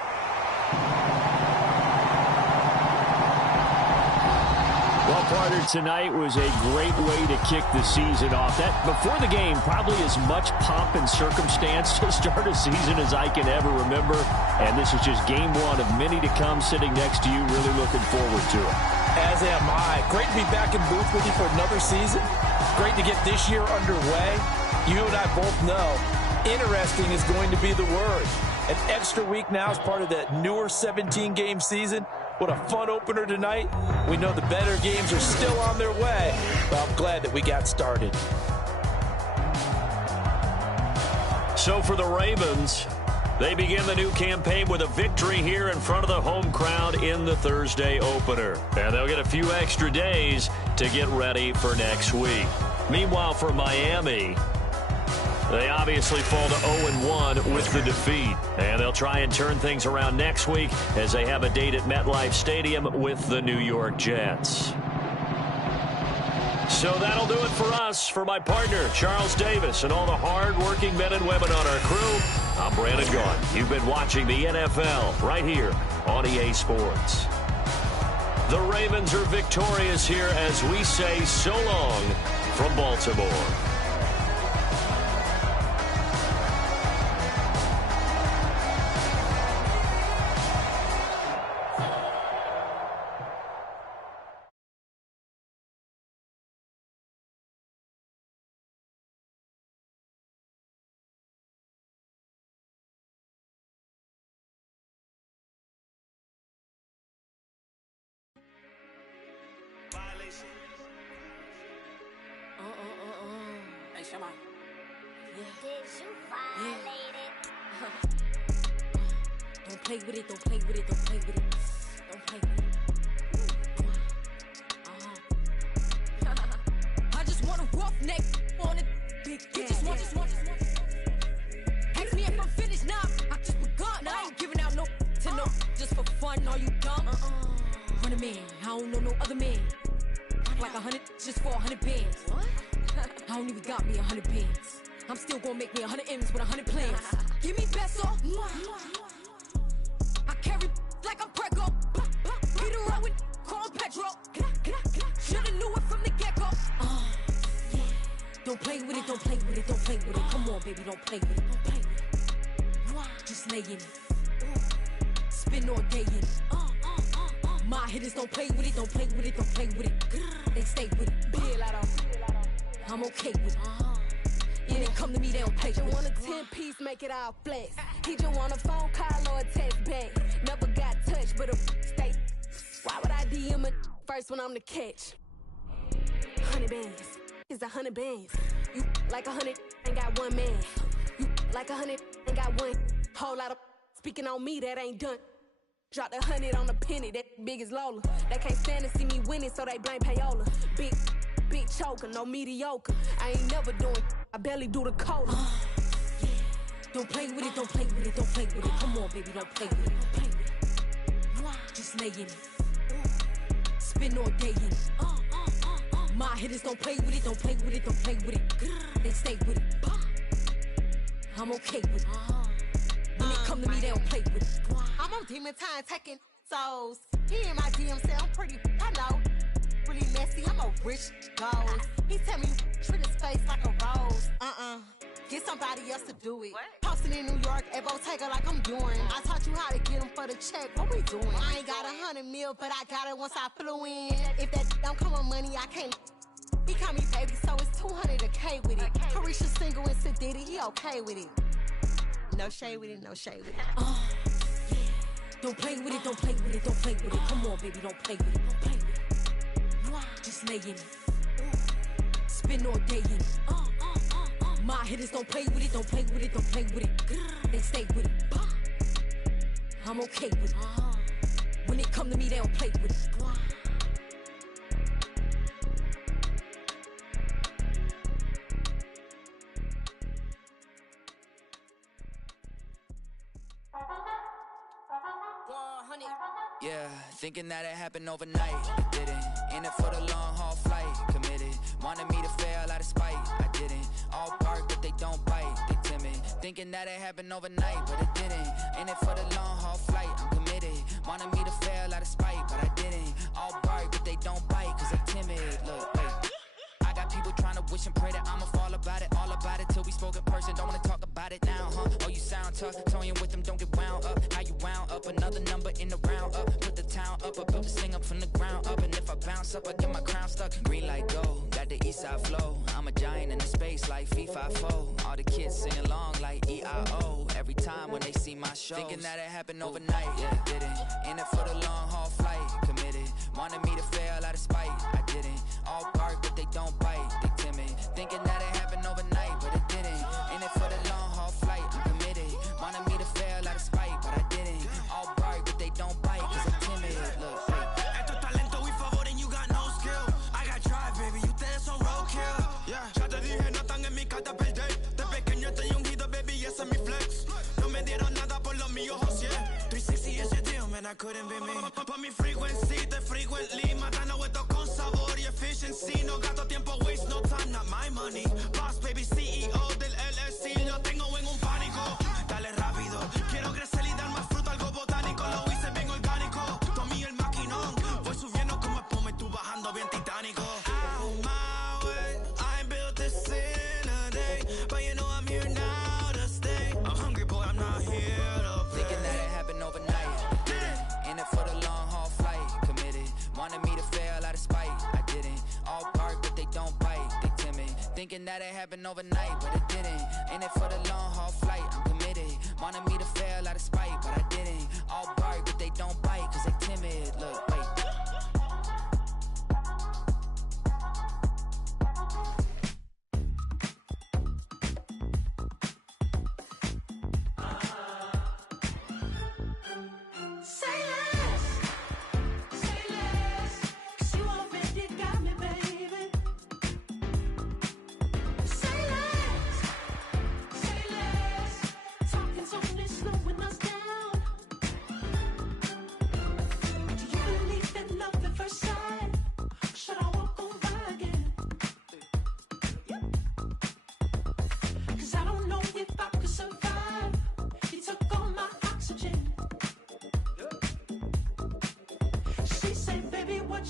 Well, two-parter tonight was a great way to kick the season off. That before the game, probably as much pomp and circumstance to start a season as I can ever remember. And this is just game one of many to come. Sitting next to you, really looking forward to it. As am I. Great to be back in booth with you for another season. Great to get this year underway. You and I both know interesting is going to be the word. An extra week now as part of that newer 17-game season. What a fun opener tonight. We know the better games are still on their way, but I'm glad that we got started. So for the Ravens, they begin the new campaign with a victory here in front of the home crowd in the Thursday opener. And they'll get a few extra days to get ready for next week. Meanwhile, for Miami, they obviously fall to 0-1 with the defeat. And they'll try and turn things around next week as they have a date at MetLife Stadium with the New York Jets. So that'll do it for us. For my partner, Charles Davis, and all the hard-working men and women on our crew, I'm Brandon Gaudin. You've been watching the NFL right here on EA Sports. The Ravens are victorious here as we say so long from Baltimore. Hey, Shema. Yeah. Did you violate it? Don't play with it, don't play with it, don't play with it. Don't play with it. I just want a roughneck on it. Big bitches want. Ask me if I'm finished now. I just begun. I ain't giving out no to no. Just for fun, are you dumb? Run a man, I don't know no other man. Like 100 just for 100 bands. What? I don't even got me 100 bands. I'm still gonna make me 100 M's with 100 plans. Give me peso. I carry like I'm Prego. Get a roll with call Petro. Shoulda knew it from the get-go. Yeah. Don't play with it, don't play with it, don't play with it. Come on, baby, don't play with it, don't play with it. Just lay in it. Spin all day in it. My hitters don't play with it, don't play with it, don't play with it. They stay with it. I'm okay with it. Yeah, they come to me, they don't play with it. You want a 10-piece, make it all flex. He just want a phone call or a text back. Never got touched, but a stay. Why would I DM it first when I'm the catch? 100 bands, it's 100 bands. You like 100, ain't got one man. You like 100, ain't got one. Whole lot of speaking on me, that ain't done. Dropped 100 on the penny, that big as Lola. They can't stand to see me winning, so they blame payola. Big choker, no mediocre. I ain't never doing, I barely do the cola. Yeah. Don't play with it, don't play with it, don't play with it. Come on, baby, don't play with it, don't play with it. Just lay in it. Spin all day in it. My hitters don't play with it, don't play with it, don't play with it. They stay with it. I'm okay with it. When they come to me, they don't play with it. I'm on demon time taking souls. He in my DM say I'm pretty, I know. Really messy, I'm a rich gold. He tell me treat his face like a rose. Get somebody else to do it. Posting in New York at Bottega like I'm doing. I taught you how to get him for the check. What we doing? I ain't got 100 mil, but I got it once I flew in. If that don't come on money, I can't. He call me baby, so it's 200 a K with it. Carisha single and Sid Diddy, he okay with it. No shade with it, no shade with it. Yeah. Don't play with it, don't play with it, don't play with it. Come on, baby, don't play with it, don't play with it. Just lay in it. Spin all day in it. My hitters don't play with it, don't play with it, don't play with it. They stay with it. I'm okay with it. When it come to me, they don't play with it. Yeah, thinking that it happened overnight. I didn't. In it for the long haul flight. Committed. Wanted me to fail out of spite. I didn't. All bark, but they don't bite. They timid. Thinking that it happened overnight, but it didn't. In it for the long haul flight. I'm committed. Wanted me to fail out of spite, but I didn't. All bark, but they don't bite, cause I'm timid. Look, wait. I got people trying to wish and pray that I'ma fall about it, all about it till we spoke in person. Don't wanna talk about it now, huh? Oh, you sound tough, toying with them, don't get wound up. How you wound up? Another number in the round up. Put the town up, I built this thing up from the ground up. And if I bounce up, I get my crown stuck. Green light go, got the east side flow. I'm a giant in the space like FIFA4. All the kids sing along like E-I-O. Every time when they see my shows, thinking that it happened overnight, yeah, didn't. In it for the long haul flight, committed. Wanted me to fail out of spite, I didn't. All bark, but they don't bite, they timid. Thinking that it happened overnight, but it didn't. In it for the long haul flight, I'm committed. Wanted me to fail out of spite, but I didn't. All bark, but they don't bite, cause I'm timid. Look, esto es talento y favor and you got no skill. I got drive, baby, ustedes son roadkill. Yeah, ya te dije, no están en mi carta perder. De pequeño estoy ungido, baby, ese es mi flex. No me dieron nada por los míos, José. 360 is your deal, man, I couldn't be me. Pa' mi frequency, te frequently. Matando esto con sabor y efficiency. No gasto tiempo, waste no time, not my money. Boss, baby, CEO del LLC. Lo tengo en un pánico. Dale rápido, quiero crecer y dar más fruto, algo botánico. Lo hice bien orgánico. Tomé el maquinón. Voy subiendo como espuma y tú bajando bien titánico. Out my way, I ain't built this in a day. But you know I'm here now to stay. I'm hungry, boy, I'm not here to play. Thinking that it happened overnight, didn't. In it for the long haul flight, committed. Wanted me to fail out of spite, I didn't. All bark, but they don't bite, they timid. Thinking that it happened overnight, but it didn't. In it for the long haul flight, I'm committed. Wanted me to fail out of spite, but I didn't. All bark, but they don't bite, cause they timid. Look, wait.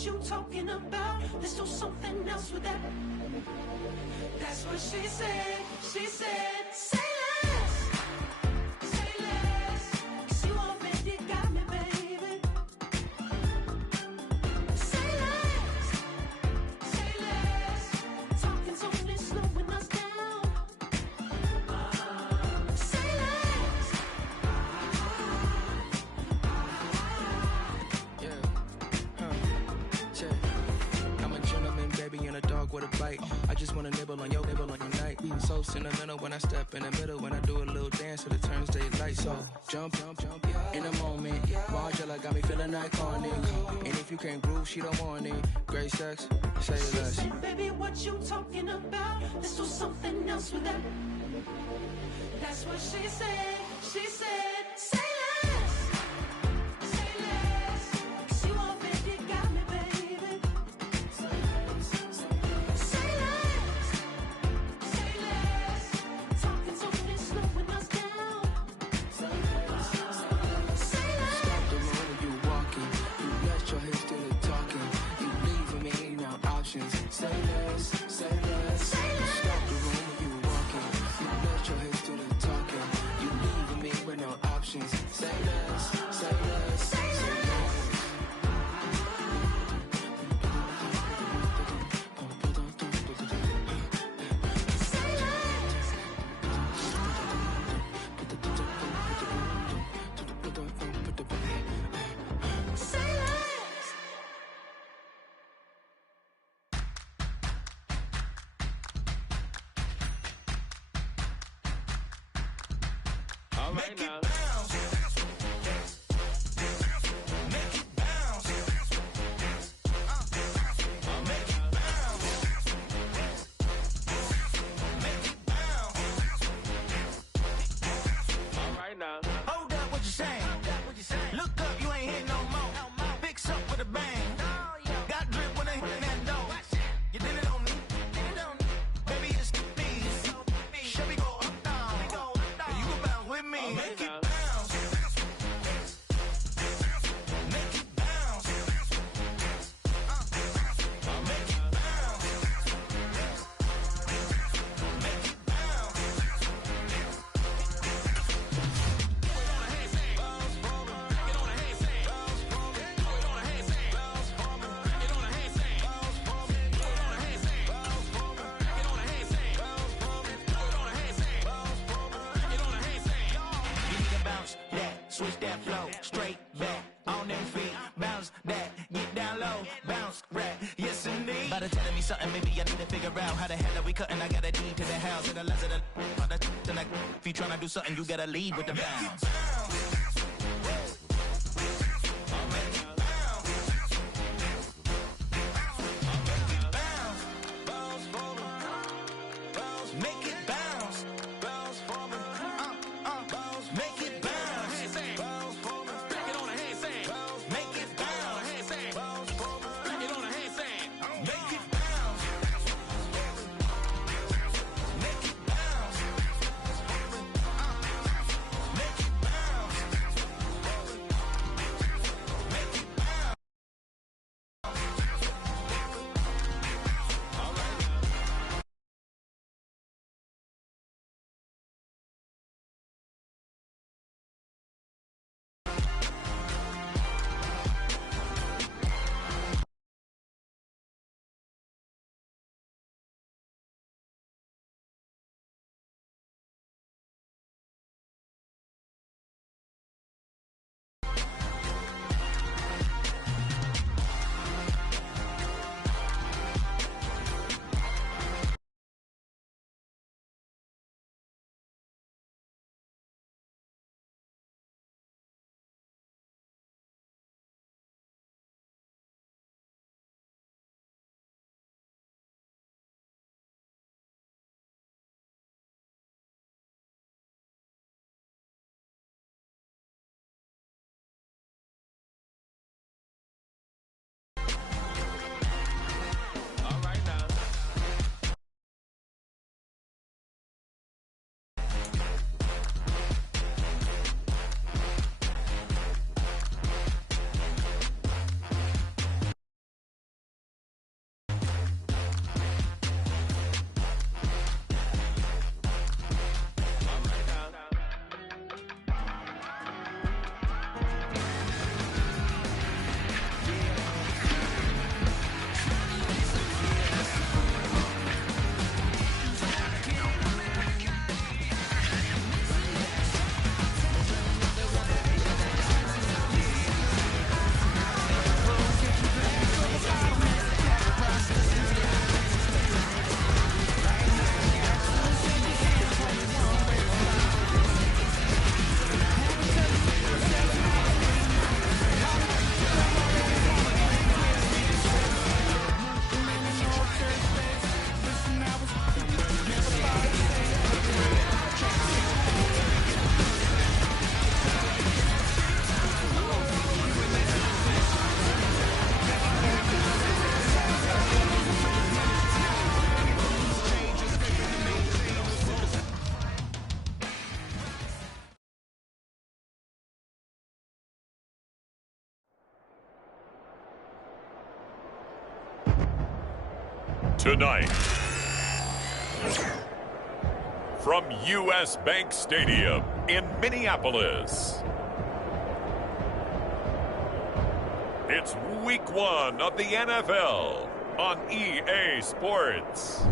You talking about? Let's do something else with that. That's what she said. She said, say less. Say less. 'Cause you already got me, baby. Say less. Say less. Talking's only slowing us down. Say less. I'm a gentleman, baby, and a dog with a bite. I just wanna nibble on your night. So sentimental when I step in the middle. When I do a little dance till it turns daylight. So jump, in the moment. Margella got me feeling iconic. And if you can't groove, she don't want it. Great sex, say less. Say, baby, what you talking about? Let's do something else with that. That's what she said. She said, say less. Say less. 'Cause you already got me, baby. Say less. Say less. Talking's only slowing us down. Say less. Say less. Stop the road when you walking. You let your hips do the talking. You leaving me no options. Say less. Say less. Say less. Stop the road when you walking. You let your hips do the talking. You leaving me with no options. Say less. Say less. Say less. Say less. All right now. All right now. Hold up, what you saying? Look up, you ain't hitting no more. Fix up with a bang. Got drip when they hit that door. You did it on me. Baby, it's these. Should we go up, down? You go bounce with me. All right now. switch that flow, straight back, on them feet, bounce that, get down low, bounce, rap, yes indeed. About to telling me something, maybe I need to figure out how the hell are we cutting, I got a deed to the house, and the less of the if you tryna do something, you gotta lead with the bounce. Make it bounce, bounce for me. Make it bounce, bounce for me. Back it on a handstand. Make it bounce, handstand. Bounce for me. Back it on a handstand. Make it bounce. Make it bounce. Make it bounce. Make it bounce. All right. All right now. Tonight, from U.S. Bank Stadium in Minneapolis, it's Week 1 of the NFL on EA Sports.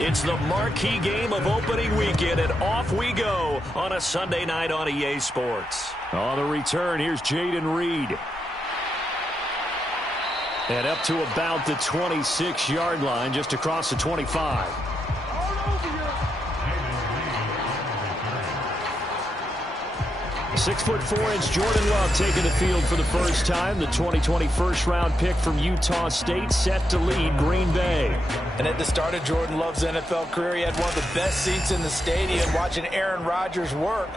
It's the marquee game of opening weekend, and off we go on a Sunday night on EA Sports. On the return, here's Jaden Reed. And up to about the 26-yard line, just across the 25. 6'4" Jordan Love taking the field for the first time. The 2020 first-round pick from Utah State set to lead Green Bay. And at the start of Jordan Love's NFL career, he had one of the best seats in the stadium watching Aaron Rodgers work.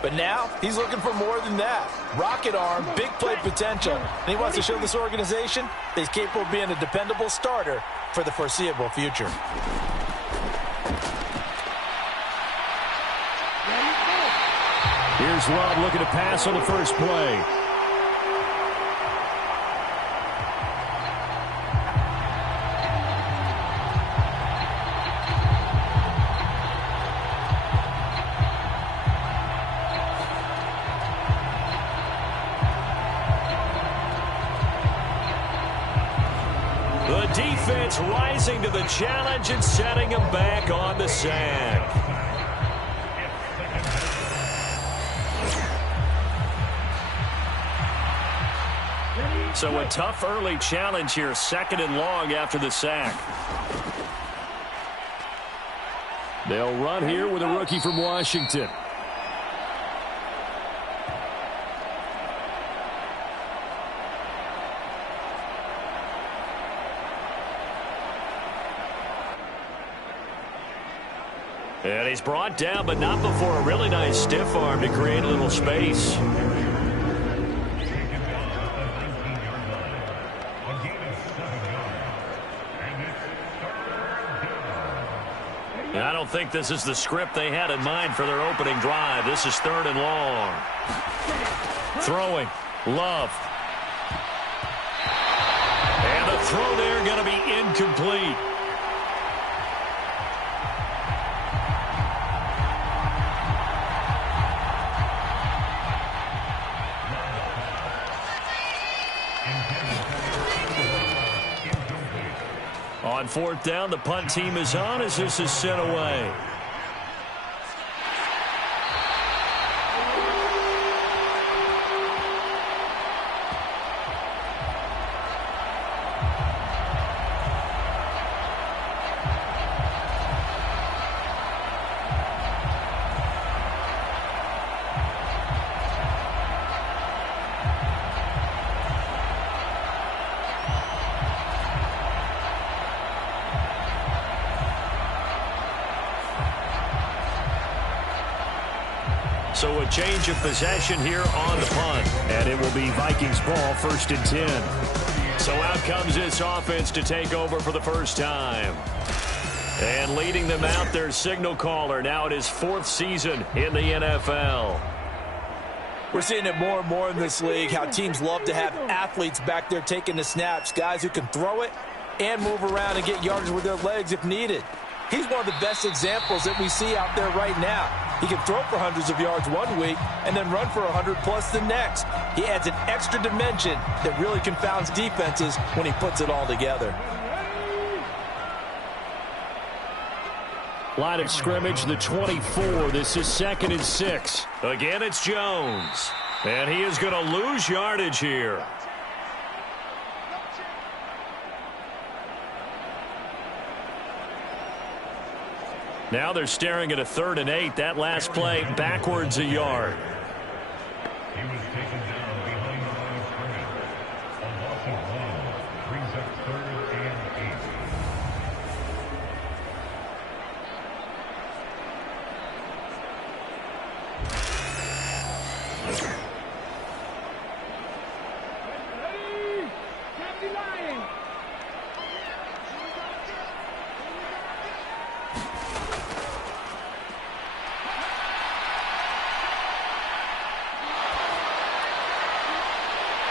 But now he's looking for more than that. Rocket arm, big play potential. And he wants to show this organization that he's capable of being a dependable starter for the foreseeable future. Here's Love looking to pass on the first play. The defense rising to the challenge and setting him back on the sack. So a tough early challenge here, 2nd and long after the sack. They'll run here with a rookie from Washington. And he's brought down, but not before a really nice stiff arm to create a little space. I don't think this is the script they had in mind for their opening drive. This is 3rd and long. Throwing. Love. And the throw there going to be incomplete. On 4th down, the punt team is on as this is sent away. So a change of possession here on the punt. And it will be Vikings ball, 1st and 10. So out comes this offense to take over for the first time. And leading them out, their signal caller, now in his 4th season in the NFL. We're seeing it more and more in this league, how teams love to have athletes back there taking the snaps, guys who can throw it and move around and get yardage with their legs if needed. He's one of the best examples that we see out there right now. He can throw for hundreds of yards one week and then run for 100+ the next. He adds an extra dimension that really confounds defenses when he puts it all together. Line of scrimmage, the 24. This is 2nd and 6. Again, it's Jones. And he is going to lose yardage here. Now they're staring at a 3rd and 8. That last play backwards a yard. He was taken down behind the line of scrimmage. A loss of 1 brings up 3rd and 8.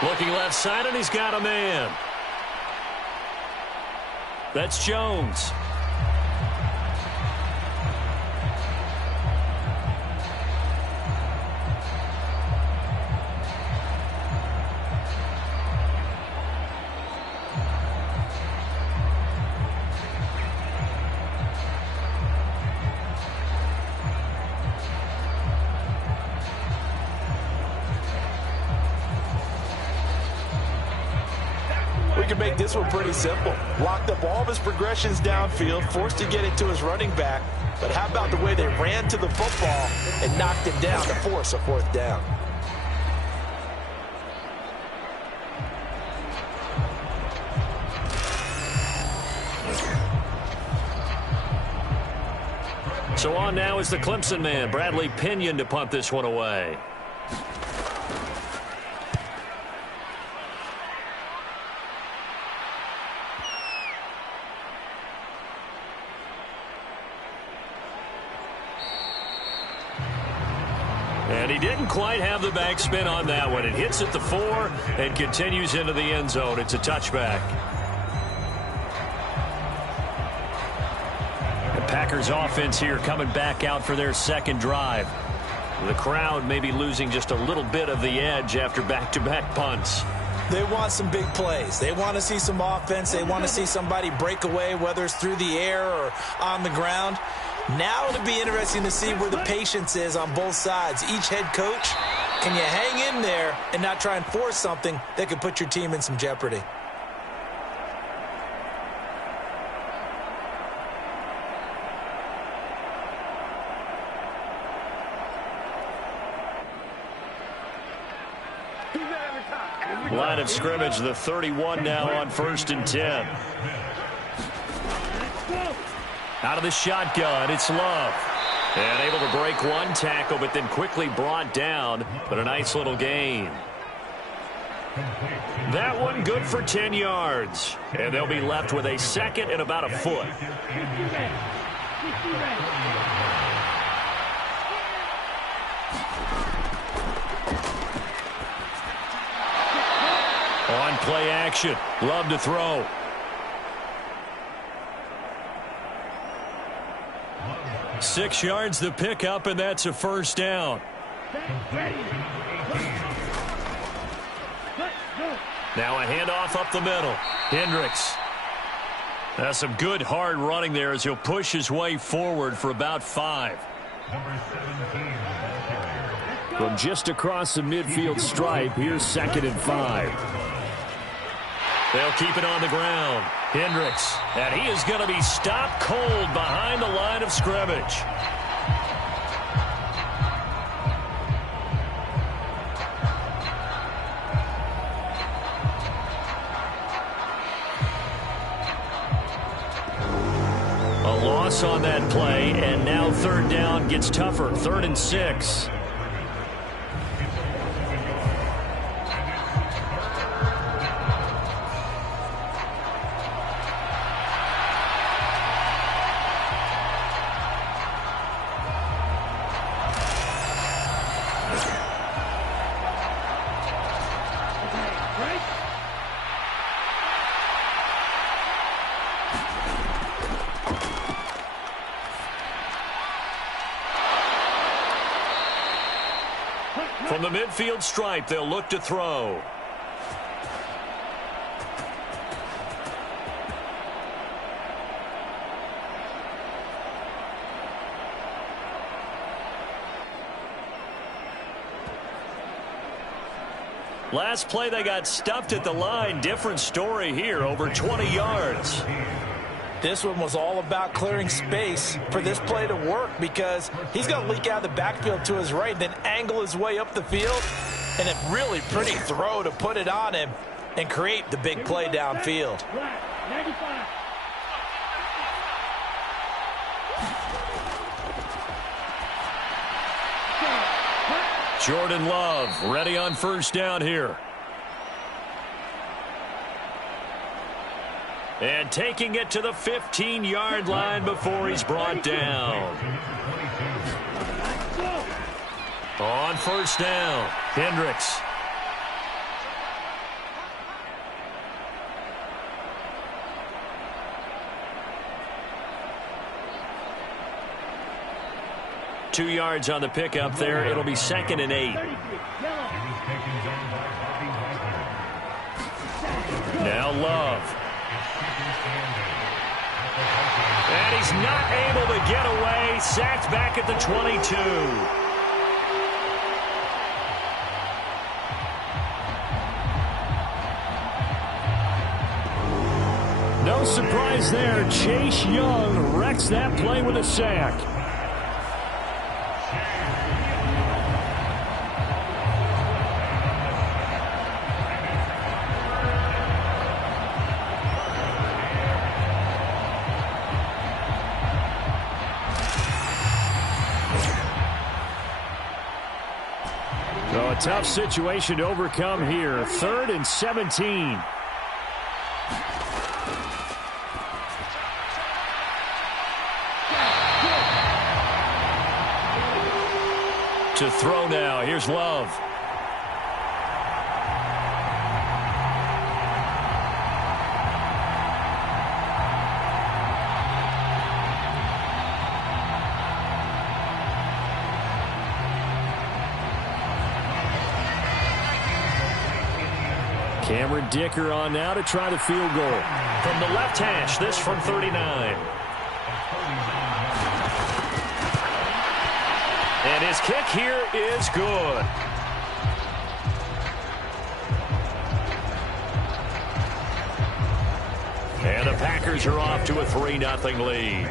Looking left side, and he's got a man. That's Jones. can make this one pretty simple. Locked up all of his progressions downfield, forced to get it to his running back. But how about the way they ran to the football and knocked him down to force a 4th down? So on now is the Clemson man, Bradley Pinion, to punt this one away. And he didn't quite have the backspin on that one. It hits at the 4 and continues into the end zone. It's a touchback. The Packers offense here coming back out for their second drive. The crowd may be losing just a little bit of the edge after back-to-back punts. They want some big plays. They want to see some offense. They want to see somebody break away, whether it's through the air or on the ground. Now it'll be interesting to see where the patience is on both sides. Each head coach, can you hang in there and not try and force something that could put your team in some jeopardy? Line of scrimmage, the 31 now on 1st and 10. Out of the shotgun, it's Love. And able to break one tackle, but then quickly brought down. But a nice little gain. That one good for 10 yards. And they'll be left with a 2nd and about a foot. On play action, Love to throw. Six yards the pickup, and that's a 1st down. Now a handoff up the middle. Hendricks. That's some good hard running there as he'll push his way forward for about 5. From just across the midfield stripe, here's 2nd and 5. They'll keep it on the ground. Hendricks, and he is going to be stopped cold behind the line of scrimmage. A loss on that play, and now 3rd down gets tougher. 3rd and 6. From the midfield stripe, they'll look to throw. Last play, they got stuffed at the line. Different story here, over 20 yards. This one was all about clearing space for this play to work because he's going to leak out of the backfield to his right and then angle his way up the field. And a really pretty throw to put it on him and create the big play downfield. Jordan Love ready on 1st down here. And taking it to the 15-yard line before he's brought down. On 1st down, Hendricks. Two yards on the pickup there. It'll be 2nd and 8. Now Love. And he's not able to get away. Sacked back at the 22. plays there. Chase Young wrecks that play with a sack. So a tough situation to overcome here. 3rd and 17. To throw now. Here's Love. Cameron Dicker on now to try the field goal. From the left hash, this from 39. And his kick here is good. And the Packers are off to a 3-0 lead.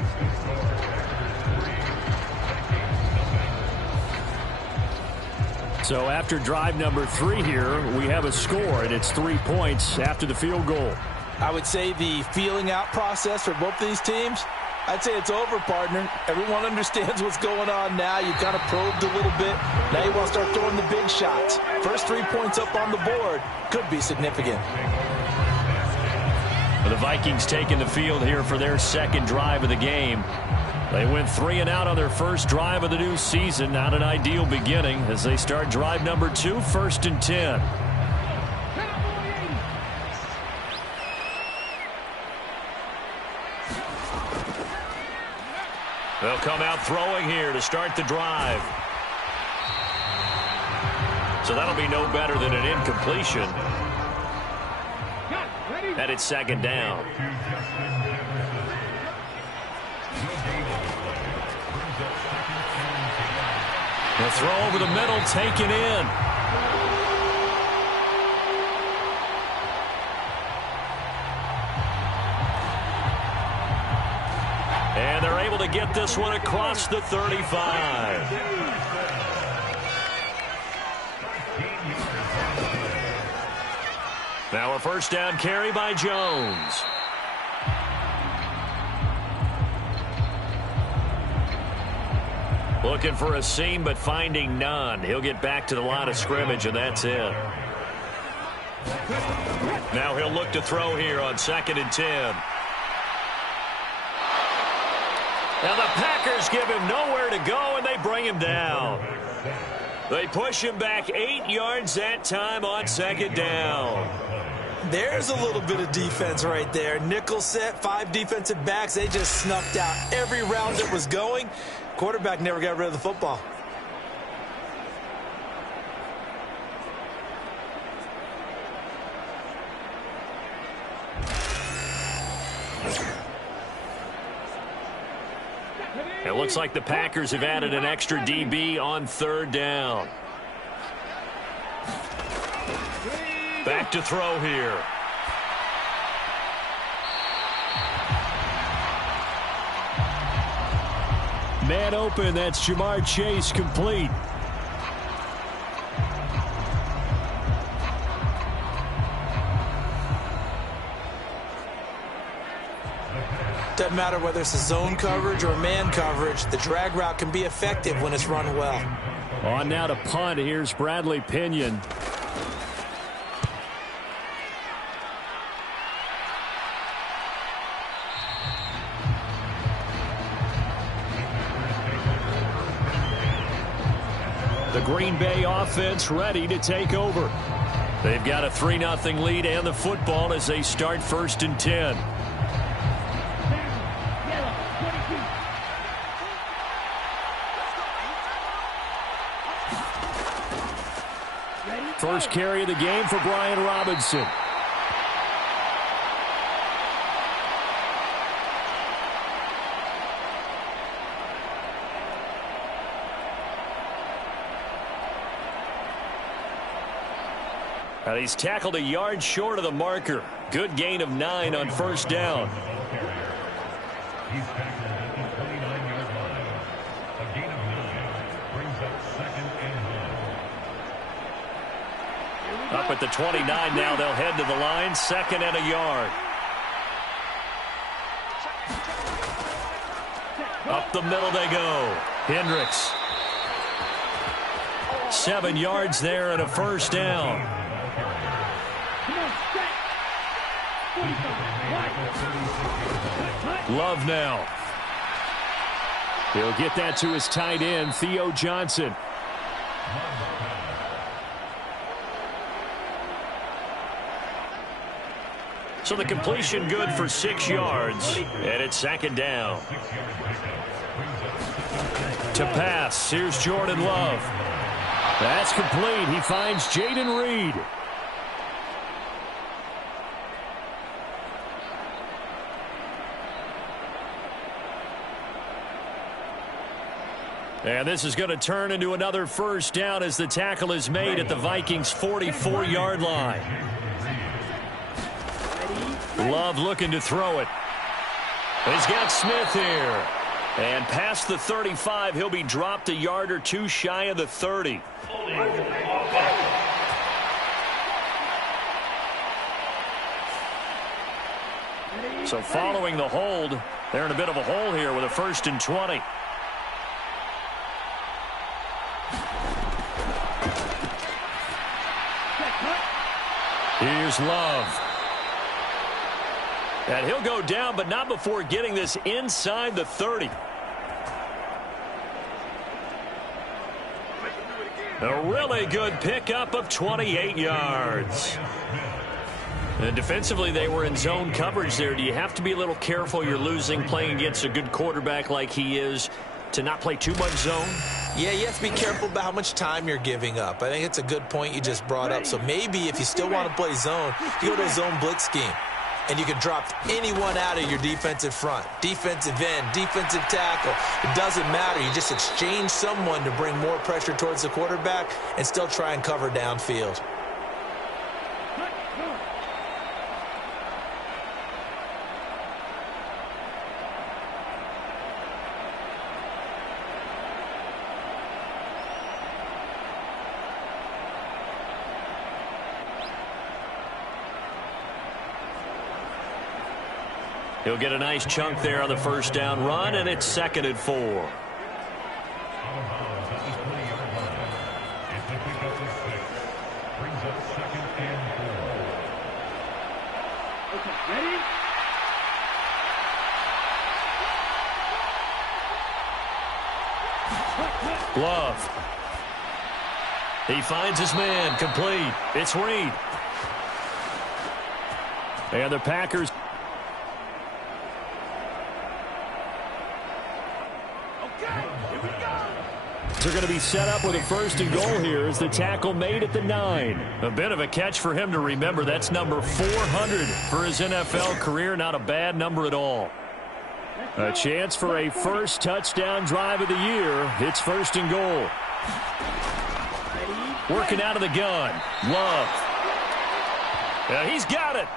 So after drive number 3 here, we have a score, and it's 3 points after the field goal. I would say the feeling out process for both of these teams, I'd say it's over, partner. Everyone understands what's going on now. You kind of probed a little bit. Now you want to start throwing the big shots. First 3 points up on the board could be significant. The Vikings taking the field here for their second drive of the game. They went 3 and out on their first drive of the new season. Not an ideal beginning as they start drive number 2, 1st and 10. They'll come out throwing here to start the drive. So that'll be no better than an incompletion. And it's 2nd down. The throw over the middle, taken in. And they're able to get this one across the 35. Now a first down carry by Jones. Looking for a seam, but finding none. He'll get back to the line of scrimmage, and that's it. Now he'll look to throw here on 2nd and 10. Now the Packers give him nowhere to go, and they bring him down. They push him back 8 yards that time on 2nd down. There's a little bit of defense right there. Nickel set, 5 defensive backs. They just snuffed out every round that was going. Quarterback never got rid of the football. It looks like the Packers have added an extra DB on 3rd down. Back to throw here. Man open, that's Jamar Chase, complete. Doesn't matter whether it's a zone coverage or man coverage, the drag route can be effective when it's run well. On now to punt, here's Bradley Pinion. The Green Bay offense ready to take over. They've got a 3-0 lead and the football as they start 1st and 10. First carry of the game for Brian Robinson. And he's tackled a yard short of the marker. Good gain of 9 on 1st down. Up at the 29 now, they'll head to the line, 2nd and a yard. Up the middle they go. Hendricks. 7 yards there and a first down. Love now. He'll get that to his tight end, Theo Johnson. So the completion good for 6 yards, and it's 2nd down. To pass, here's Jordan Love. That's complete. He finds Jaden Reed. And this is going to turn into another first down as the tackle is made at the Vikings' 44-yard line. Love looking to throw it. He's got Smith here. And past the 35, he'll be dropped a yard or two shy of the 30. So following the hold, they're in a bit of a hole here with a 1st and 20. Here's Love. And he'll go down, but not before getting this inside the 30. A really good pickup of 28 yards. And defensively, they were in zone coverage there. Do you have to be a little careful? You're losing playing against a good quarterback like he is to not play too much zone? Yeah, you have to be careful about how much time you're giving up. I think it's a good point you just brought up. So maybe if you still want to play zone, you go to a zone blitz scheme. And you can drop anyone out of your defensive front. Defensive end, defensive tackle. It doesn't matter. You just exchange someone to bring more pressure towards the quarterback and still try and cover downfield. He'll get a nice chunk there on the first down run, and it's 2nd and 4. Okay, ready? Love. He finds his man, complete. It's Reed. And the Packers. They're going to be set up with a 1st and goal here as the tackle made at the 9. A bit of a catch for him to remember. That's number 400 for his NFL career. Not a bad number at all. A chance for a first touchdown drive of the year. It's 1st and goal. Working out of the gun. Love. Yeah, he's got it.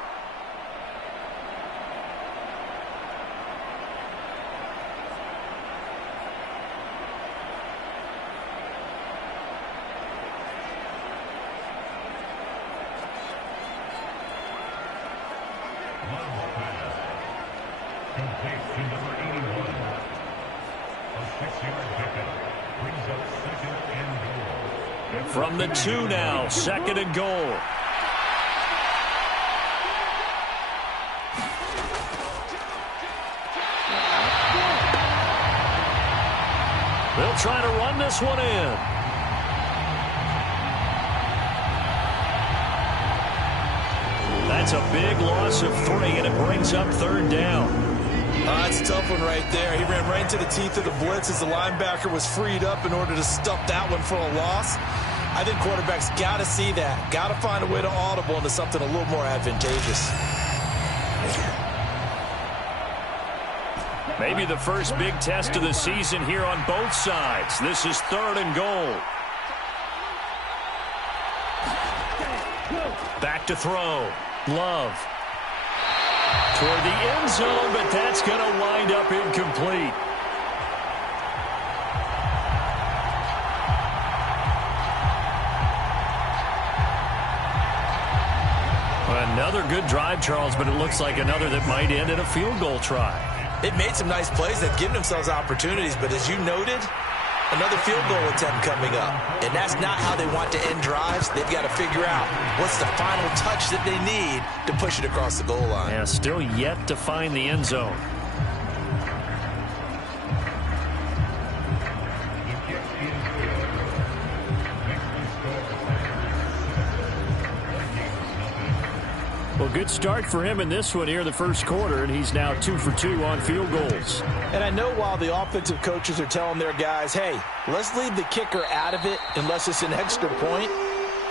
From the 2 now, 2nd and goal. They'll try to run this one in. That's a big loss of 3, and it brings up 3rd down. That's a tough one right there. He ran right into the teeth of the blitz as the linebacker was freed up in order to stop that one for a loss. I think quarterbacks got to see that. Got to find a way to audible into something a little more advantageous. Maybe the first big test of the season here on both sides. This is 3rd and goal. Back to throw. Love. Toward the end zone, but that's going to wind up incomplete. Another good drive, Charles, but it looks like another that might end in a field goal try. They've made some nice plays. They've given themselves opportunities, but as you noted, another field goal attempt coming up. And that's not how they want to end drives. They've got to figure out what's the final touch that they need to push it across the goal line. Yeah, still yet to find the end zone. Well, good start for him in this one here in the first quarter, and he's now 2 for 2 on field goals. And I know while the offensive coaches are telling their guys, hey, let's leave the kicker out of it unless it's an extra point,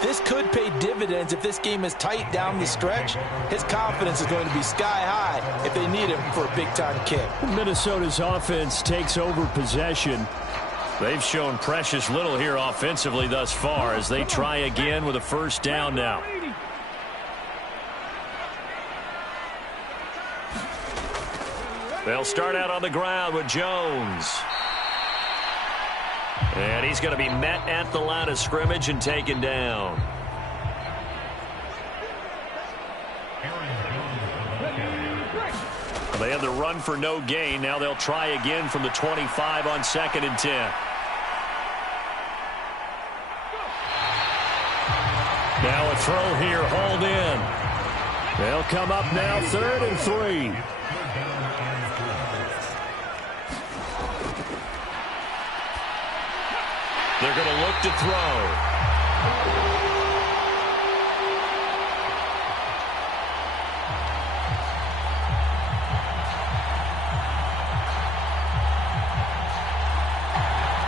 this could pay dividends if this game is tight down the stretch. His confidence is going to be sky high if they need him for a big-time kick. Minnesota's offense takes over possession. They've shown precious little here offensively thus far as they try again with a first down now. They'll start out on the ground with Jones. And he's going to be met at the line of scrimmage and taken down. They had the run for no gain. Now they'll try again from the 25 on 2nd and 10. Now a throw here hauled in. They'll come up now 3rd and 3. They're going to look to throw.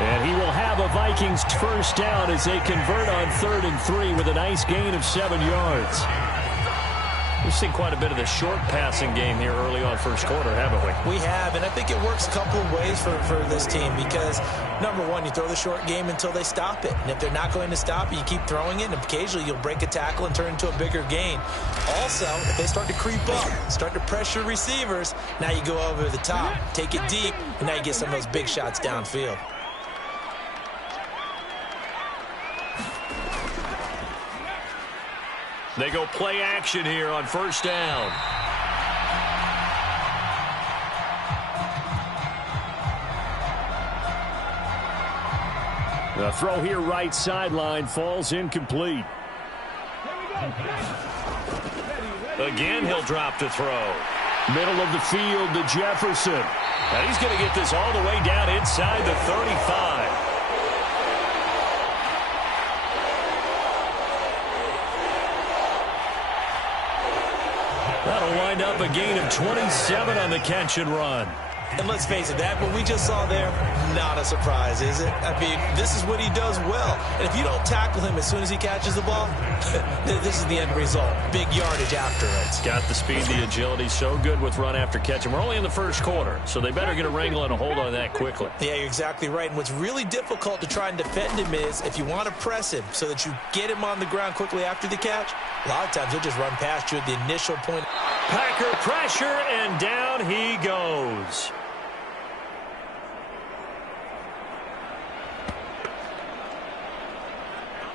And he will have a Vikings first down as they convert on 3rd and 3 with a nice gain of 7 yards. We've seen quite a bit of the short passing game here early on first quarter, haven't we? We have, and I think it works a couple of ways for this team because, number one, you throw the short game until they stop it. And if they're not going to stop it, you keep throwing it, and occasionally you'll break a tackle and turn into a bigger gain. Also, if they start to creep up, start to pressure receivers, now you go over the top, take it deep, and now you get some of those big shots downfield. They go play action here on first down. The throw here right sideline falls incomplete. Again, he'll drop to throw. Middle of the field to Jefferson. And he's going to get this all the way down inside the 35. That'll wind up a gain of 27 on the catch and run. And let's face it, that what we just saw there, not a surprise, is it? I mean, this is what he does well. And if you don't tackle him as soon as he catches the ball, this is the end result. Big yardage afterwards. Got the speed, the agility, so good with run after catch. And we're only in the first quarter, so they better get a wrangle and a hold on that quickly. Yeah, you're exactly right. And what's really difficult to try and defend him is if you want to press him so that you get him on the ground quickly after the catch, a lot of times he'll just run past you at the initial point. Packer pressure, and down he goes.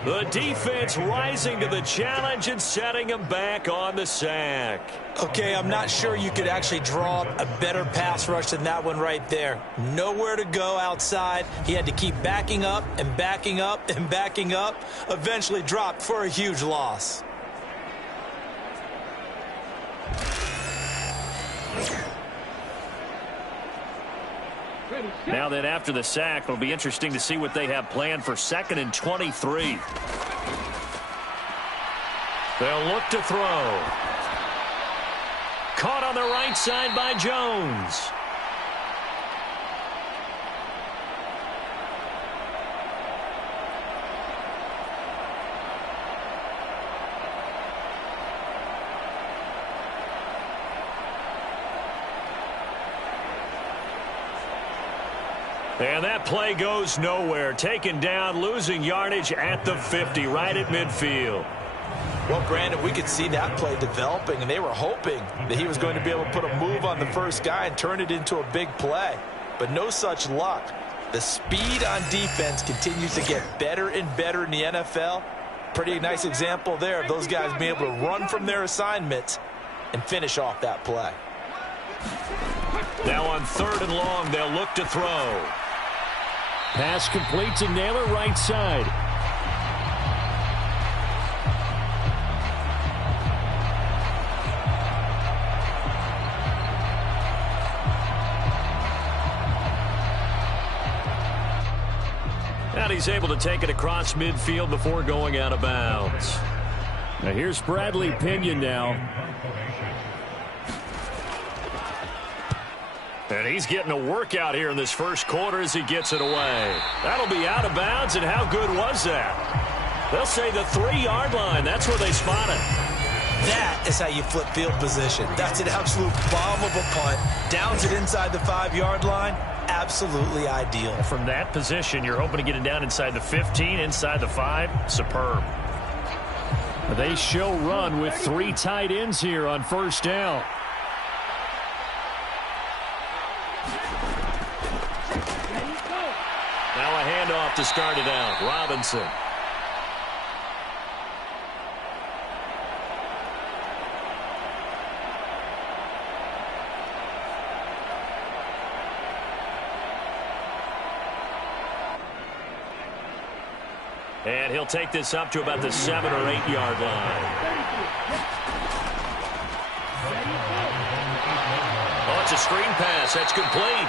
The defense rising to the challenge and setting him back on the sack. Okay, I'm not sure you could actually draw up a better pass rush than that one right there. Nowhere to go outside. He had to keep backing up and backing up and backing up. Eventually dropped for a huge loss. Now then, after the sack, it'll be interesting to see what they have planned for 2nd and 23. They'll look to throw. Caught on the right side by Jones. And that play goes nowhere. Taken down, losing yardage at the 50, right at midfield. Well, Brandon, we could see that play developing, and they were hoping that he was going to be able to put a move on the first guy and turn it into a big play. But no such luck. The speed on defense continues to get better and better in the NFL. Pretty nice example there of those guys being able to run from their assignments and finish off that play. Now on 3rd and long, they'll look to throw. Pass complete to Naylor, right side. And he's able to take it across midfield before going out of bounds. Now here's Bradley Pinion now. And he's getting a workout here in this first quarter as he gets it away. That'll be out of bounds, and how good was that? They'll say the 3-yard line. That's where they spot it. That is how you flip field position. That's an absolute bomb of a punt. Downs it inside the 5-yard line. Absolutely ideal. From that position, you're hoping to get it down inside the 15, inside the 5. Superb. They show run with 3 tight ends here on first down. Now a handoff to start it out. Robinson. And he'll take this up to about the 7 or 8-yard line. Oh, it's a screen pass. That's complete.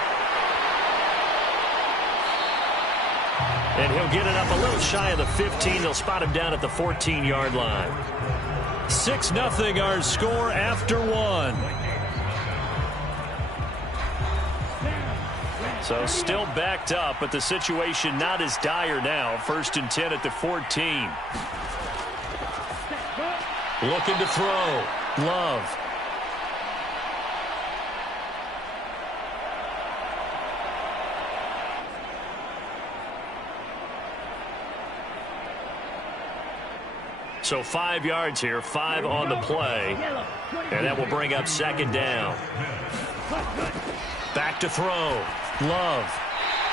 And he'll get it up a little shy of the 15. They'll spot him down at the 14-yard line. 6-0 our score after 1. So still backed up, but the situation not as dire now. 1st and 10 at the 14. Looking to throw. Love. So 5 yards here, 5 on the play. And that will bring up 2nd down. Back to throw. Love.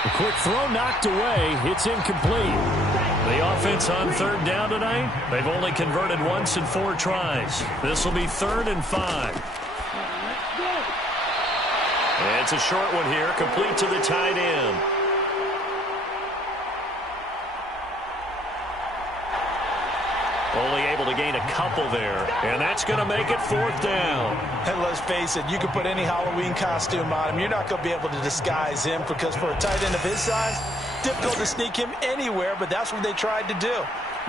A quick throw knocked away. It's incomplete. The offense on 3rd down tonight, they've only converted once in 4 tries. This will be 3rd and 5. And it's a short one here, complete to the tight end. Only able to gain a couple there, and that's going to make it 4th down. And let's face it, you can put any Halloween costume on him. You're not going to be able to disguise him because for a tight end of his size, difficult to sneak him anywhere, but that's what they tried to do.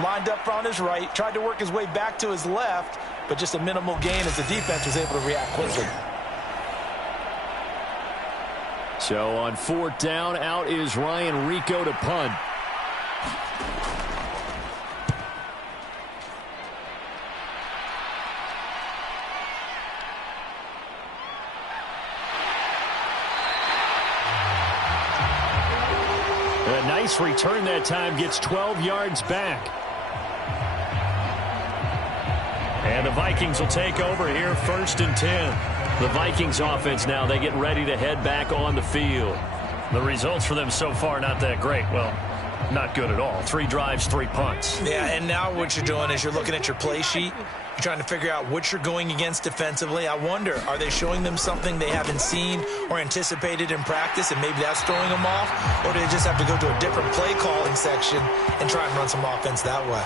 Lined up on his right, tried to work his way back to his left, but just a minimal gain as the defense was able to react quickly. So on 4th down, out is Ryan Rico to punt. A nice return that time, gets 12 yards back. And the Vikings will take over here, 1st and 10. The Vikings offense now, they get ready to head back on the field. The results for them so far not that great. Well, not good at all. 3 drives, 3 punts. Yeah, and now what you're doing is you're looking at your play sheet. You're trying to figure out what you're going against defensively. I wonder, are they showing them something they haven't seen or anticipated in practice, and maybe that's throwing them off? Or do they just have to go to a different play calling section and try and run some offense that way?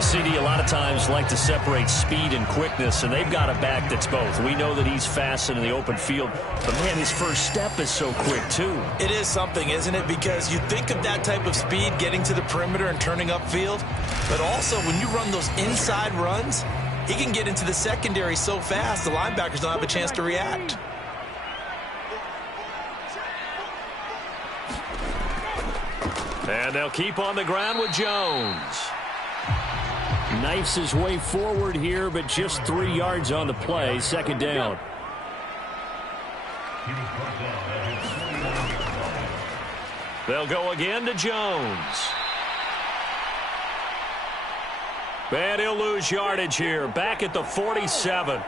CD a lot of times like to separate speed and quickness, and they've got a back that's both. We know that he's fast in the open field, but man, his first step is so quick too. It is something, isn't it? Because you think of that type of speed getting to the perimeter and turning upfield, but also when you run those inside runs, he can get into the secondary so fast the linebackers don't have a chance to react. And they'll keep on the ground with Jones. Knifes his way forward here, but just 3 yards on the play. 2nd down. They'll go again to Jones. And he'll lose yardage here. Back at the 47.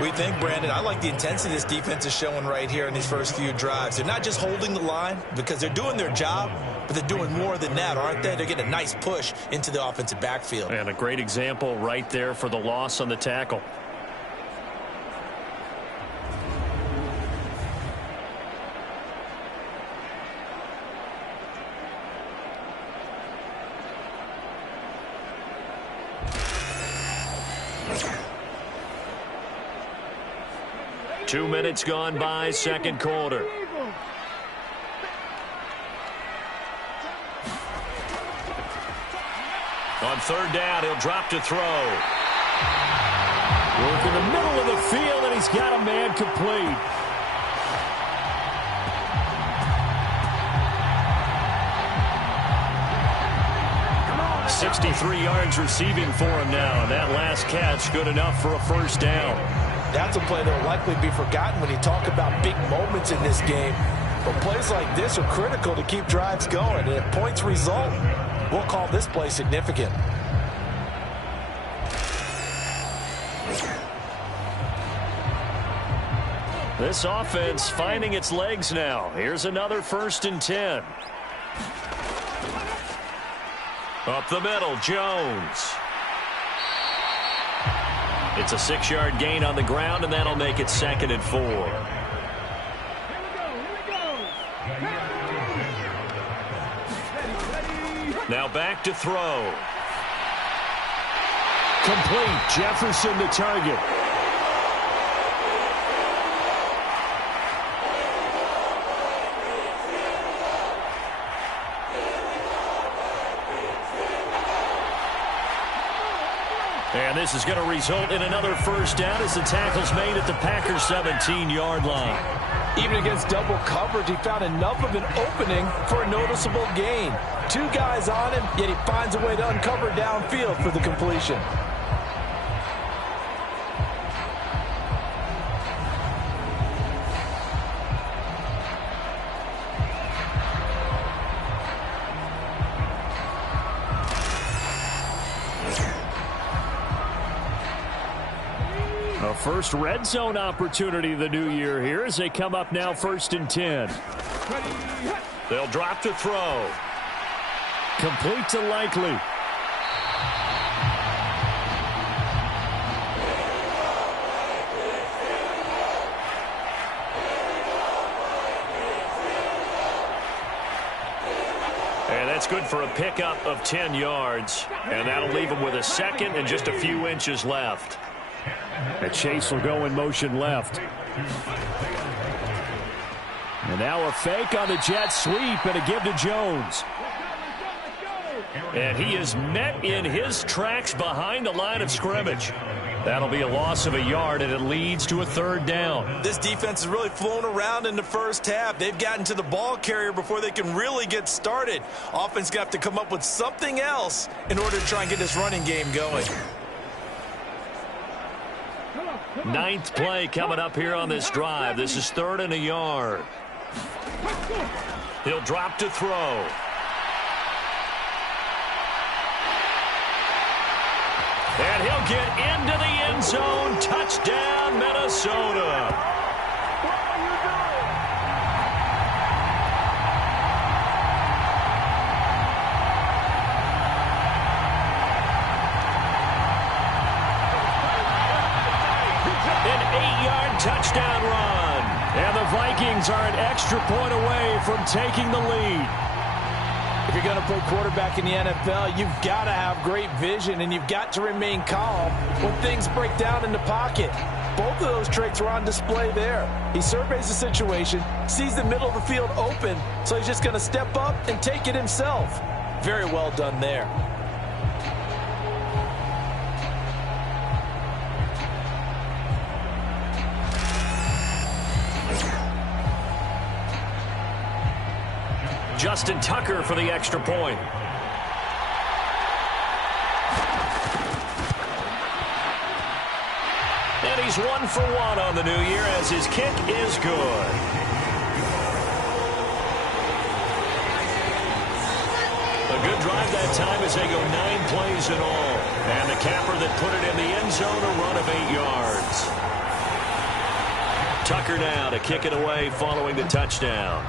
We think, Brandon, I like the intensity this defense is showing right here in these first few drives. They're not just holding the line because they're doing their job, but they're doing more than that, aren't they? They're getting a nice push into the offensive backfield. And a great example right there for the loss on the tackle. Two minutes gone by, second quarter. On third down, he'll drop to throw. Work in the middle of the field, and he's got a man complete. Come on, 63 yards receiving for him now. And that last catch good enough for a first down. That's a play that will likely be forgotten when you talk about big moments in this game. But plays like this are critical to keep drives going. And if points result, we'll call this play significant. This offense finding its legs now. Here's another 1st and 10. Up the middle, Jones. It's a 6-yard gain on the ground, and that'll make it 2nd and 4. Now back to throw. Complete. Jefferson the target. And this is going to result in another first down as the tackle's made at the Packers' 17-yard line. Even against double coverage, he found enough of an opening for a noticeable gain. 2 guys on him, yet he finds a way to uncover downfield for the completion. A first red zone opportunity the new year here as they come up now 1st and 10. They'll drop to throw. Complete to Likely. And that's good for a pickup of 10 yards. And that'll leave him with a 2nd and just a few inches left. And Chase will go in motion left. And now a fake on the jet sweep and a give to Jones. And he is met in his tracks behind the line of scrimmage. That'll be a loss of a yard, and it leads to a 3rd down. This defense has really flown around in the first half. They've gotten to the ball carrier before they can really get started. Offense got to come up with something else in order to try and get this running game going. 9th play coming up here on this drive. This is 3rd and a yard. He'll drop to throw. And he'll get into the end zone. Touchdown, Minnesota. Touchdown run. And the Vikings are an extra point away from taking the lead. If you're going to play quarterback in the NFL, you've got to have great vision, and you've got to remain calm when things break down in the pocket. Both of those traits were on display there. He surveys the situation, sees the middle of the field open, so he's just going to step up and take it himself. Very well done there. Justin Tucker for the extra point. And he's 1 for 1 on the new year as his kick is good. drive that time as they go 9 plays in all. And the capper that put it in the end zone, a run of 8 yards. Tucker now to kick it away following the touchdown.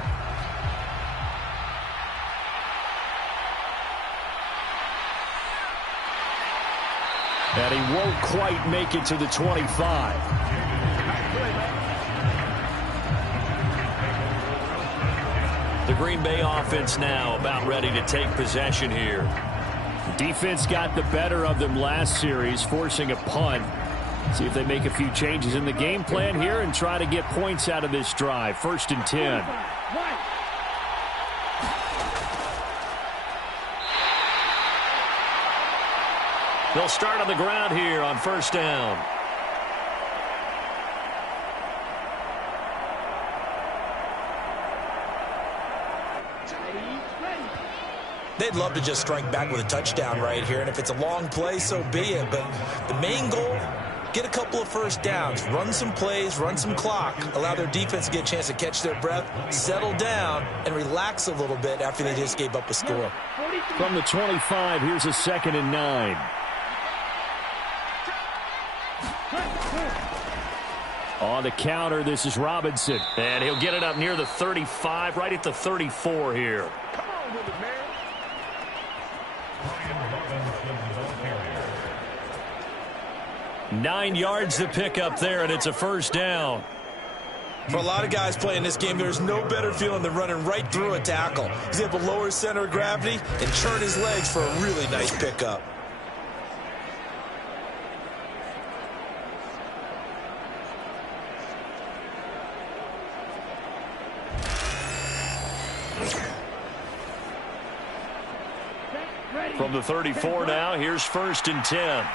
And he won't quite make it to the 25. The Green Bay offense now about ready to take possession here. Defense got the better of them last series, forcing a punt. See if they make a few changes in the game plan here and try to get points out of this drive. 1st and 10. They'll start on the ground here on 1st down. They'd love to just strike back with a touchdown right here, and if it's a long play, so be it. But the main goal, get a couple of 1st downs, run some plays, run some clock, allow their defense to get a chance to catch their breath, settle down, and relax a little bit after they just gave up a score. From the 25, here's a 2nd and 9. On the counter, this is Robinson. And he'll get it up near the 35, right at the 34 here. Come on with it, man. 9 yards to pick up there, and it's a 1st down. For a lot of guys playing this game, there's no better feeling than running right through a tackle. He's able to lower his center of gravity and churn his legs for a really nice pickup. From the 34 now, here's 1st and 10.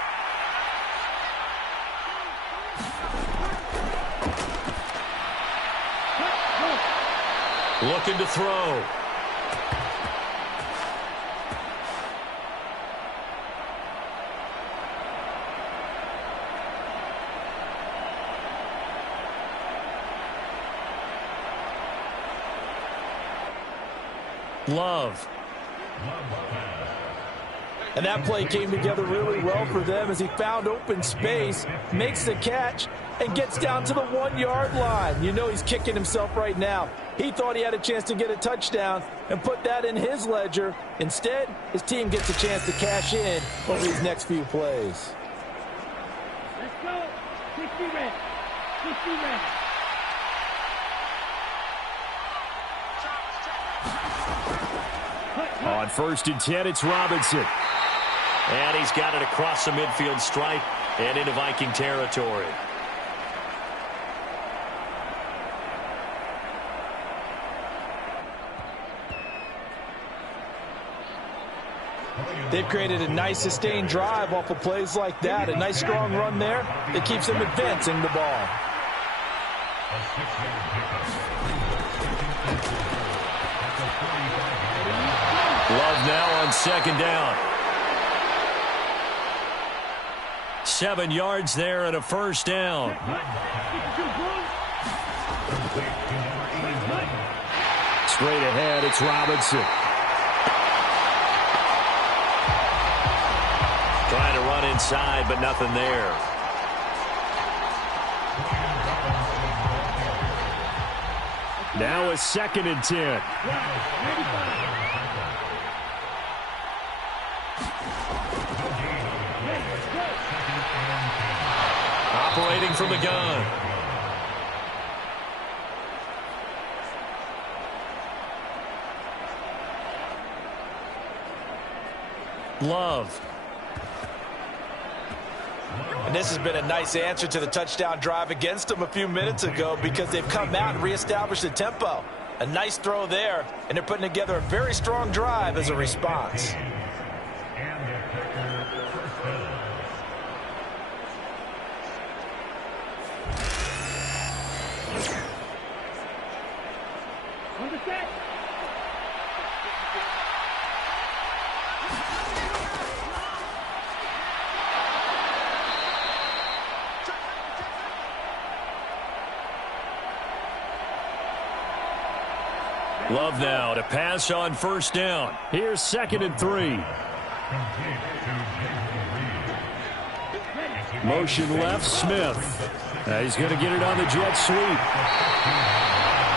Looking to throw. Love. And that play came together really well for them as he found open space, makes the catch, and gets down to the 1-yard line. You know he's kicking himself right now. He thought he had a chance to get a touchdown and put that in his ledger. Instead, his team gets a chance to cash in over these next few plays. Let's go. 60 red. 60 red. On 1st and 10, it's Robinson. And he's got it across the midfield stripe and into Viking territory. They've created a nice sustained drive off of plays like that. A nice strong run there that keeps them advancing the ball. Love now on 2nd down. 7 yards there and a 1st down. Straight ahead, it's Robinson. Trying to run inside, but nothing there. Now a 2nd and 10. Operating from the gun. Love. And this has been a nice answer to the touchdown drive against them a few minutes ago because they've come out and reestablished the tempo. A nice throw there, and they're putting together a very strong drive as a response. Love now to pass on first down. Here's 2nd and 3. Motion left, Smith. He's going to get it on the jet sweep.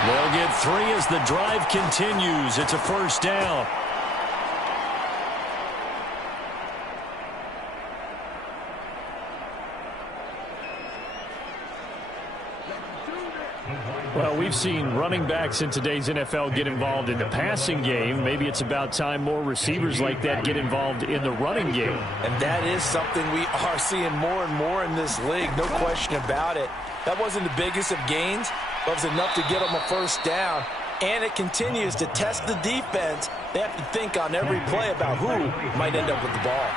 They'll get 3 as the drive continues. It's a first down. Well, we've seen running backs in today's NFL get involved in the passing game. Maybe it's about time more receivers like that get involved in the running game. And that is something we are seeing more and more in this league, no question about it. That wasn't the biggest of gains, but it was enough to get them a first down. And it continues to test the defense. They have to think on every play about who might end up with the ball.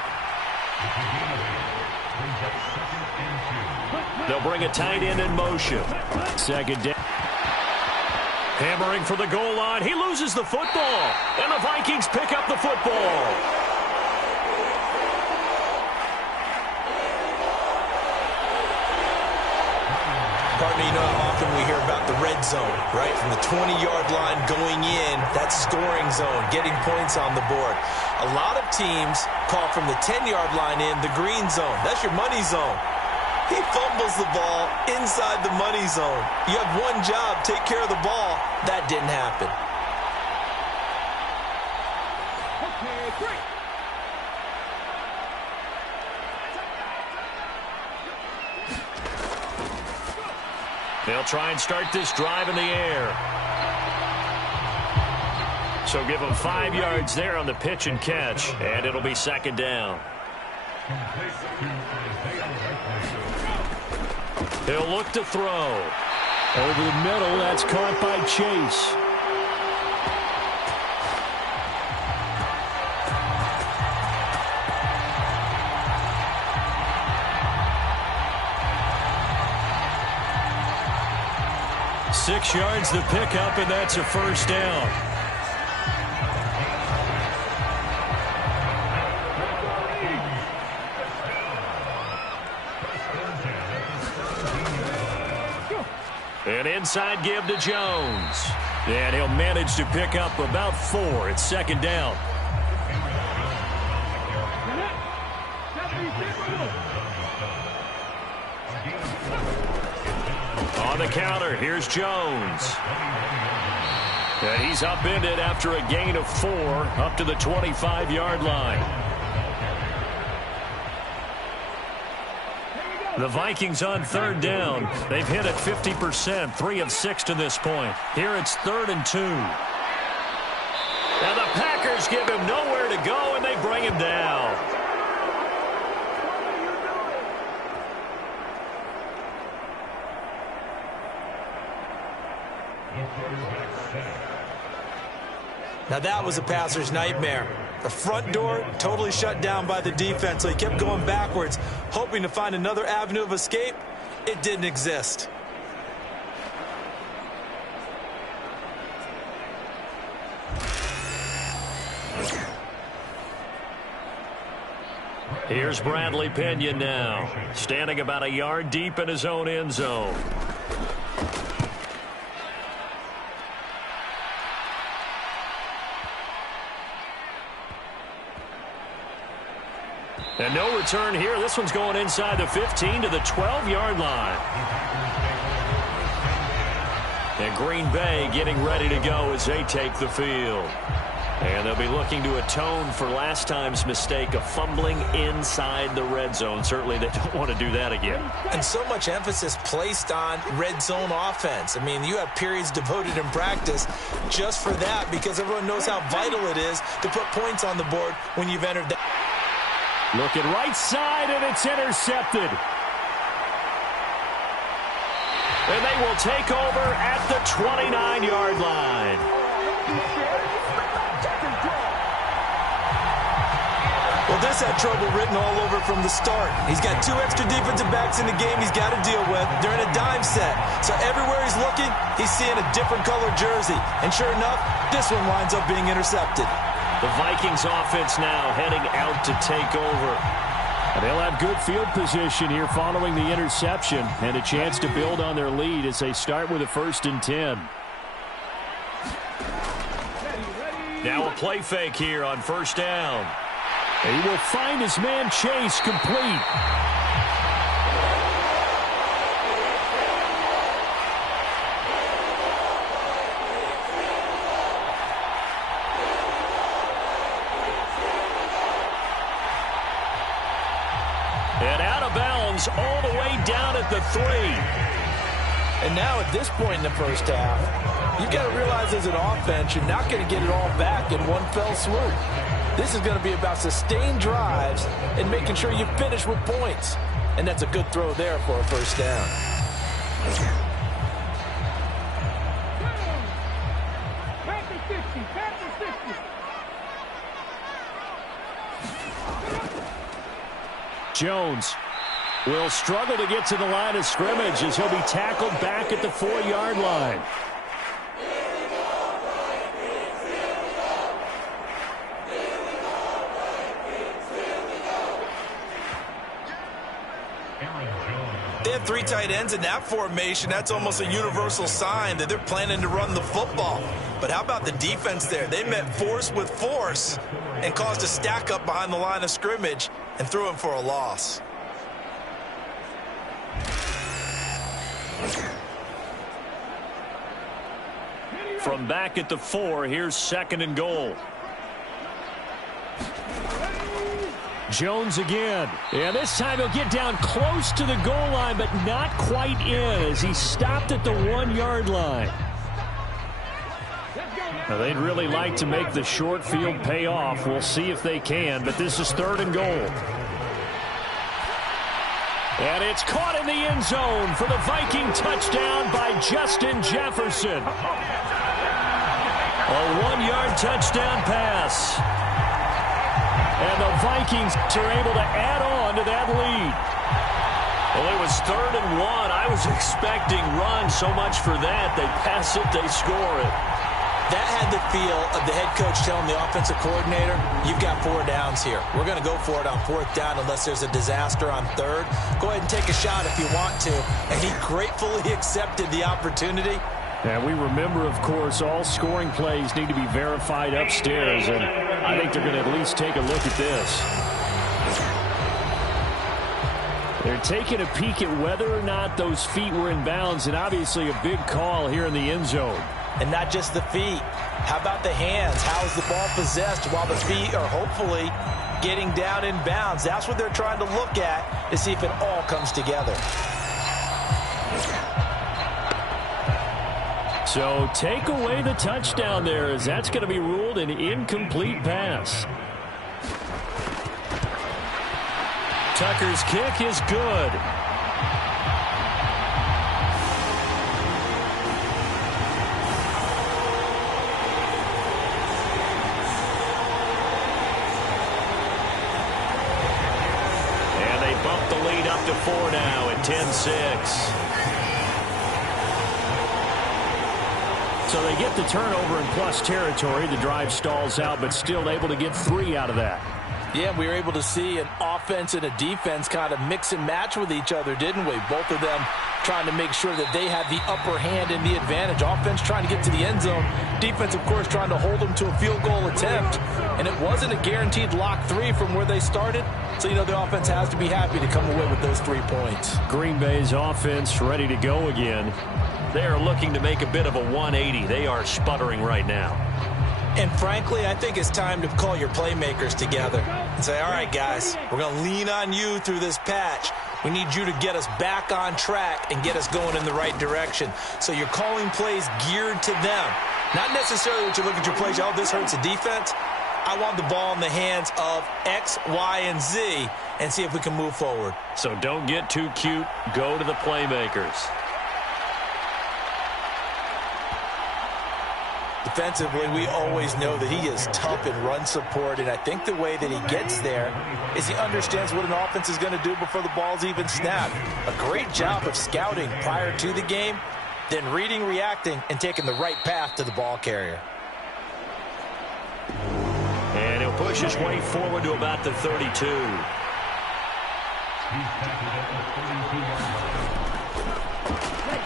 They'll bring a tight end in motion. 2nd down. Hammering for the goal line. He loses the football. And the Vikings pick up the football. Partner, you know how often we hear about the red zone, right? From the 20-yard line going in, that's scoring zone, getting points on the board. A lot of teams call from the 10-yard line in the green zone. That's your money zone. He fumbles the ball inside the money zone. You have one job, take care of the ball. That didn't happen. They'll try and start this drive in the air. So give them 5 yards there on the pitch and catch, and it'll be 2nd down. He'll look to throw. Over the middle, that's caught by Chase. Six yards to pick up, and that's a first down. An inside give to Jones. And he'll manage to pick up about 4. It's 2nd down. On the counter, here's Jones. And he's upended after a gain of 4 up to the 25-yard line. The Vikings on 3rd down. They've hit it 50%, 3 of 6 to this point. Here it's 3rd and 2. Now the Packers give him nowhere to go, and they bring him down. Now that was a passer's nightmare. The front door totally shut down by the defense, so he kept going backwards, hoping to find another avenue of escape. It didn't exist. Here's Bradley Pinion now, standing about a yard deep in his own end zone. And no return here. This one's going inside the 15 to the 12-yard line. And Green Bay getting ready to go as they take the field. And they'll be looking to atone for last time's mistake of fumbling inside the red zone. Certainly they don't want to do that again. And so much emphasis placed on red zone offense. I mean, you have periods devoted in practice just for that, because everyone knows how vital it is to put points on the board when you've entered that. Looking right side, and it's intercepted. And they will take over at the 29-yard line. Well, this had trouble written all over from the start. He's got 2 extra defensive backs in the game he's got to deal with. They're in a dime set. So everywhere he's looking, he's seeing a different color jersey. And sure enough, this one winds up being intercepted. The Vikings offense now heading out to take over. And they'll have good field position here following the interception and a chance to build on their lead as they start with a 1st and 10. Now a play fake here on first down. He will find his man Chase complete. And out of bounds all the way down at the 3. And now at this point in the first half, you've got to realize as an offense, you're not going to get it all back in one fell swoop. This is going to be about sustained drives and making sure you finish with points. And that's a good throw there for a first down. Jones will struggle to get to the line of scrimmage as he'll be tackled back at the 4-yard line. They have 3 tight ends in that formation. That's almost a universal sign that they're planning to run the football. But how about the defense there? They met force with force and caused a stack up behind the line of scrimmage and threw him for a loss. From back at the 4, here's 2nd and goal. Jones again. And this time he'll get down close to the goal line, but not quite in as he stopped at the 1-yard line. Now, they'd really like to make the short field pay off. We'll see if they can, but this is 3rd and goal. And it's caught in the end zone for the Viking touchdown by Justin Jefferson. A 1-yard touchdown pass. And the Vikings are able to add on to that lead. Well, it was 3rd and 1. I was expecting run so much for that. They pass it, they score it. That had the feel of the head coach telling the offensive coordinator, you've got 4 downs here. We're going to go for it on 4th down unless there's a disaster on 3rd. Go ahead and take a shot if you want to. And he gratefully accepted the opportunity. And we remember, of course, all scoring plays need to be verified upstairs. And I think they're going to at least take a look at this. They're taking a peek at whether or not those feet were in bounds. And obviously a big call here in the end zone. And not just the feet. How about the hands? How is the ball possessed while the feet are hopefully getting down in bounds? That's what they're trying to look at to see if it all comes together. So take away the touchdown there, as that's going to be ruled an incomplete pass. Tucker's kick is good. Bump the lead up to 4 now at 10-6. So they get the turnover in plus territory. The drive stalls out, but still able to get 3 out of that. Yeah, we were able to see an offense and a defense kind of mix and match with each other, didn't we? Both of them trying to make sure that they had the upper hand and the advantage. Offense trying to get to the end zone. Defense, of course, trying to hold them to a field goal attempt. And it wasn't a guaranteed lock 3 from where they started. So, you know, the offense has to be happy to come away with those 3 points. Green Bay's offense ready to go again. They are looking to make a bit of a 180. They are sputtering right now. And frankly, I think it's time to call your playmakers together and say, all right, guys, we're going to lean on you through this patch. We need you to get us back on track and get us going in the right direction. So you're calling plays geared to them. Not necessarily what you look at your plays, oh, this hurts the defense. I want the ball in the hands of X, Y, and Z and see if we can move forward. So don't get too cute. Go to the playmakers. Defensively, we always know that he is tough in run support, and I think the way that he gets there is he understands what an offense is going to do before the ball's even snapped. A great job of scouting prior to the game, then reading, reacting, and taking the right path to the ball carrier. And he'll push his way forward to about the 32.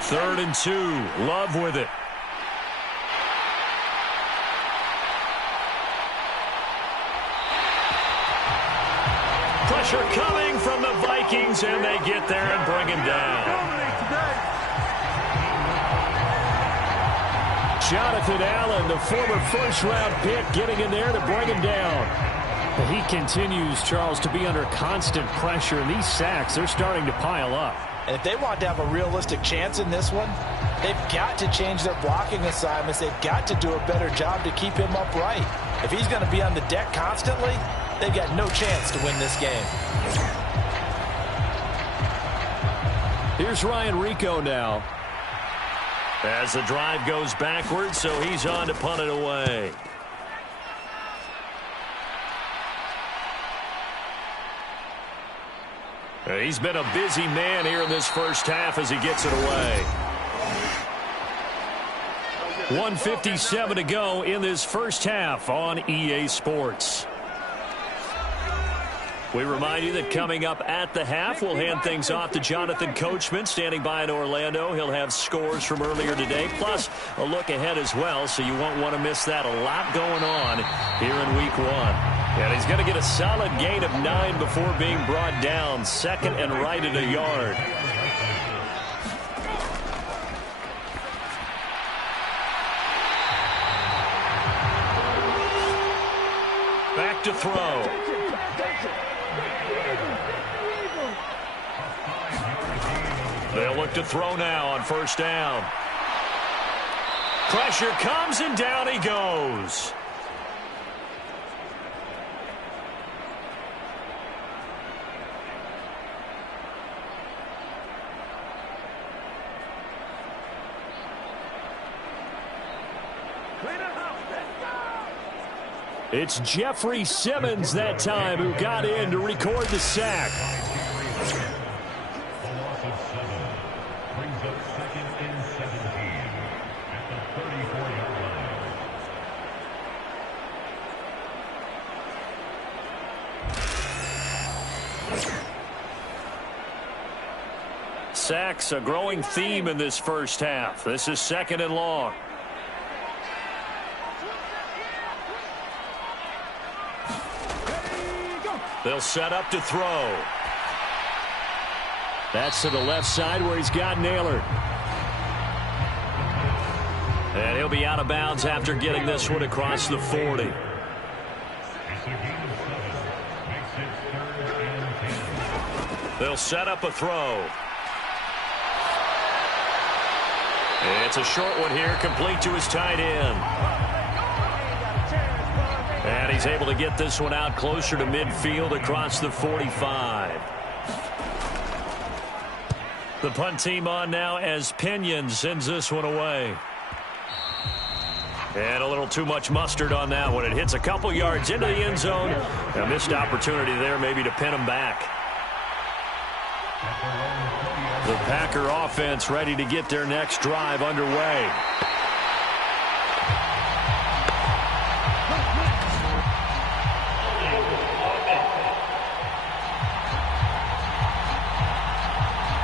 3rd and 2. Love with it. Pressure coming from the Vikings, and they get there and bring him down. Jonathan Allen, the former first-round pick, getting in there to bring him down. He continues, Charles, to be under constant pressure, and these sacks, they're starting to pile up. And if they want to have a realistic chance in this one, they've got to change their blocking assignments. They've got to do a better job to keep him upright. If he's going to be on the deck constantly, they've got no chance to win this game. Here's Ryan Rico now. As the drive goes backwards, so he's on to punt it away. He's been a busy man here in this first half as he gets it away. 1:57 to go in this first half on EA Sports. We remind you that coming up at the half, we'll hand things off to Jonathan Coachman standing by in Orlando. He'll have scores from earlier today, plus a look ahead as well, so you won't want to miss that. A lot going on here in Week 1. And he's going to get a solid gain of 9 before being brought down. Second and right at a yard. Back to throw. They'll look to throw now on first down. Pressure comes and down he goes. It's Jeffrey Simmons that time who got in to record the sack. The loss of 7 brings up second and 17 at the 34-yard line. Sacks, a growing theme in this first half. This is second and long. They'll set up to throw. That's to the left side where he's got Naylor. And he'll be out of bounds after getting this one across the 40. It's a gain of 7. Makes it 3rd and 10. They'll set up a throw. It's a short one here, complete to his tight end. And he's able to get this one out closer to midfield across the 45. The punt team on now as Pinion sends this one away. And a little too much mustard on that one. It hits a couple yards into the end zone. A missed opportunity there maybe to pin him back. The Packer offense ready to get their next drive underway.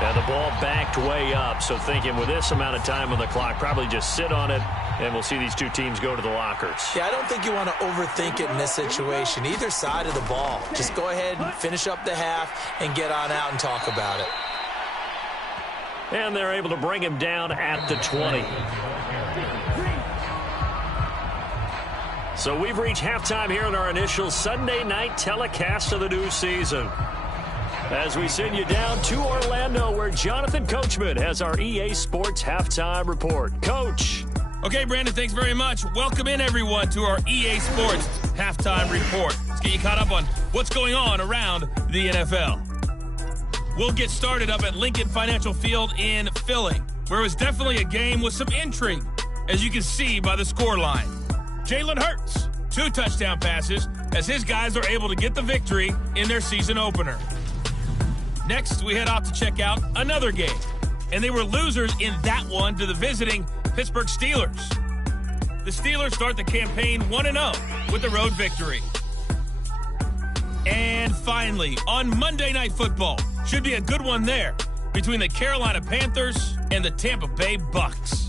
And the ball backed way up, so thinking with this amount of time on the clock, probably just sit on it, and we'll see these two teams go to the lockers. Yeah, I don't think you want to overthink it in this situation. Either side of the ball. Just go ahead and finish up the half and get on out and talk about it. And they're able to bring him down at the 20. So we've reached halftime here in our initial Sunday night telecast of the new season. As we send you down to Orlando, where Jonathan Coachman has our EA Sports halftime report. Coach. Okay, Brandon, thanks very much. Welcome in, everyone, to our EA Sports halftime report. Let's get you caught up on what's going on around the NFL. We'll get started up at Lincoln Financial Field in Philly, where it was definitely a game with some intrigue, as you can see by the scoreline. Jalen Hurts, 2 touchdown passes, as his guys are able to get the victory in their season opener. Next, we head off to check out another game, and they were losers in that one to the visiting Pittsburgh Steelers. The Steelers start the campaign 1-0 with the road victory. And finally, on Monday Night Football, should be a good one there, between the Carolina Panthers and the Tampa Bay Bucks.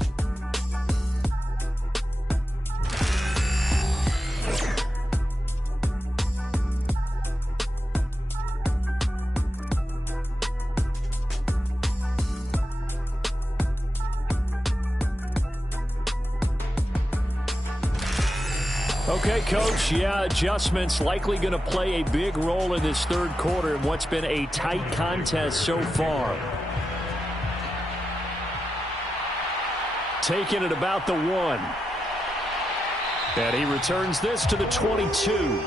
Okay, Coach, yeah, adjustments likely going to play a big role in this third quarter in what's been a tight contest so far. Taking it about the 1. And he returns this to the 22.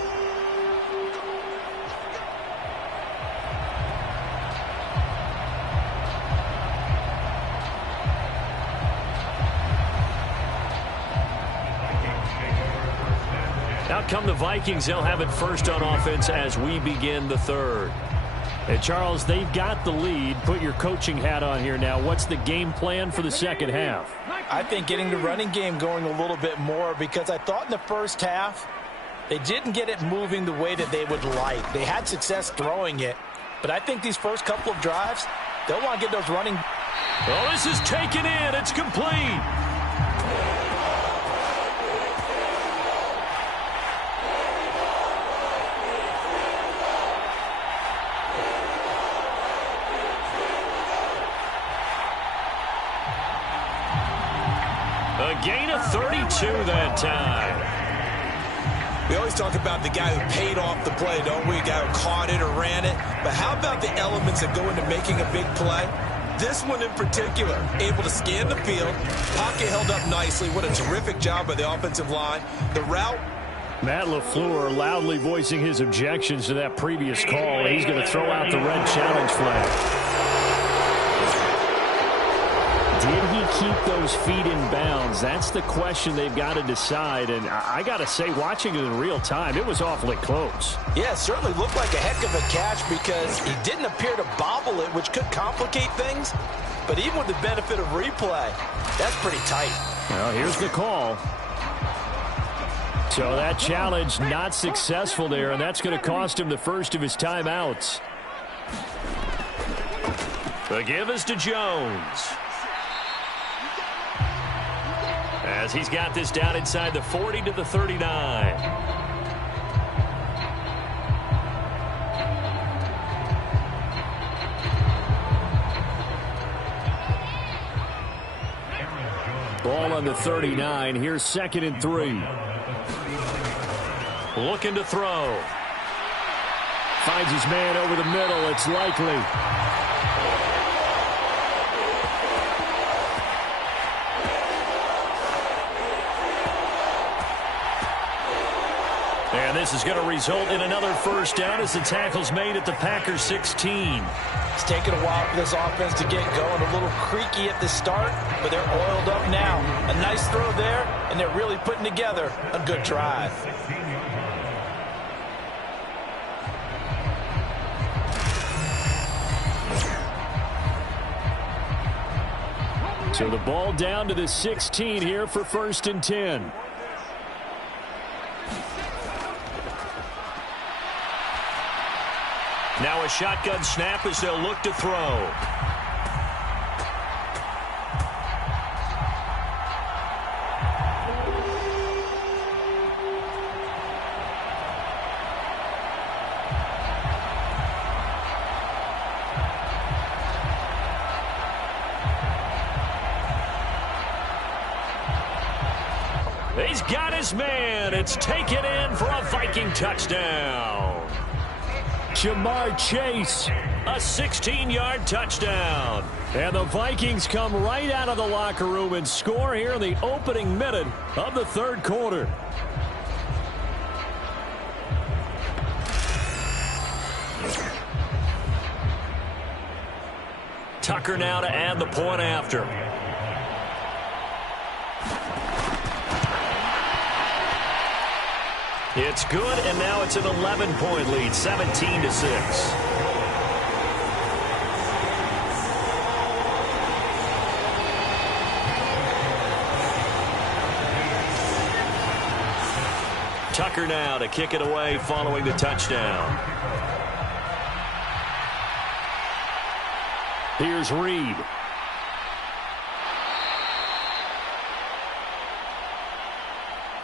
Out come the Vikings. They'll have it first on offense as we begin the third. And Charles, they've got the lead. Put your coaching hat on here now. What's the game plan for the second half? I think getting the running game going a little bit more, because I thought in the first half they didn't get it moving the way that they would like. They had success throwing it, but I think these first couple of drives, they'll want to get those running. Well, this is taken in. It's complete. A gain of 32 that time. We always talk about the guy who paid off the play, don't we? A guy who caught it or ran it. But how about the elements that go into making a big play? This one in particular, able to scan the field. Pocket held up nicely. What a terrific job by the offensive line. The route. Matt LaFleur loudly voicing his objections to that previous call. He's going to throw out the red challenge flag. Did he keep those feet in bounds? That's the question they've got to decide. And I got to say, watching it in real time, it was awfully close. Yeah, it certainly looked like a heck of a catch because he didn't appear to bobble it, which could complicate things. But even with the benefit of replay, that's pretty tight. Well, here's the call. So that challenge not successful there, and that's going to cost him the first of his timeouts. The give is to Jones. As he's got this down inside the 40 to the 39. Ball on the 39. Here's 2nd and 3. Looking to throw. Finds his man over the middle. It's likely. And this is going to result in another first down as the tackle's made at the Packers 16. It's taken a while for this offense to get going. A little creaky at the start, but they're oiled up now. A nice throw there, and they're really putting together a good drive. So the ball down to the 16 here for 1st and 10. Now a shotgun snap as they'll look to throw. He's got his man. It's taken in for a Viking touchdown. Jamar Chase, a 16-yard touchdown. And the Vikings come right out of the locker room and score here in the opening minute of the third quarter. Tucker now to add the point after. It's good, and now it's an 11-point lead, 17-6. Tucker now to kick it away following the touchdown. Here's Reed.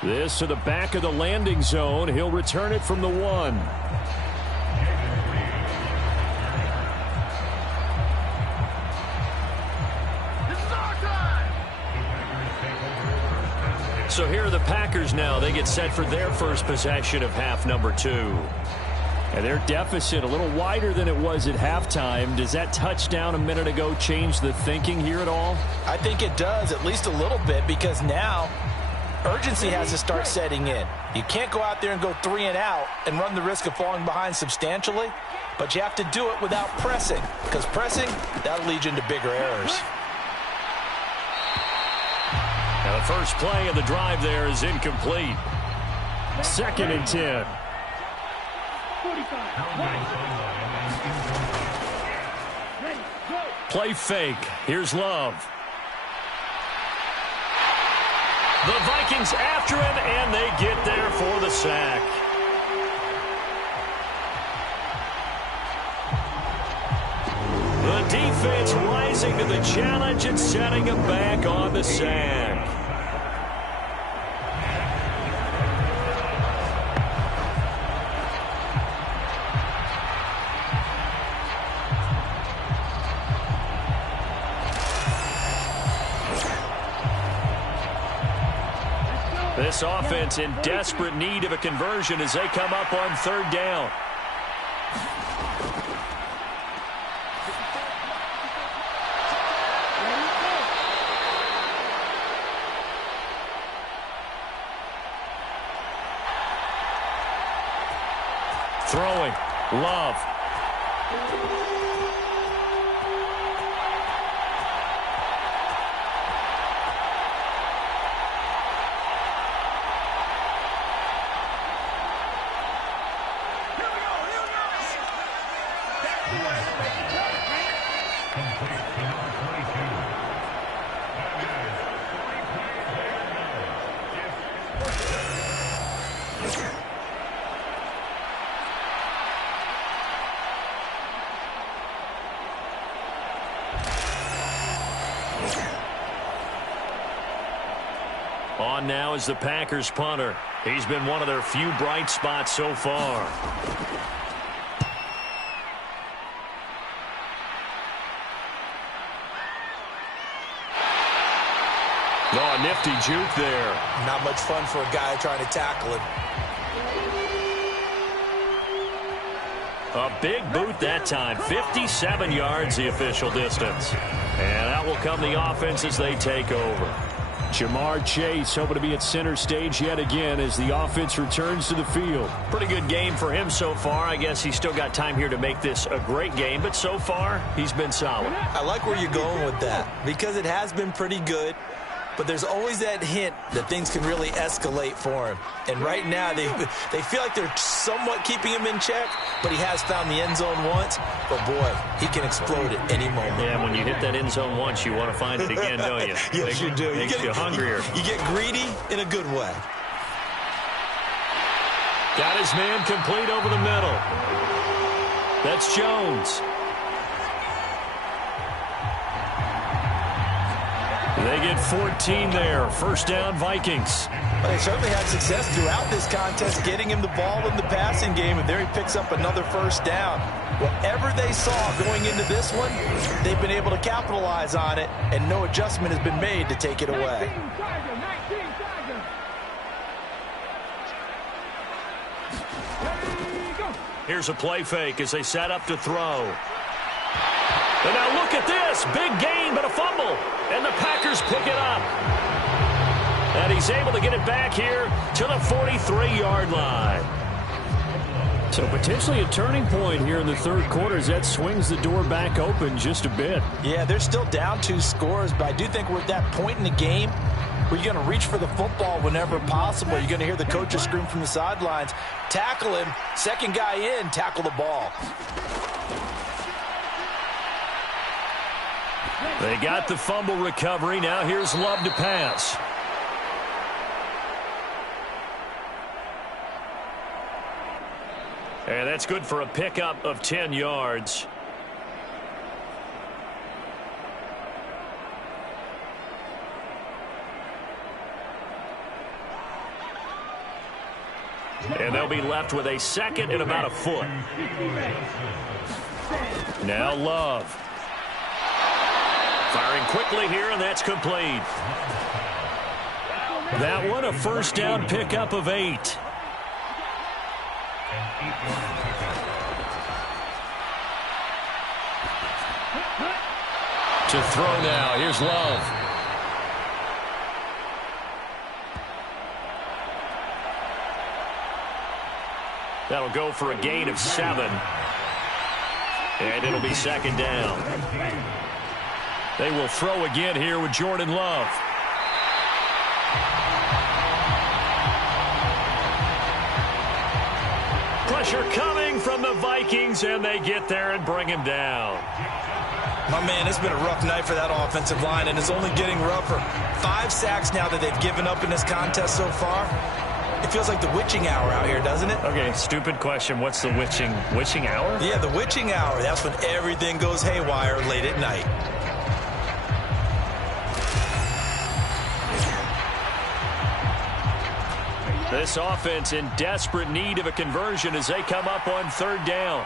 This to the back of the landing zone. He'll return it from the 1. So here are the Packers now. They get set for their first possession of half number 2. And their deficit a little wider than it was at halftime. Does that touchdown a minute ago change the thinking here at all? I think it does, at least a little bit, because now urgency has to start setting in. You can't go out there and go 3 and out and run the risk of falling behind substantially, but you have to do it without pressing, because pressing, that'll lead you into bigger errors. Now the first play of the drive there is incomplete. 2nd and 10. Play fake. Here's Love. The Vikings after him, and they get there for the sack. The defense rising to the challenge and setting him back on the sack. This offense in desperate need of a conversion as they come up on 3rd down. Throwing. Love. On now is the Packers punter. He's been one of their few bright spots so far. Oh, a nifty juke there. Not much fun for a guy trying to tackle him. A big boot that time. 57 yards the official distance. And out will come the offense as they take over. Jamar Chase hoping to be at center stage yet again as the offense returns to the field. Pretty good game for him so far. I guess he's still got time here to make this a great game, but so far he's been solid. I like where you're going with that because it has been pretty good, but there's always that hint that things can really escalate for him. And right now they feel like they're somewhat keeping him in check, but he has found the end zone once. But boy, he can explode at any moment. Yeah, when you hit that end zone once, you want to find it again, don't you? Yes, you do. Makes you hungrier. You get greedy in a good way. Got his man complete over the middle. That's Jones. They get 14 there. First down, Vikings. Well, they certainly had success throughout this contest getting him the ball in the passing game, and there he picks up another first down. Whatever they saw going into this one, they've been able to capitalize on it, and no adjustment has been made to take it away. Here's a play fake as they set up to throw. And now look at this. Big gain, but a fumble. And the Packers pick it up. And he's able to get it back here to the 43-yard line. So potentially a turning point here in the third quarter as that swings the door back open just a bit. Yeah, they're still down 2 scores, but I do think we're at that point in the game where you're going to reach for the football whenever possible. You're going to hear the coaches scream from the sidelines, tackle him, second guy in, tackle the ball. They got the fumble recovery. Now here's Love to pass. And that's good for a pickup of 10 yards. And they'll be left with a second and about a foot. Now Love. Firing quickly here, and that's complete. That one, a first down pickup of 8. To throw now, here's Love. That'll go for a gain of 7. And it'll be second down. They will throw again here with Jordan Love. Pressure coming from the Vikings, and they get there and bring him down. My man, it's been a rough night for that offensive line, and it's only getting rougher. 5 sacks now that they've given up in this contest so far. It feels like the witching hour out here, doesn't it? Okay, stupid question. What's the witching hour? Yeah, the witching hour. That's when everything goes haywire late at night. This offense in desperate need of a conversion as they come up on third down.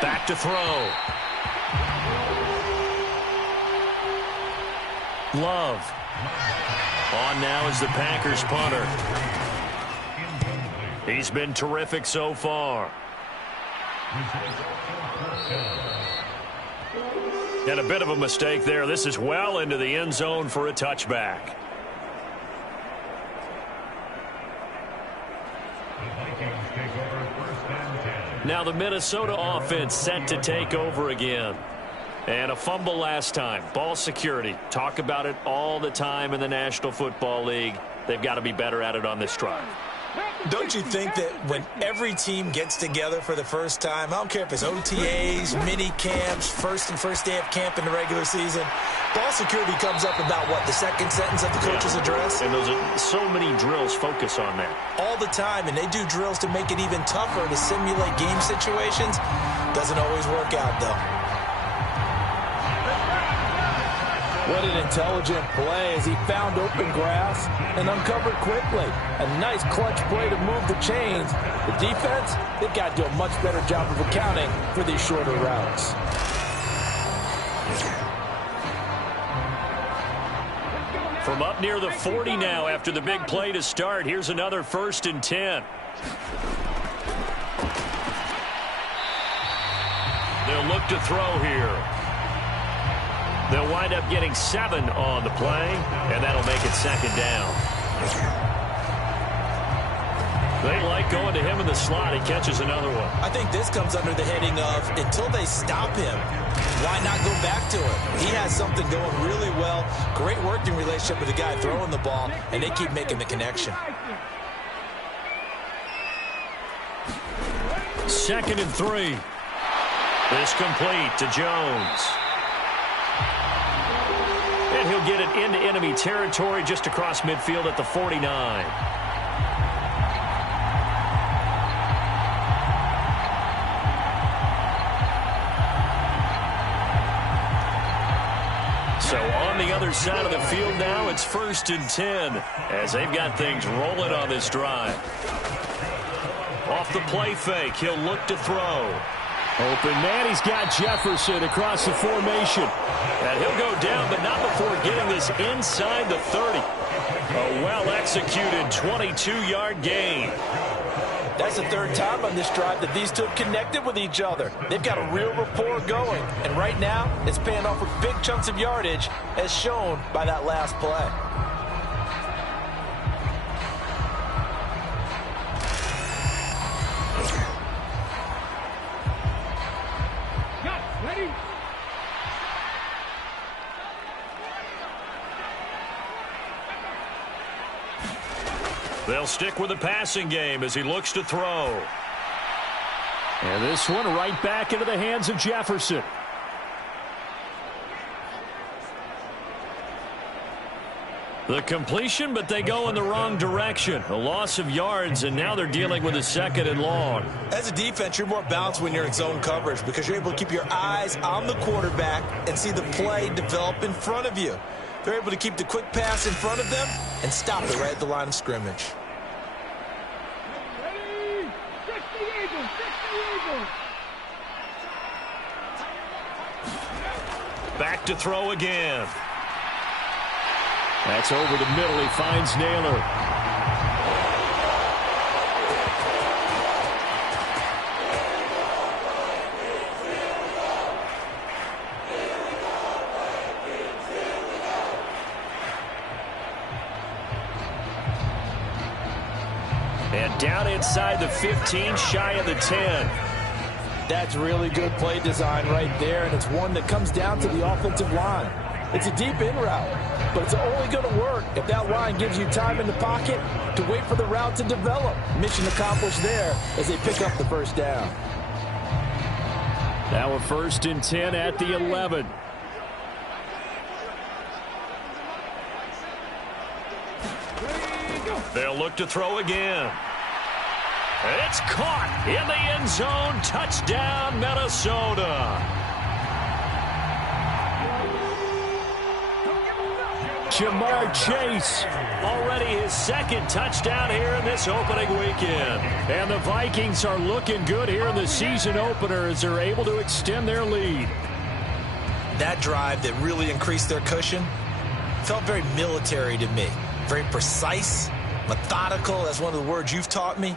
Back to throw. Love. On now is the Packers punter. He's been terrific so far. And a bit of a mistake there. This is well into the end zone for a touchback. Now the Minnesota offense set to take over again. And a fumble last time. Ball security. Talk about it all the time in the National Football League. They've got to be better at it on this drive. Don't you think that when every team gets together for the first time, I don't care if it's OTAs, mini camps, first day of camp in the regular season, ball security comes up about, what, the second sentence of the coach's address? And those are so many drills focus on that. All the time, and they do drills to make it even tougher to simulate game situations. Doesn't always work out, though. What an intelligent play as he found open grass and uncovered quickly. A nice clutch play to move the chains. The defense, they've got to do a much better job of accounting for these shorter routes. From up near the 40 now after the big play to start. Here's another 1st and 10. They'll look to throw here. They'll wind up getting 7 on the play, and that'll make it second down. They like going to him in the slot. He catches another one. I think this comes under the heading of, until they stop him, why not go back to it? He has something going really well. Great working relationship with the guy throwing the ball, and they keep making the connection. 2nd and 3. This complete to Jones. And he'll get it into enemy territory just across midfield at the 49. So on the other side of the field now, it's 1st and 10 as they've got things rolling on this drive. Off the play fake, he'll look to throw. Open man, he's got Jefferson across the formation. And he'll go down, but not before getting this inside the 30. A well-executed 22-yard gain. That's the 3rd time on this drive that these two have connected with each other. They've got a real rapport going. And right now, it's paying off with big chunks of yardage, as shown by that last play. They'll stick with the passing game as he looks to throw. And this one right back into the hands of Jefferson. The completion, but they go in the wrong direction. A loss of yards, and now they're dealing with a 2nd and long. As a defense, you're more balanced when you're in zone coverage because you're able to keep your eyes on the quarterback and see the play develop in front of you. They're able to keep the quick pass in front of them and stop it right at the line of scrimmage. Back to throw again. That's over the middle. He finds Naylor. And down inside the 15, shy of the 10. That's really good play design right there, and it's one that comes down to the offensive line. It's a deep in route, but it's only going to work if that line gives you time in the pocket to wait for the route to develop. Mission accomplished there as they pick up the first down. Now a 1st and 10 at the 11. They'll look to throw again. It's caught in the end zone. Touchdown, Minnesota. Jamar Chase, already his 2nd touchdown here in this opening weekend. And the Vikings are looking good here in the season opener as they're able to extend their lead. That drive that really increased their cushion felt very military to me. Very precise, methodical. That's one of the words you've taught me.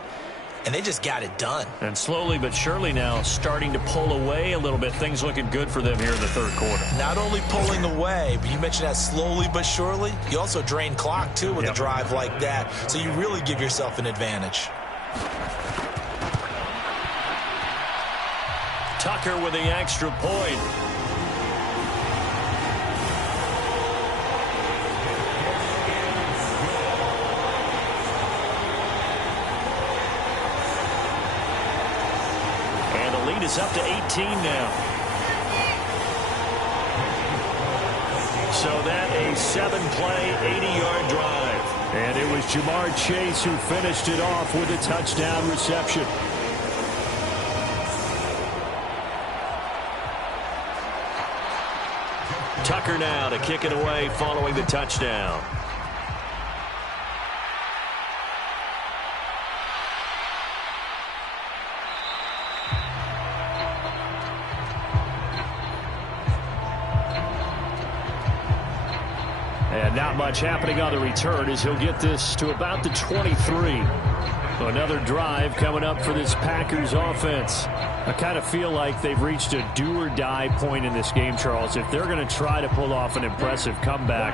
And they just got it done. And slowly but surely now starting to pull away a little bit. Things looking good for them here in the 3rd quarter. Not only pulling away, but you mentioned that slowly but surely. You also drain clock, too, with a drive like that. So you really give yourself an advantage. Tucker with the extra point. Is up to 18 now. So that a 7-play, 80-yard drive. And it was Jamar Chase who finished it off with a touchdown reception. Tucker now to kick it away following the touchdown. And not much happening on the return as he'll get this to about the 23. Another drive coming up for this Packers offense. I kind of feel like they've reached a do-or-die point in this game, Charles. If they're going to try to pull off an impressive comeback,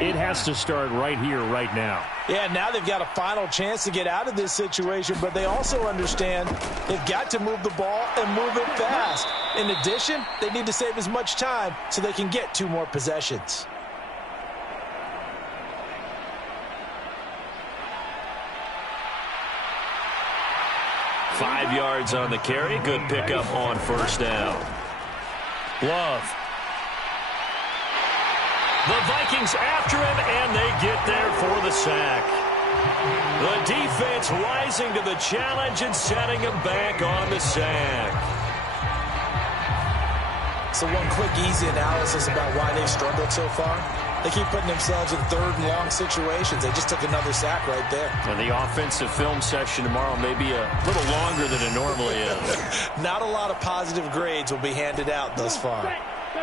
it has to start right here, right now. Yeah, now they've got a final chance to get out of this situation, but they also understand they've got to move the ball and move it fast. In addition, they need to save as much time so they can get 2 more possessions. Five yards on the carry. Good pickup on 1st down. Love. The Vikings after him, and they get there for the sack. The defense rising to the challenge and setting him back on the sack. So one quick, easy analysis about why they've struggled so far. They keep putting themselves in 3rd and long situations. They just took another sack right there. And the offensive film session tomorrow may be a little longer than it normally is. Not a lot of positive grades will be handed out thus far.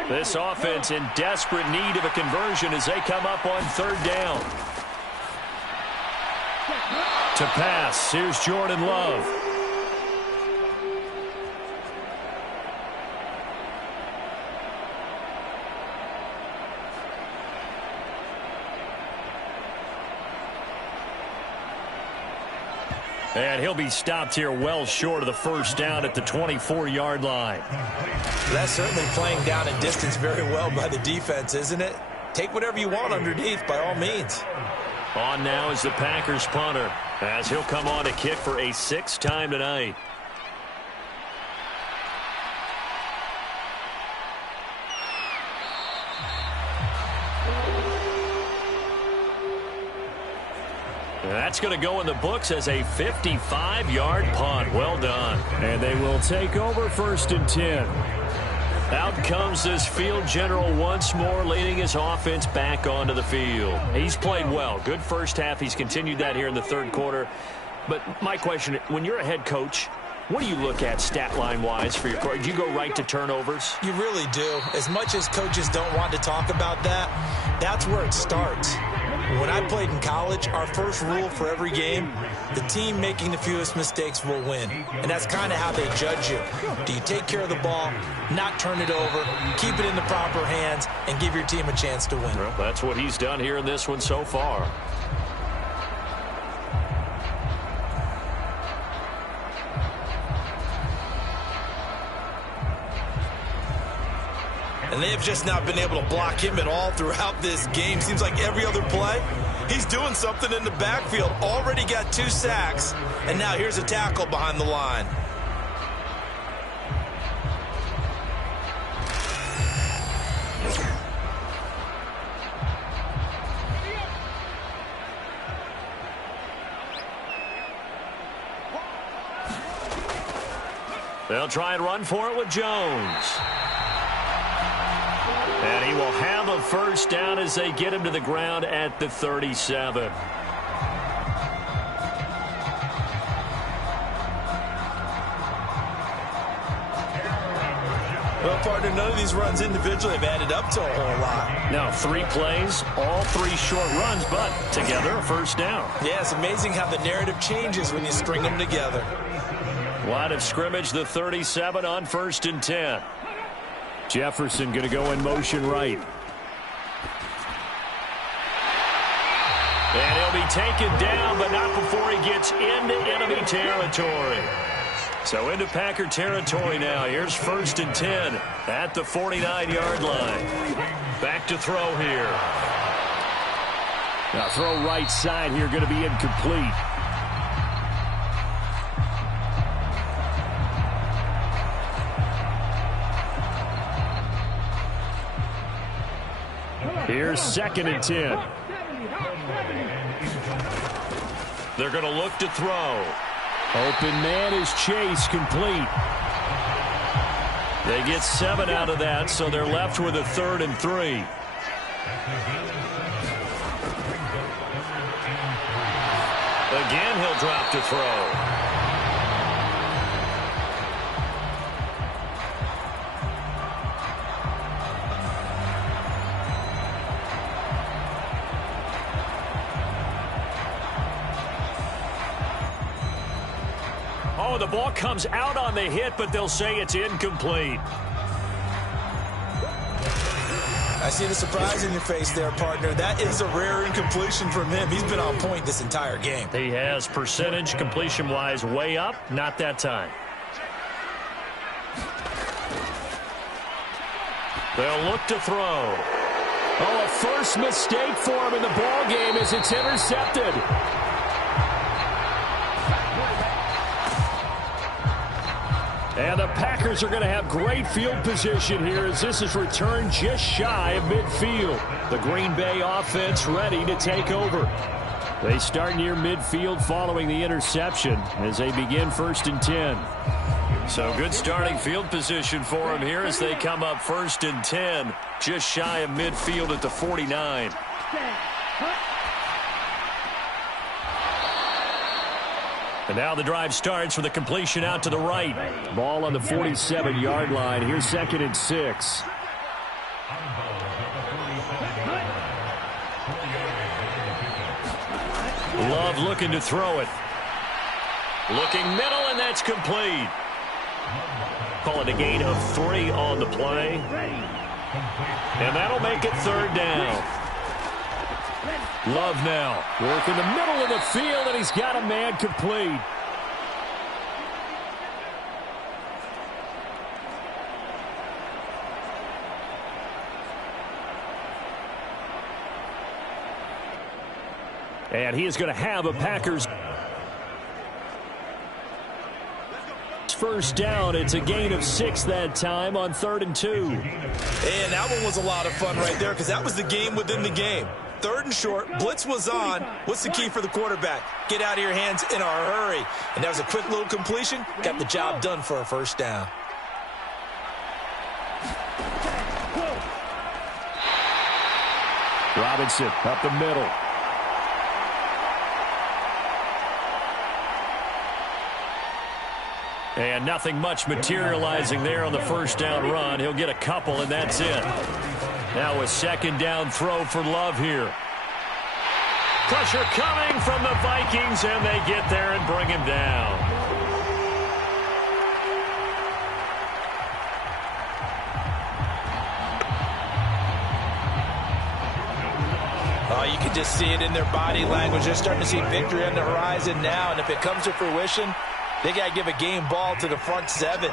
This offense in desperate need of a conversion as they come up on 3rd down. To pass, here's Jordan Love. And he'll be stopped here well short of the 1st down at the 24-yard line. That's certainly playing down in distance very well by the defense, isn't it? Take whatever you want underneath by all means. On now is the Packers punter as he'll come on to kick for a 6th time tonight. That's going to go in the books as a 55-yard punt. Well done. And they will take over 1st and 10. Out comes this field general once more, leading his offense back onto the field. He's played well. Good first half. He's continued that here in the 3rd quarter. But my question, when you're a head coach, What do you look at stat line-wise for your court? Do you go right to turnovers? You really do. As much as coaches don't want to talk about that, that's where it starts. When I played in college, our first rule for every game, the team making the fewest mistakes will win. And that's kind of how they judge you. Do you take care of the ball, not turn it over, keep it in the proper hands, and give your team a chance to win? Well, that's what he's done here in this one so far. And they have just not been able to block him at all throughout this game. Seems like every other play, he's doing something in the backfield. Already got 2 sacks, and now here's a tackle behind the line. They'll try and run for it with Jones. And he will have a first down as they get him to the ground at the 37. Well, partner, none of these runs individually have added up to a whole lot. Now 3 plays, all 3 short runs, but together a first down. Yeah, it's amazing how the narrative changes when you string them together. Line of scrimmage, the 37 on 1st and 10. Jefferson going to go in motion right. And he'll be taken down, but not before he gets into enemy territory. So into Packer territory now. Here's 1st and 10 at the 49-yard line. Back to throw here. Now throw right side here, going to be incomplete. Here's 2nd and 10. They're going to look to throw. Open man is Chase, complete. They get 7 out of that, so they're left with a 3rd and 3. Again, he'll drop to throw. Oh, the ball comes out on the hit, but they'll say it's incomplete. I see the surprise in your face there, partner. That is a rare incompletion from him. He's been on point this entire game. He has percentage completion-wise way up, not that time. They'll look to throw. Oh, a first mistake for him in the ball game as it's intercepted. And the Packers are going to have great field position here as this is returned just shy of midfield. The Green Bay offense ready to take over. They start near midfield following the interception as they begin 1st and 10. So good starting field position for them here as they come up 1st and 10, just shy of midfield at the 49. And now the drive starts with a completion out to the right. Ball on the 47-yard line. Here's 2nd and 6. Love looking to throw it. Looking middle, and that's complete. Call it a gain of 3 on the play. And that'll make it 3rd down. Love now. Work in the middle of the field, and he's got a man complete. And he is going to have a Packers first down. It's a gain of 6 that time on 3rd and 2. And that one was a lot of fun right there because that was the game within the game. 3rd and short, blitz was on. What's the key for the quarterback? Get out of your hands in a hurry. And that was a quick little completion. Got the job done for a first down. Robinson up the middle. And nothing much materializing there on the first down run. He'll get a couple, and that's it. Now a second down throw for Love here. Pressure coming from the Vikings, and they get there and bring him down. Oh, you can just see it in their body language. They're starting to see victory on the horizon now, and if it comes to fruition, they got to give a game ball to the front seven.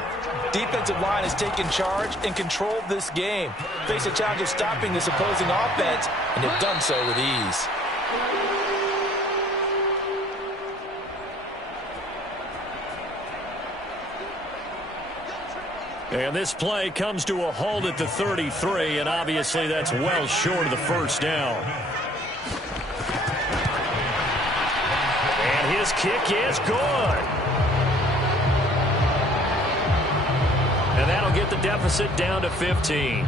Defensive line has taken charge and controlled this game. Face a challenge of stopping this opposing offense, and they've done so with ease. And this play comes to a halt at the 33, and obviously that's well short of the first down. And his kick is good. And that'll get the deficit down to 15.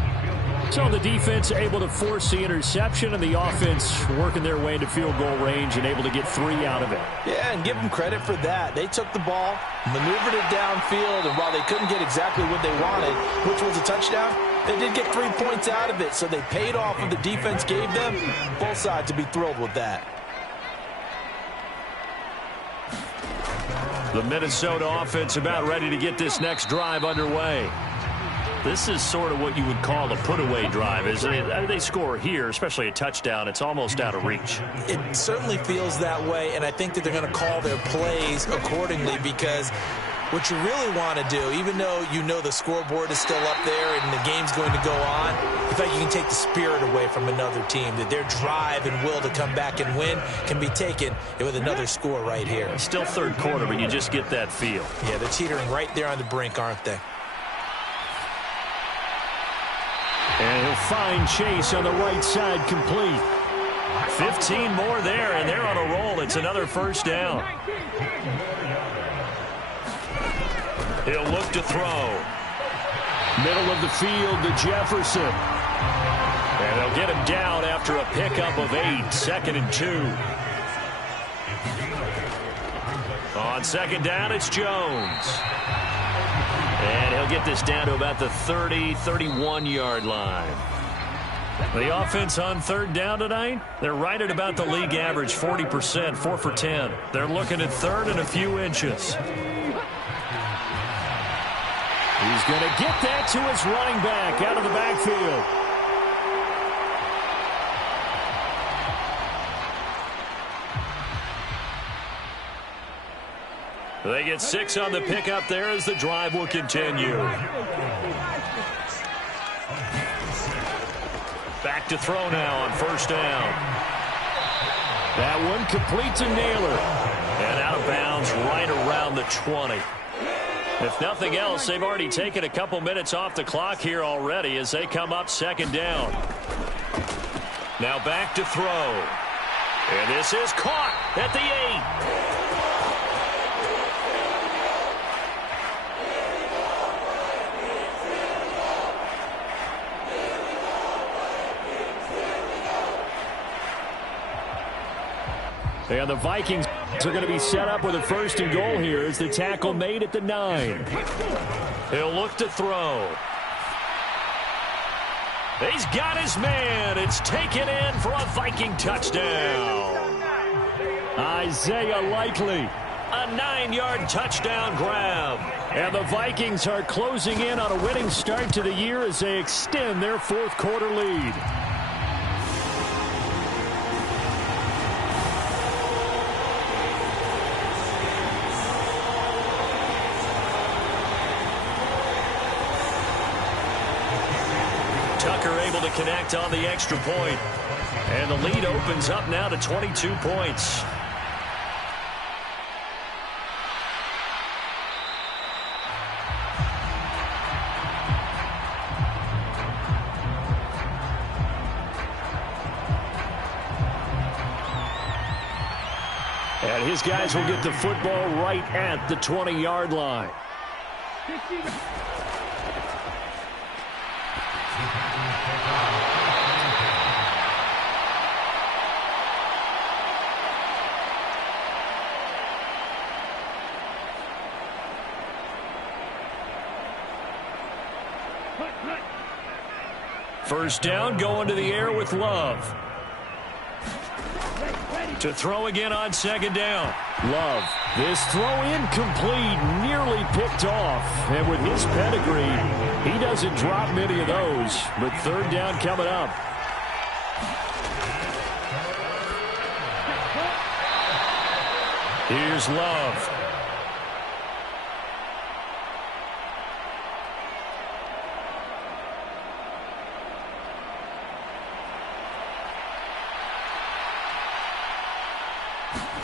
So the defense able to force the interception, and the offense working their way into field goal range and able to get 3 out of it. Yeah, and give them credit for that. They took the ball, maneuvered it downfield, and while they couldn't get exactly what they wanted, which was a touchdown, they did get 3 points out of it, so they paid off what the defense gave them. Both sides to be thrilled with that. The Minnesota offense about ready to get this next drive underway. This is sort of what you would call a put-away drive. As they score here, especially a touchdown, it's almost out of reach. It certainly feels that way, and I think that they're going to call their plays accordingly, because what you really want to do, even though you know the scoreboard is still up there and the game's going to go on, in fact, you can take the spirit away from another team, that their drive and will to come back and win can be taken with another score right here. It's still third quarter, but you just get that feel. Yeah, they're teetering right there on the brink, aren't they? And he'll find Chase on the right side complete. 15 more there, and they're on a roll. It's another first down. He'll look to throw. Middle of the field to Jefferson. And they'll get him down after a pickup of 8. 2nd and 2. On second down, it's Jones. And he'll get this down to about the 30, 31-yard line. The offense on third down tonight, they're right at about the league average, 40%, 4 for 10. They're looking at third and a few inches. He's going to get that to his running back out of the backfield. They get 6 on the pickup there as the drive will continue. Back to throw now on first down. That one complete to Naylor. And out of bounds right around the 20. If nothing else, they've already taken a couple minutes off the clock here already as they come up second down. Now back to throw. And this is caught at the 8. And the Vikings are going to be set up with a 1st and goal here as the tackle made at the 9. He'll look to throw. He's got his man. It's taken in for a Viking touchdown. Isaiah Likely, a 9-yard touchdown grab. And the Vikings are closing in on a winning start to the year as they extend their 4th quarter lead. To connect on the extra point. And the lead opens up now to 22 points. And his guys will get the football right at the 20-yard line. First down, going to the air with Love. To throw again on second down. Love. This throw incomplete, nearly picked off. And with his pedigree, he doesn't drop many of those. But third down coming up. Here's Love.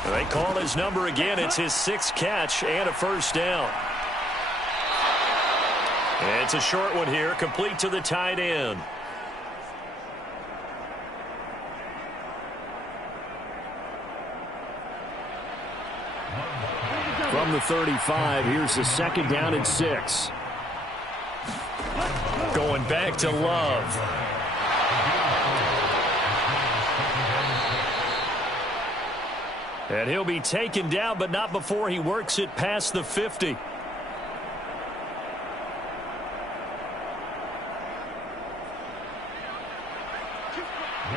They call his number again. It's his 6th catch and a first down. And it's a short one here, complete to the tight end. From the 35, here's the 2nd down and 6. Going back to Love. And he'll be taken down, but not before he works it past the 50.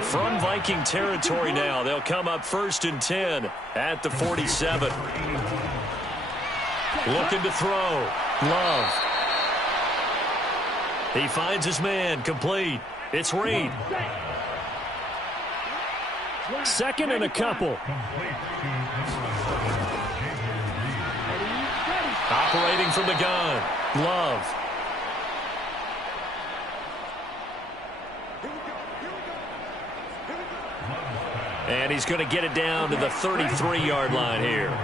From Viking territory now, they'll come up 1st and 10 at the 47. Looking to throw. Love. He finds his man, complete. It's Reed. 2nd and a couple. Operating from the gun. Love. And he's going to get it down to the 33-yard line here.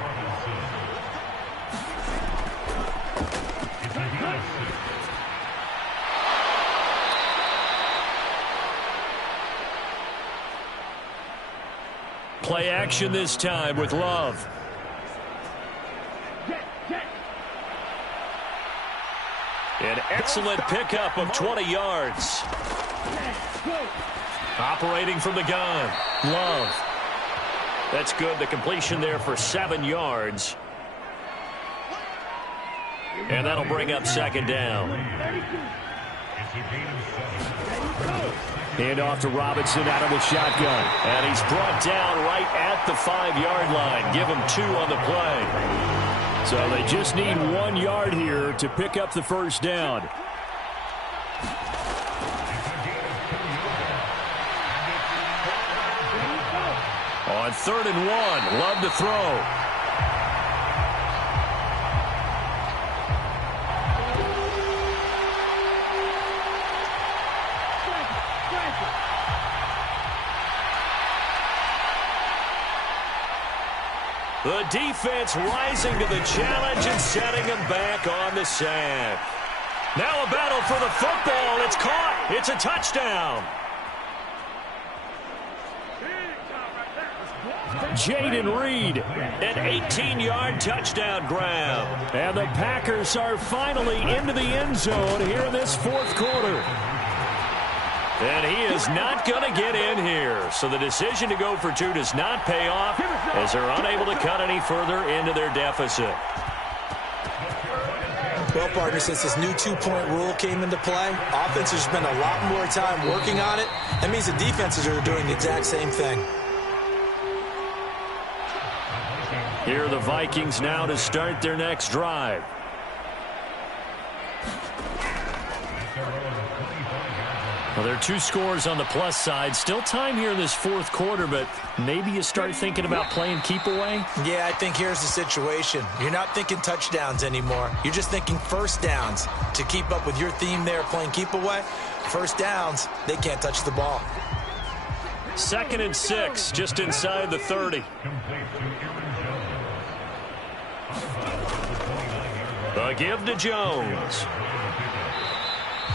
Play action this time with Love. An excellent pickup of 20 yards. Operating from the gun. Love. That's good. The completion there for 7 yards. And that'll bring up 2nd down. Hand off to Robinson out of the shotgun. And he's brought down right at the 5-yard line. Give him 2 on the play. So they just need 1 yard here to pick up the first down. On 3rd and 1, Love to throw. The defense rising to the challenge and setting him back on the sack. Now a battle for the football. It's caught. It's a touchdown. Jaden Reed, an 18-yard touchdown grab. And the Packers are finally into the end zone here in this 4th quarter. And he is not going to get in here. So the decision to go for 2 does not pay off as they're unable to cut any further into their deficit. Well, partner, since this new 2-point rule came into play, offenses spend a lot more time working on it. That means the defenses are doing the exact same thing. Here are the Vikings now to start their next drive. Well, there are 2 scores on the plus side. Still time here in this 4th quarter, but maybe you start thinking about playing keep away? Yeah, I think here's the situation. You're not thinking touchdowns anymore. You're just thinking first downs. To keep up with your theme there, playing keep away, first downs, they can't touch the ball. 2nd and 6, just inside the 30. The give to Jones.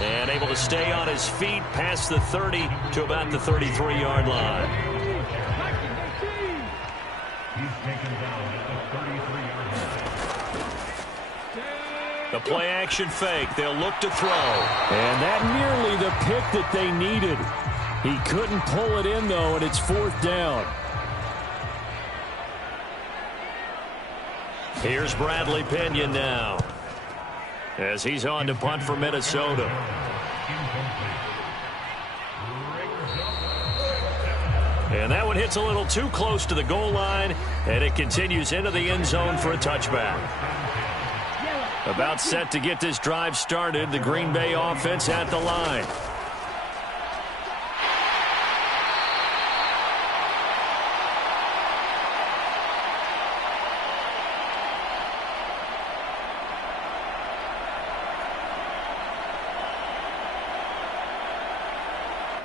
And able to stay on his feet past the 30 to about the 33-yard line. The play action fake. They'll look to throw. And that nearly the pick that they needed. He couldn't pull it in, though, and it's 4th down. Here's Bradley Pinion now, as he's on to punt for Minnesota. And that one hits a little too close to the goal line, and it continues into the end zone for a touchback. About set to get this drive started, the Green Bay offense at the line.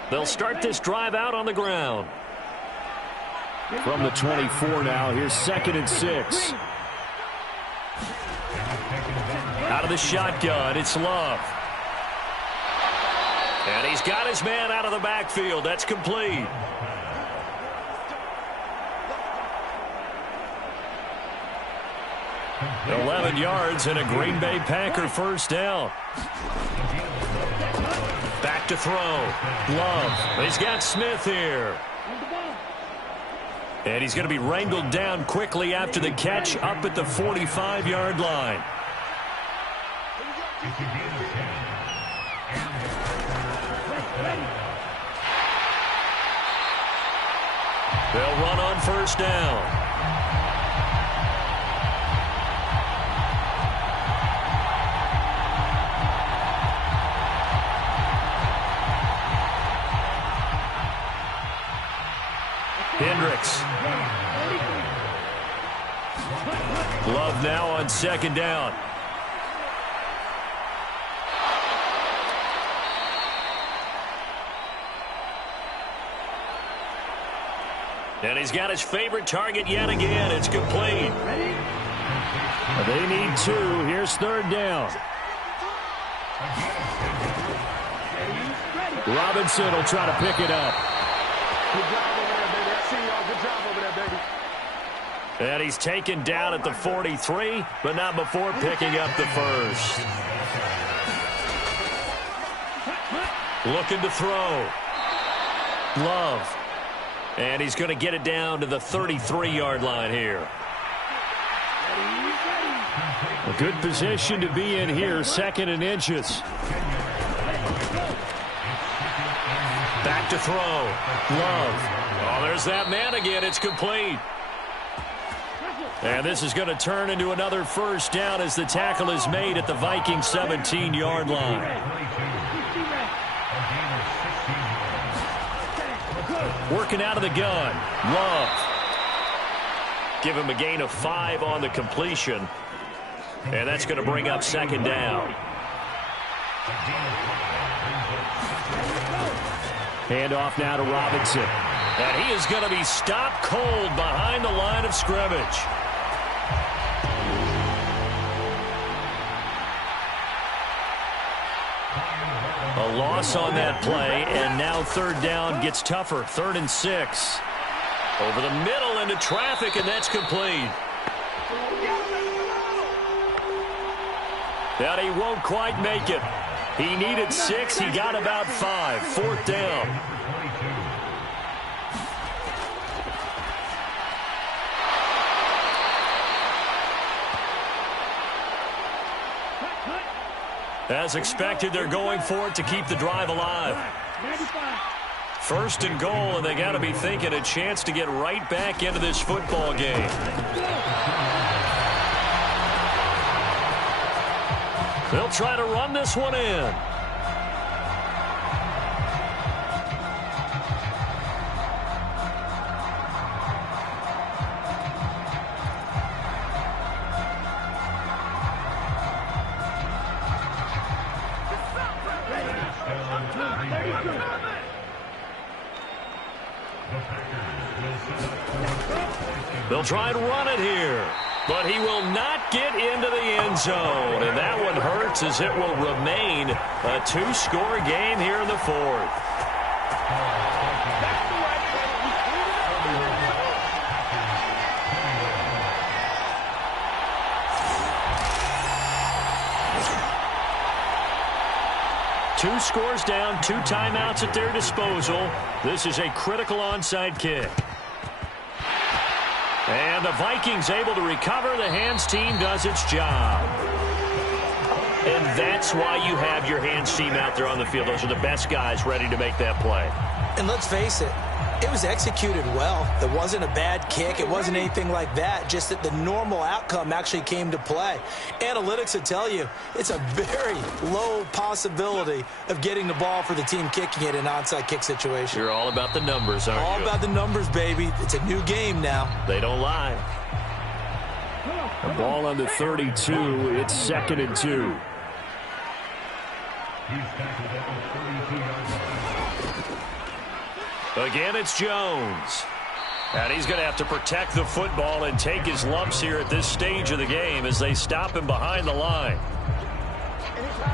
They'll start this drive out on the ground. From the 24 now, here's 2nd and 6. Out of the shotgun, it's Love. And he's got his man out of the backfield. That's complete. $11 yards and a Green Bay Packer first down. Back to throw. Love. He's got Smith here. And he's going to be wrangled down quickly after the catch up at the 45-yard line. They'll run on first down. Hendricks. Love now on 2nd down. And he's got his favorite target yet again. It's complete. They need 2. Here's 3rd down. Robinson will try to pick it up. Good job over there, baby. I see y'all. Good job over there, baby. And he's taken down at the 43, but not before picking up the first. Looking to throw. Love. And he's going to get it down to the 33-yard line here. A good position to be in here, 2nd and inches. Back to throw. Love. Oh, there's that man again. It's complete. And this is going to turn into another first down as the tackle is made at the Vikings 17-yard line. Working out of the gun. Love. Give him a gain of 5 on the completion. And that's going to bring up 2nd down. Handoff now to Robinson. And he is going to be stopped cold behind the line of scrimmage. A loss on that play, and now 3rd down gets tougher. 3rd and 6. Over the middle into traffic, and that's complete. But he won't quite make it. He needed 6. He got about 5. 4th down. As expected, they're going for it to keep the drive alive. 1st and goal, and they got to be thinking a chance to get right back into this football game. They'll try to run this one in. They'll try and run it here, but he will not get into the end zone, and that one hurts as it will remain a 2-score game here in the 4th. Two scores down, 2 timeouts at their disposal. This is a critical onside kick. And the Vikings able to recover. The hands team does its job. And that's why you have your hands team out there on the field. Those are the best guys ready to make that play. And let's face it, It was executed well. It wasn't a bad kick. It wasn't anything like that. Just that the normal outcome actually came to play. Analytics will tell you it's a very low possibility of getting the ball for the team kicking it in an onside kick situation. You're all about the numbers, aren't you? All about the numbers, baby. It's a new game now. They don't lie. A ball on the 32. It's 2nd and 2. Again, it's Jones. And he's going to have to protect the football and take his lumps here at this stage of the game as they stop him behind the line.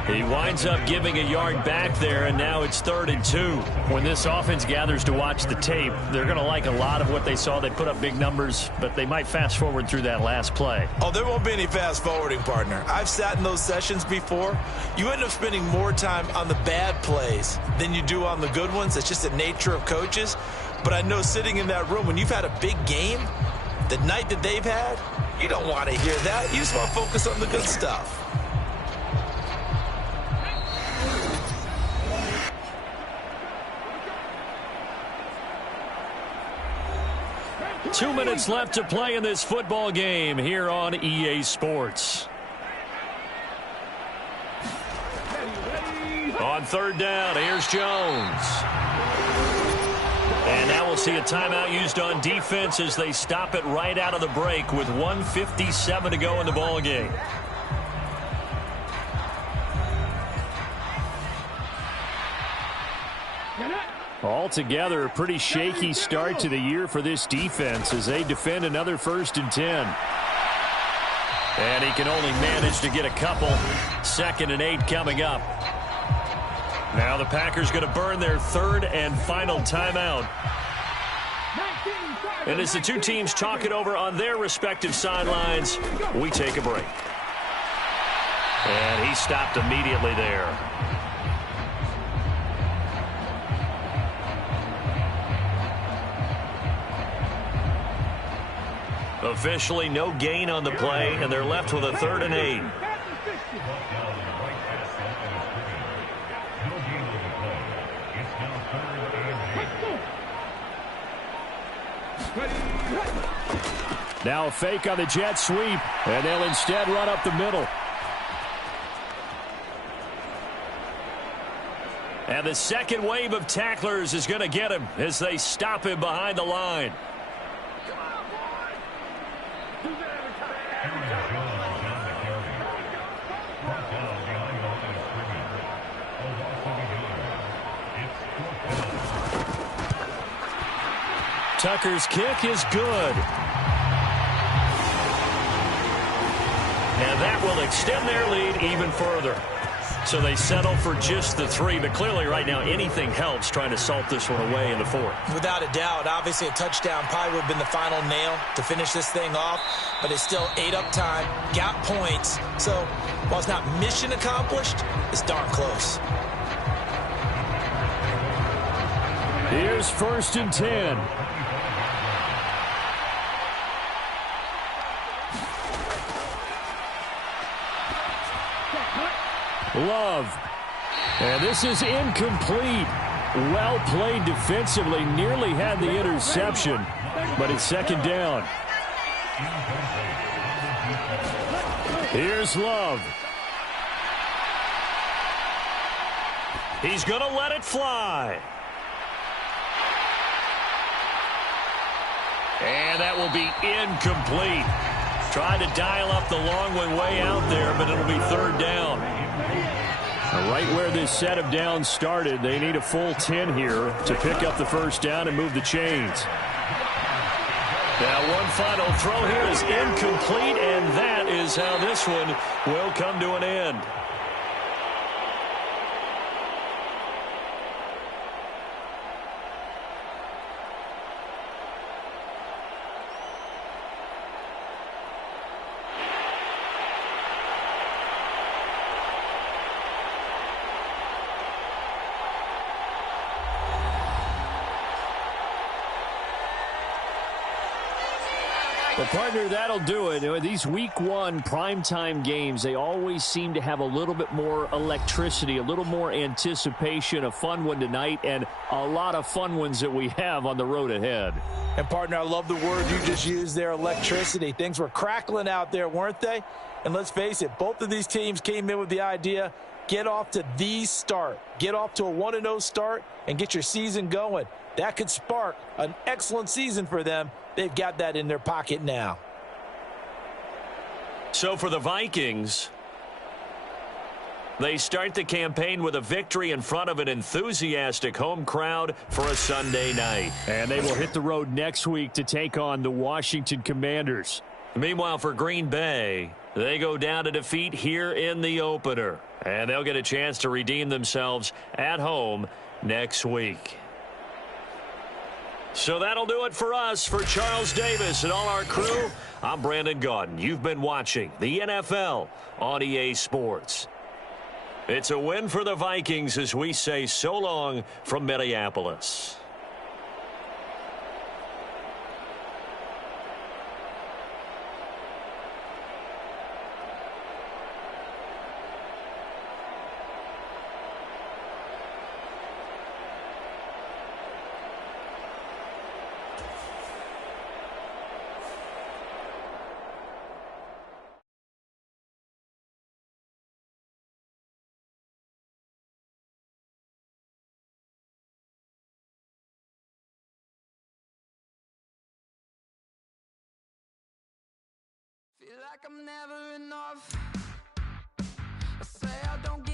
He winds up giving a yard back there, and now it's 3rd and 2. When this offense gathers to watch the tape, they're going to like a lot of what they saw. They put up big numbers, but they might fast forward through that last play. Oh, there won't be any fast forwarding, partner. I've sat in those sessions before. You end up spending more time on the bad plays than you do on the good ones. It's just the nature of coaches. But I know sitting in that room, when you've had a big game, the night that they've had, you don't want to hear that. You just want to focus on the good stuff. 2 minutes left to play in this football game here on EA Sports. On 3rd down, here's Jones. And now we'll see a timeout used on defense as they stop it right out of the break with 1:57 to go in the ball game. Altogether, a pretty shaky start to the year for this defense as they defend another 1st and 10. And he can only manage to get a couple. 2nd and 8 coming up. Now the Packers going to burn their 3rd and final timeout. And as the two teams talk it over on their respective sidelines, we take a break. And he stopped immediately there. Officially no gain on the play, and they're left with a 3rd and 8. Now a fake on the jet sweep, and they'll instead run up the middle. And the second wave of tacklers is going to get him as they stop him behind the line. Tucker's kick is good. And that will extend their lead even further. So they settle for just the 3, but clearly right now anything helps trying to salt this one away in the 4th. Without a doubt, obviously a touchdown probably would have been the final nail to finish this thing off, but it's still 8 up time, got points. So while it's not mission accomplished, it's darn close. Here's 1st and 10. Love. And this is incomplete. Well played defensively. Nearly had the interception, but it's 2nd down. Here's Love. He's going to let it fly. And that will be incomplete. Tried to dial up the long one way out there, but it'll be 3rd down. Right where this set of downs started, they need a full 10 here to pick up the 1st down and move the chains. Now one final throw here is incomplete, and that is how this one will come to an end. Well, partner, that'll do it. These week one primetime games, they always seem to have a little bit more electricity, a little more anticipation. A fun one tonight, and a lot of fun ones that we have on the road ahead. And, partner, I love the word you just used there, electricity. Things were crackling out there, weren't they? And let's face it, both of these teams came in with the idea, get off to the start. Get off to a 1-0 start and get your season going. That could spark an excellent season for them. They've got that in their pocket now. So for the Vikings, they start the campaign with a victory in front of an enthusiastic home crowd for a Sunday night. And they will hit the road next week to take on the Washington Commanders. Meanwhile, for Green Bay, they go down to defeat here in the opener. And they'll get a chance to redeem themselves at home next week. So that'll do it for us. For Charles Davis and all our crew, I'm Brandon Gaudin. You've been watching the NFL on EA Sports. It's a win for the Vikings as we say so long from Minneapolis. Feel like I'm never enough. I say I don't give